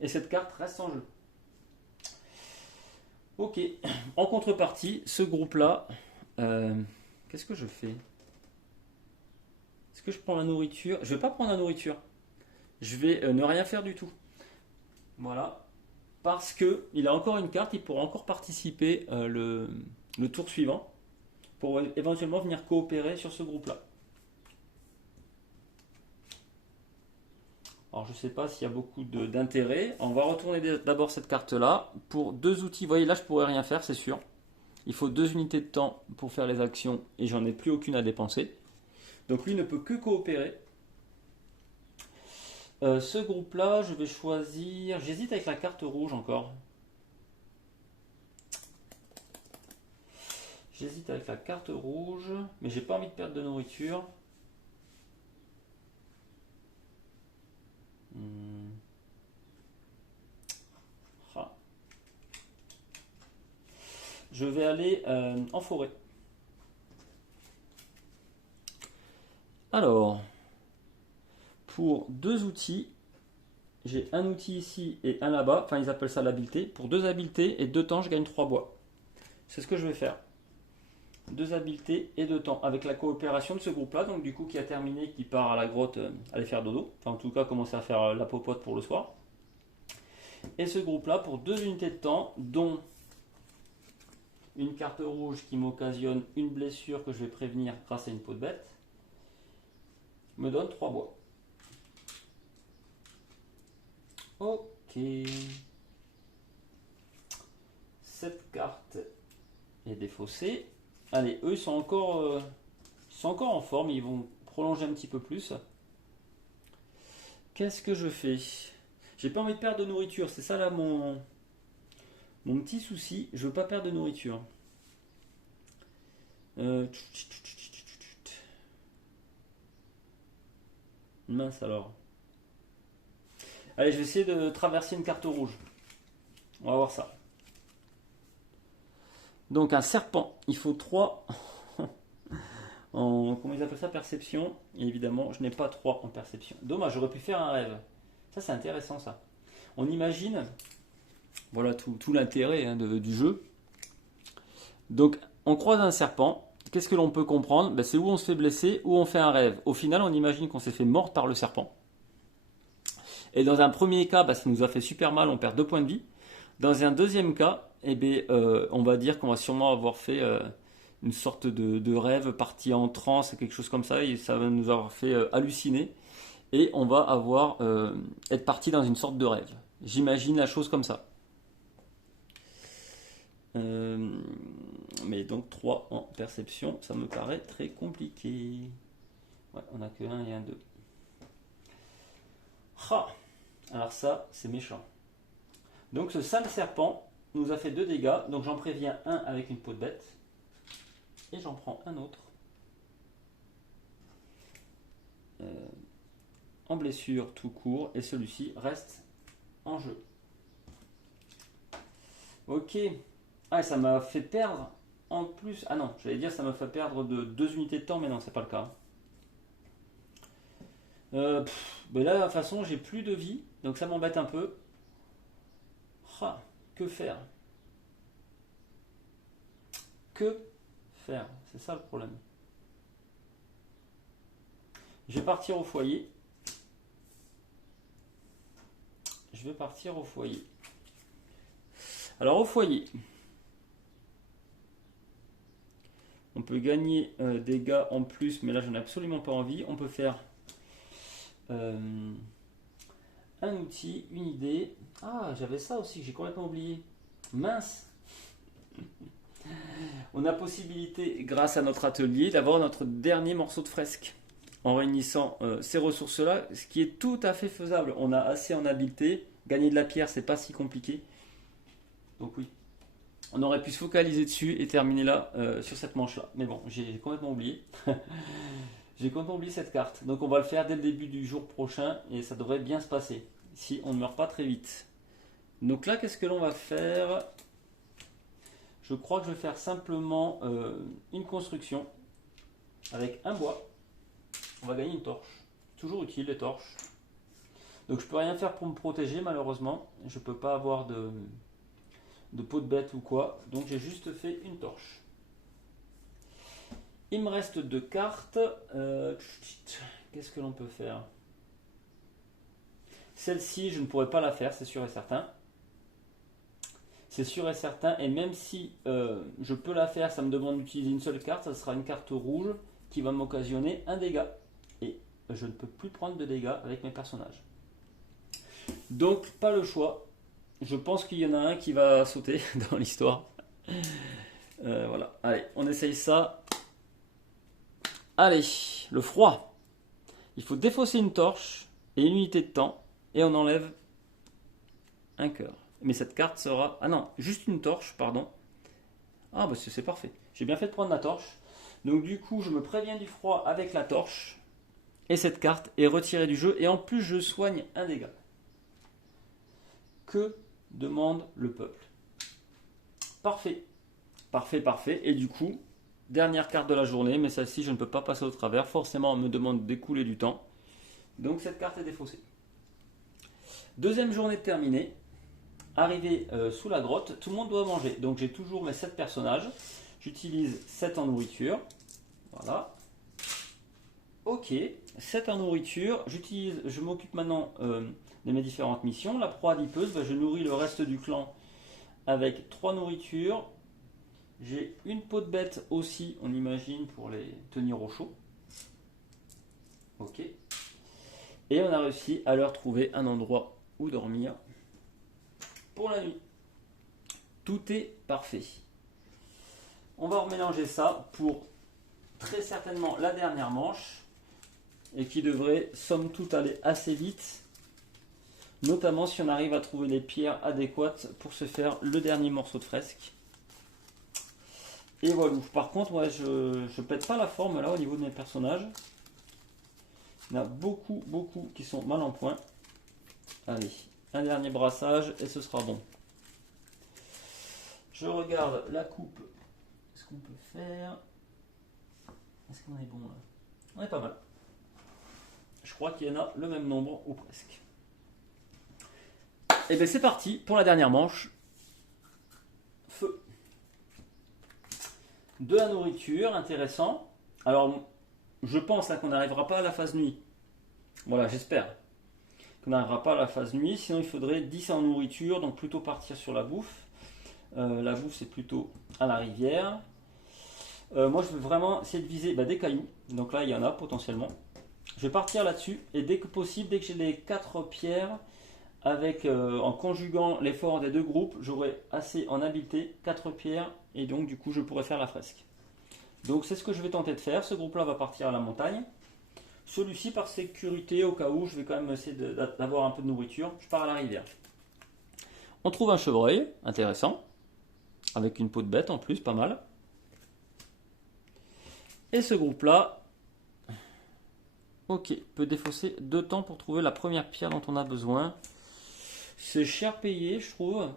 Et cette carte reste en jeu. Ok, en contrepartie, ce groupe-là, qu'est-ce que je fais? Est-ce que je prends la nourriture? Je vais pas prendre la nourriture. Je vais ne rien faire du tout. Voilà. Parce que il a encore une carte, il pourra encore participer le tour suivant pour éventuellement venir coopérer sur ce groupe-là. Alors je ne sais pas s'il y a beaucoup d'intérêt. On va retourner d'abord cette carte-là. Pour 2 outils, vous voyez là je pourrais rien faire, c'est sûr. Il faut 2 unités de temps pour faire les actions et j'en ai plus aucune à dépenser. Donc lui ne peut que coopérer. Ce groupe-là, je vais choisir... J'hésite avec la carte rouge encore. J'hésite avec la carte rouge, mais j'ai pas envie de perdre de nourriture. Ah. Je vais aller en forêt. Alors, pour 2 outils, j'ai un outil ici et un là-bas. Enfin, ils appellent ça l'habileté. Pour 2 habiletés et 2 temps, je gagne 3 bois. C'est ce que je vais faire. 2 habiletés et 2 temps. Avec la coopération de ce groupe-là, donc du coup qui a terminé, qui part à la grotte aller faire dodo. Enfin, en tout cas, commencer à faire la popote pour le soir. Et ce groupe-là, pour 2 unités de temps, dont une carte rouge qui m'occasionne une blessure que je vais prévenir grâce à une peau de bête, me donne 3 bois. Ok. Cette carte est défaussée. Allez, eux ils sont encore en forme, ils vont prolonger un petit peu plus. Qu'est-ce que je fais? J'ai pas envie de perdre de nourriture, c'est ça là mon petit souci. Je veux pas perdre de nourriture. Mince alors. Allez, je vais essayer de traverser une carte rouge. On va voir ça. Donc un serpent, il faut 3 en, comment ils appellent ça, perception. Et évidemment, je n'ai pas 3 en perception. Dommage, j'aurais pu faire un rêve. Ça, c'est intéressant ça. On imagine, voilà tout l'intérêt du jeu. Donc, on croise un serpent. Qu'est-ce que l'on peut comprendre? C'est où on se fait blesser, où on fait un rêve. Au final, on imagine qu'on s'est fait mordre par le serpent. Et dans un premier cas, parce qu'il nous a fait super mal, on perd 2 points de vie. Dans un deuxième cas, eh bien, on va dire qu'on va sûrement avoir fait une sorte de rêve, parti en transe, quelque chose comme ça, et ça va nous avoir fait halluciner. Et on va être parti dans une sorte de rêve. J'imagine la chose comme ça. Mais donc 3 en perception, ça me paraît très compliqué. Ouais, on n'a que 1 et un 2. Ah, alors ça, c'est méchant. Donc ce sale serpent nous a fait 2 dégâts. Donc j'en préviens un avec une peau de bête. Et j'en prends un autre. En blessure tout court. Et celui-ci reste en jeu. Ok. Ah, ça m'a fait perdre en plus. Ah non, j'allais dire ça m'a fait perdre de 2 unités de temps, mais non, c'est pas le cas. Ben là, de toute façon, j'ai plus de vie, donc ça m'embête un peu. Ah, que faire? Que faire? C'est ça le problème. Je vais partir au foyer. Je vais partir au foyer. Alors au foyer, on peut gagner des dégâts en plus, mais là j'en ai absolument pas envie. On peut faire un outil, une idée. Ah, j'avais ça aussi, j'ai complètement oublié. Mince. On a possibilité, grâce à notre atelier, d'avoir notre dernier morceau de fresque. En réunissant ces ressources-là, ce qui est tout à fait faisable. On a assez en habileté. Gagner de la pierre, c'est pas si compliqué. Donc oui, on aurait pu se focaliser dessus et terminer là sur cette manche-là. Mais bon, j'ai complètement oublié. J'ai complètement oublié cette carte. Donc on va le faire dès le début du jour prochain et ça devrait bien se passer. Si on ne meurt pas très vite. Donc là, qu'est-ce que l'on va faire? Je crois que je vais faire simplement une construction avec un bois. On va gagner une torche. Toujours utile les torches. Donc je peux rien faire pour me protéger malheureusement. Je peux pas avoir de peau de bête ou quoi. Donc j'ai juste fait une torche. Il me reste 2 cartes. Qu'est-ce que l'on peut faire? Celle-ci, je ne pourrais pas la faire, c'est sûr et certain. C'est sûr et certain. Et même si je peux la faire, ça me demande d'utiliser une seule carte. Ça sera une carte rouge qui va m'occasionner un dégât. Et je ne peux plus prendre de dégâts avec mes personnages. Donc, pas le choix. Je pense qu'il y en a un qui va sauter dans l'histoire. Voilà. Allez, on essaye ça. Allez, le froid. Il faut défausser une torche et une unité de temps. Et on enlève un cœur. Mais cette carte sera... Ah non, juste une torche, pardon. Ah bah c'est parfait. J'ai bien fait de prendre la torche. Donc du coup, je me préviens du froid avec la torche. Et cette carte est retirée du jeu. Et en plus, je soigne un dégât. Que demande le peuple? Parfait. Parfait, parfait. Et du coup, dernière carte de la journée. Mais celle-ci, je ne peux pas passer au travers. Forcément, on me demande d'écouler du temps. Donc cette carte est défaussée. Deuxième journée terminée. Arrivé sous la grotte, tout le monde doit manger. Donc j'ai toujours mes 7 personnages. J'utilise 7 en nourriture. Voilà. Ok, 7 en nourriture. Je m'occupe maintenant de mes différentes missions. La proie adipeuse, je nourris le reste du clan avec 3 nourritures. J'ai une peau de bête aussi, on imagine, pour les tenir au chaud. Ok. Et on a réussi à leur trouver un endroit où dormir pour la nuit. Tout est parfait. On va remélanger ça pour très certainement la dernière manche et qui devrait somme toute aller assez vite, notamment si on arrive à trouver les pierres adéquates pour se faire le dernier morceau de fresque. Et voilà. Par contre, ouais, je pète pas la forme là au niveau de mes personnages. Il y en a beaucoup qui sont mal en point. Allez, un dernier brassage et ce sera bon. Je regarde la coupe. Qu'est-ce qu'on peut faire? Est-ce qu'on est bon là? On est pas mal. Je crois qu'il y en a le même nombre ou presque. Et bien c'est parti pour la dernière manche. Feu. 2 à nourriture, intéressant. Alors, je pense là qu'on n'arrivera pas à la phase nuit. Voilà, j'espère. qu'on n'arrivera pas à la phase nuit. Sinon, il faudrait 10 en nourriture, donc plutôt partir sur la bouffe. La bouffe, c'est plutôt à la rivière. Moi, je veux vraiment essayer de viser des cailloux. Donc là, il y en a potentiellement. Je vais partir là-dessus. Et dès que possible, dès que j'ai les 4 pierres, en conjuguant l'effort des deux groupes, j'aurai assez en habileté 4 pierres. Et donc, du coup, je pourrai faire la fresque. Donc, c'est ce que je vais tenter de faire. Ce groupe-là va partir à la montagne. Celui-ci, par sécurité, au cas où, je vais quand même essayer d'avoir un peu de nourriture. Je pars à la rivière. On trouve un chevreuil, intéressant. Avec une peau de bête en plus, pas mal. Et ce groupe-là, ok, peut défausser 2 temps pour trouver la première pierre dont on a besoin. C'est cher payé, je trouve.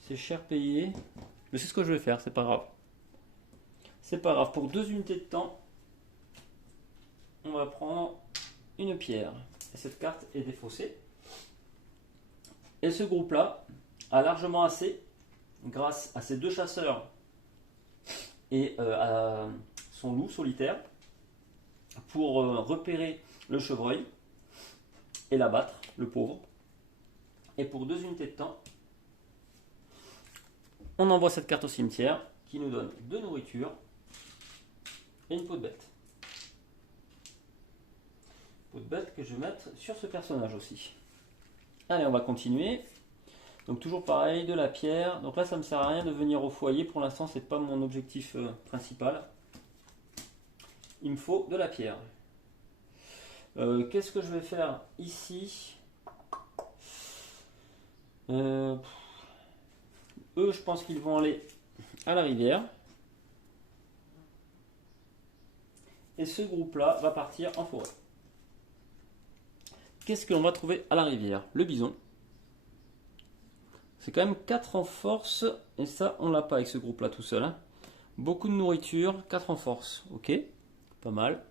C'est cher payé. Mais c'est ce que je vais faire, c'est pas grave. C'est pas grave. Pour 2 unités de temps, on va prendre une pierre. Et cette carte est défaussée. Et ce groupe-là a largement assez, grâce à ces 2 chasseurs et à son loup solitaire, pour repérer le chevreuil et l'abattre, le pauvre. Et pour 2 unités de temps, on envoie cette carte au cimetière qui nous donne de nourriture et une peau de bête. Peau de bête que je vais mettre sur ce personnage aussi. Allez, on va continuer. Donc toujours pareil, de la pierre. Donc là, ça ne me sert à rien de venir au foyer. Pour l'instant, c'est pas mon objectif principal. Il me faut de la pierre. Qu'est-ce que je vais faire ici? Eux, je pense qu'ils vont aller à la rivière. Et ce groupe-là va partir en forêt. Qu'est-ce que l'on va trouver à la rivière? Le bison. C'est quand même 4 en force. Et ça, on l'a pas avec ce groupe-là tout seul. Hein. Beaucoup de nourriture, 4 en force. Ok, pas mal.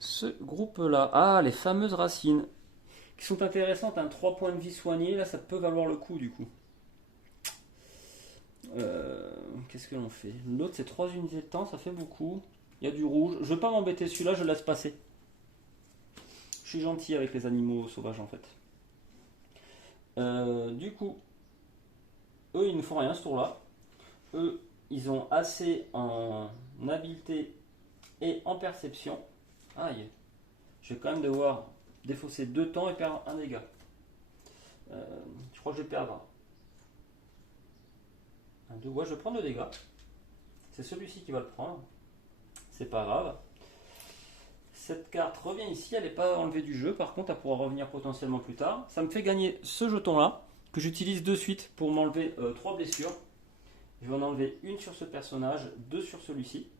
Ce groupe-là. Ah, les fameuses racines. Qui sont intéressantes. 3 points de vie soignés. Là, ça peut valoir le coup du coup. Qu'est-ce que l'on fait? L'autre, c'est 3 unités de temps. Ça fait beaucoup. Il y a du rouge. Je ne vais pas m'embêter celui-là. Je le laisse passer. Je suis gentil avec les animaux sauvages en fait. Du coup, eux ils ne font rien ce tour-là. Eux ils ont assez en habileté et en perception. Aïe, je vais quand même devoir défausser 2 temps et perdre un dégât. Je crois que je vais perdre un 2. Ouais, je prends 2 dégâts. C'est celui-ci qui va le prendre. C'est pas grave. Cette carte revient ici, elle n'est pas enlevée du jeu, par contre elle pourra revenir potentiellement plus tard. Ça me fait gagner ce jeton là, que j'utilise de suite pour m'enlever 3 blessures. Je vais en enlever une sur ce personnage, 2 sur celui-ci.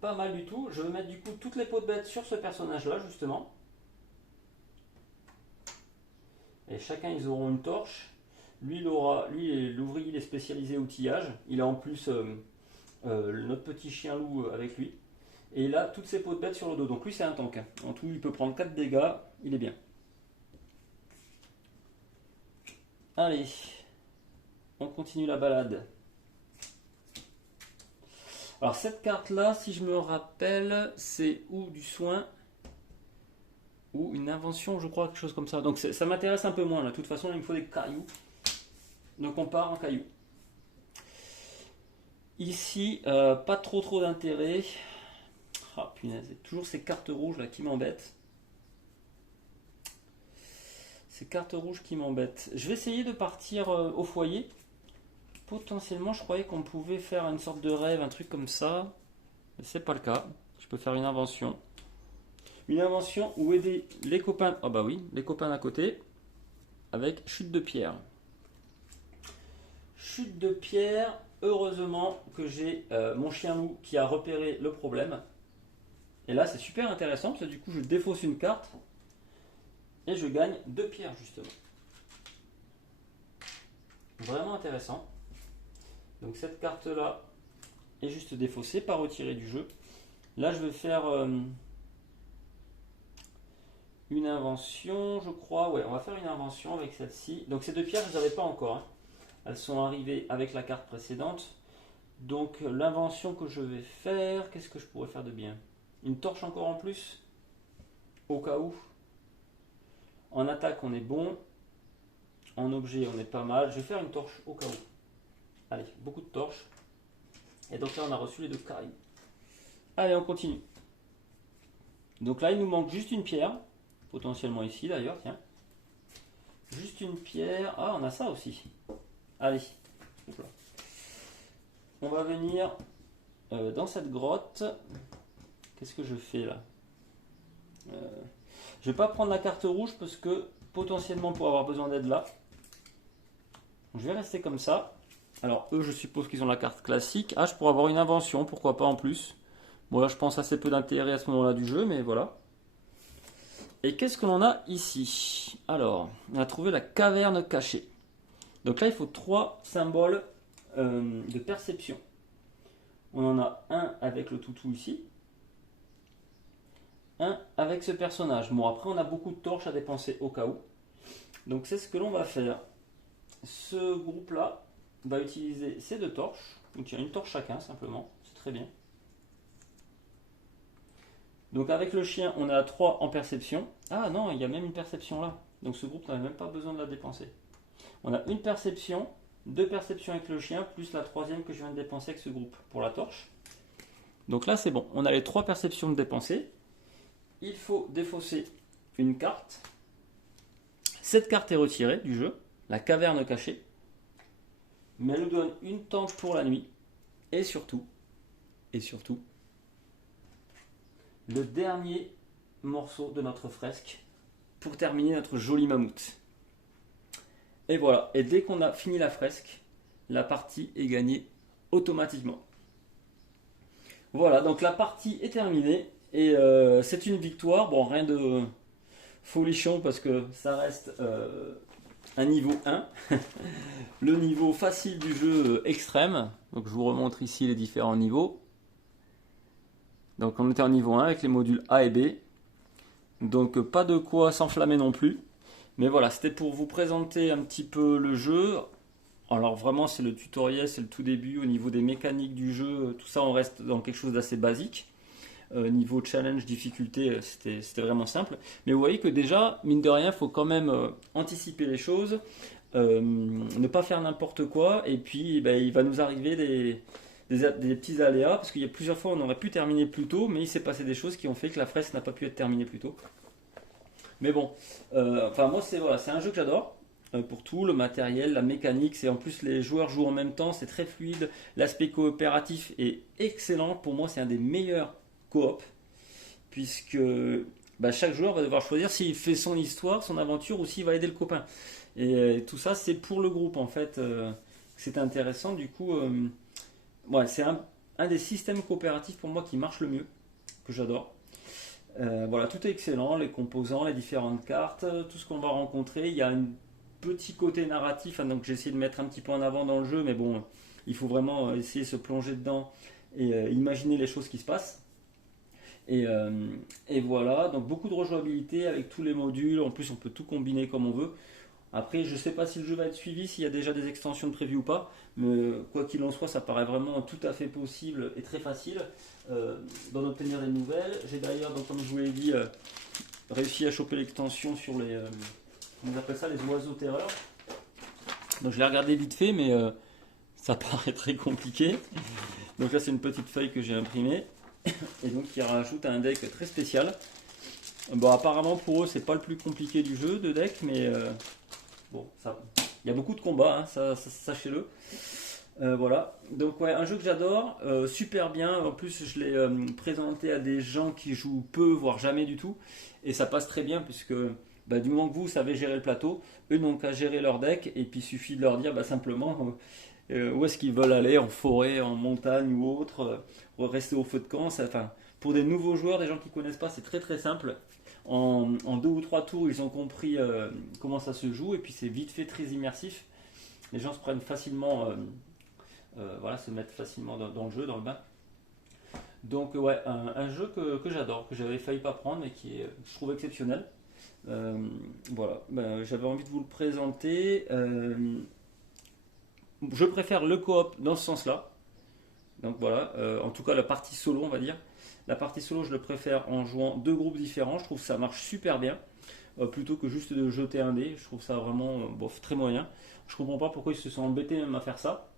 Pas mal du tout, je vais mettre du coup toutes les peaux de bête sur ce personnage là justement. Et chacun ils auront une torche. Lui l'ouvrier il est spécialisé outillage, il a en plus... notre petit chien loup avec lui. Et il a toutes ses peaux de bête sur le dos. Donc lui c'est un tank. En tout il peut prendre 4 dégâts. Il est bien. Allez. On continue la balade. Alors cette carte là, si je me rappelle, c'est ou du soin ou une invention, je crois, quelque chose comme ça. Donc ça m'intéresse un peu moins là. De toute façon il me faut des cailloux. Donc on part en cailloux. Ici, pas trop d'intérêt. Ah punaise, toujours ces cartes rouges là qui m'embêtent. Ces cartes rouges qui m'embêtent. Je vais essayer de partir au foyer. Potentiellement, je croyais qu'on pouvait faire une sorte de rêve, un truc comme ça. Mais c'est pas le cas. Je peux faire une invention. Une invention où aider les copains. Ah bah oui, les copains d'à côté. Avec chute de pierre. Chute de pierre. Heureusement que j'ai mon chien loup qui a repéré le problème. Et là c'est super intéressant parce que du coup je défausse une carte et je gagne 2 pierres justement. Vraiment intéressant. Donc cette carte là est juste défaussée, pas retirée du jeu. Là je vais faire une invention je crois. Ouais, on va faire une invention avec celle-ci. Donc ces 2 pierres je ne les avais pas encore. Hein. Elles sont arrivées avec la carte précédente. Donc l'invention que je vais faire, qu'est-ce que je pourrais faire de bien? Une torche encore en plus, au cas où. En attaque on est bon, en objet on est pas mal. Je vais faire une torche au cas où. Allez, beaucoup de torches. Et donc là on a reçu les 2 carrés. Allez, on continue. Donc là il nous manque juste une pierre, potentiellement ici d'ailleurs, tiens. Juste une pierre. Ah, on a ça aussi. Allez, on va venir dans cette grotte. Qu'est-ce que je fais là? Je vais pas prendre la carte rouge parce que potentiellement pour avoir besoin d'aide là. Je vais rester comme ça. Alors eux, je suppose qu'ils ont la carte classique. Ah, je pourrais avoir une invention, pourquoi pas en plus. Bon là, je pense assez peu d'intérêt à ce moment-là du jeu, mais voilà. Et qu'est-ce que l'on a ici? Alors, on a trouvé la caverne cachée. Donc là, il faut 3 symboles de perception. On en a un avec le toutou ici. Un avec ce personnage. Bon, après, on a beaucoup de torches à dépenser au cas où. Donc, c'est ce que l'on va faire. Ce groupe-là va utiliser ces 2 torches. Donc, il y a une torche chacun, simplement. C'est très bien. Donc, avec le chien, on est à 3 en perception. Ah non, il y a même une perception là. Donc, ce groupe n'avait même pas besoin de la dépenser. On a une perception, 2 perceptions avec le chien, plus la 3e que je viens de dépenser avec ce groupe pour la torche. Donc là, c'est bon. On a les 3 perceptions de dépenser. Il faut défausser une carte. Cette carte est retirée du jeu, la caverne cachée. Mais elle nous donne une tente pour la nuit. Et surtout, le dernier morceau de notre fresque pour terminer notre joli mammouth. Et voilà, et dès qu'on a fini la fresque, la partie est gagnée automatiquement. Voilà, donc la partie est terminée et c'est une victoire. Bon, rien de folichon parce que ça reste un niveau 1, le niveau facile du jeu extrême. Donc je vous remontre ici les différents niveaux. Donc on était en niveau 1 avec les modules A et B. Donc pas de quoi s'enflammer non plus. Mais voilà, c'était pour vous présenter un petit peu le jeu. Alors vraiment c'est le tutoriel, c'est le tout début. Au niveau des mécaniques du jeu, tout ça on reste dans quelque chose d'assez basique. Niveau challenge, difficulté, c'était vraiment simple. Mais vous voyez que déjà, mine de rien, il faut quand même anticiper les choses, ne pas faire n'importe quoi. Et puis ben, il va nous arriver des petits aléas, parce qu'il y a plusieurs fois on aurait pu terminer plus tôt, mais il s'est passé des choses qui ont fait que la fresque n'a pas pu être terminée plus tôt. Mais bon, enfin moi c'est voilà, c'est un jeu que j'adore. Pour tout, le matériel, la mécanique, c'est en plus les joueurs jouent en même temps, c'est très fluide. L'aspect coopératif est excellent. Pour moi, c'est un des meilleurs coop, puisque bah, chaque joueur va devoir choisir s'il fait son histoire, son aventure, ou s'il va aider le copain. Et tout ça, c'est pour le groupe en fait. C'est intéressant. Du coup, ouais, c'est un des systèmes coopératifs pour moi qui marche le mieux, que j'adore. Voilà, tout est excellent, les composants, les différentes cartes, tout ce qu'on va rencontrer. Il y a un petit côté narratif, hein, donc j'ai essayé de mettre un petit peu en avant dans le jeu, mais bon, il faut vraiment essayer de se plonger dedans et imaginer les choses qui se passent. Et voilà, donc beaucoup de rejouabilité avec tous les modules, en plus on peut tout combiner comme on veut. Après, je ne sais pas si le jeu va être suivi, s'il y a déjà des extensions de prévues ou pas, mais quoi qu'il en soit, ça paraît vraiment tout à fait possible et très facile d'en obtenir des nouvelles. J'ai d'ailleurs, donc, comme je vous l'ai dit, réussi à choper l'extension sur les, comment on appelle ça, les oiseaux terreurs. Donc je l'ai regardé vite fait, mais ça paraît très compliqué. Donc là, c'est une petite feuille que j'ai imprimée et donc qui rajoute un deck très spécial. Bon, apparemment pour eux, c'est pas le plus compliqué du jeu de deck, mais bon, il y a beaucoup de combats, hein, sachez-le. Voilà, donc ouais, un jeu que j'adore, super bien. En plus, je l'ai présenté à des gens qui jouent peu, voire jamais du tout, et ça passe très bien puisque bah, du moment que vous savez gérer le plateau, eux n'ont qu'à gérer leur deck, et puis il suffit de leur dire bah, simplement où est-ce qu'ils veulent aller, en forêt, en montagne ou autre, rester au feu de camp. Enfin, pour des nouveaux joueurs, des gens qui ne connaissent pas, c'est très très simple. En 2 ou 3 tours, ils ont compris comment ça se joue, et puis c'est vite fait, très immersif. Les gens se prennent facilement, voilà, se mettent facilement dans le jeu, dans le bain. Donc ouais, un jeu que j'adore, que j'avais failli pas prendre, mais qui est, je trouve, exceptionnel. Voilà, ben, j'avais envie de vous le présenter. Je préfère le coop dans ce sens-là. Donc voilà, en tout cas la partie solo on va dire. La partie solo je le préfère en jouant deux groupes différents, je trouve que ça marche super bien. Plutôt que juste de jeter un dé, je trouve ça vraiment bof, très moyen. Je comprends pas pourquoi ils se sont embêtés même à faire ça.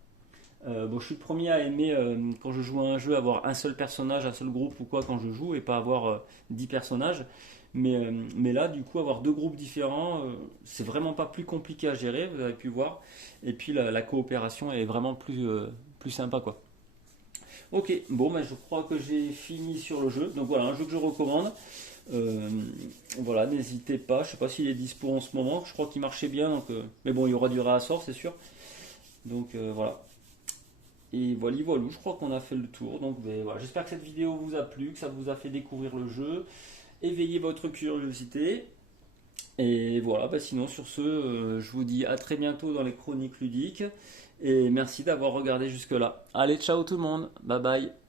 Bon, je suis le premier à aimer quand je joue à un jeu avoir un seul personnage, un seul groupe ou quoi quand je joue et pas avoir 10 personnages. Mais là, du coup, avoir deux groupes différents, c'est vraiment pas plus compliqué à gérer, vous avez pu voir. Et puis la coopération est vraiment plus sympa quoi. Ok, bon, ben, je crois que j'ai fini sur le jeu. Donc voilà, un jeu que je recommande. Euh, voilà, n'hésitez pas. Je sais pas s'il est dispo en ce moment. Je crois qu'il marchait bien. Donc, mais bon, il y aura du réassort, c'est sûr. Donc voilà. Et voilà, voilà, je crois qu'on a fait le tour. Donc ben, voilà, j'espère que cette vidéo vous a plu, que ça vous a fait découvrir le jeu, éveiller votre curiosité. Et voilà, ben, sinon sur ce, je vous dis à très bientôt dans les chroniques ludiques. Et merci d'avoir regardé jusque-là. Allez, ciao tout le monde. Bye bye.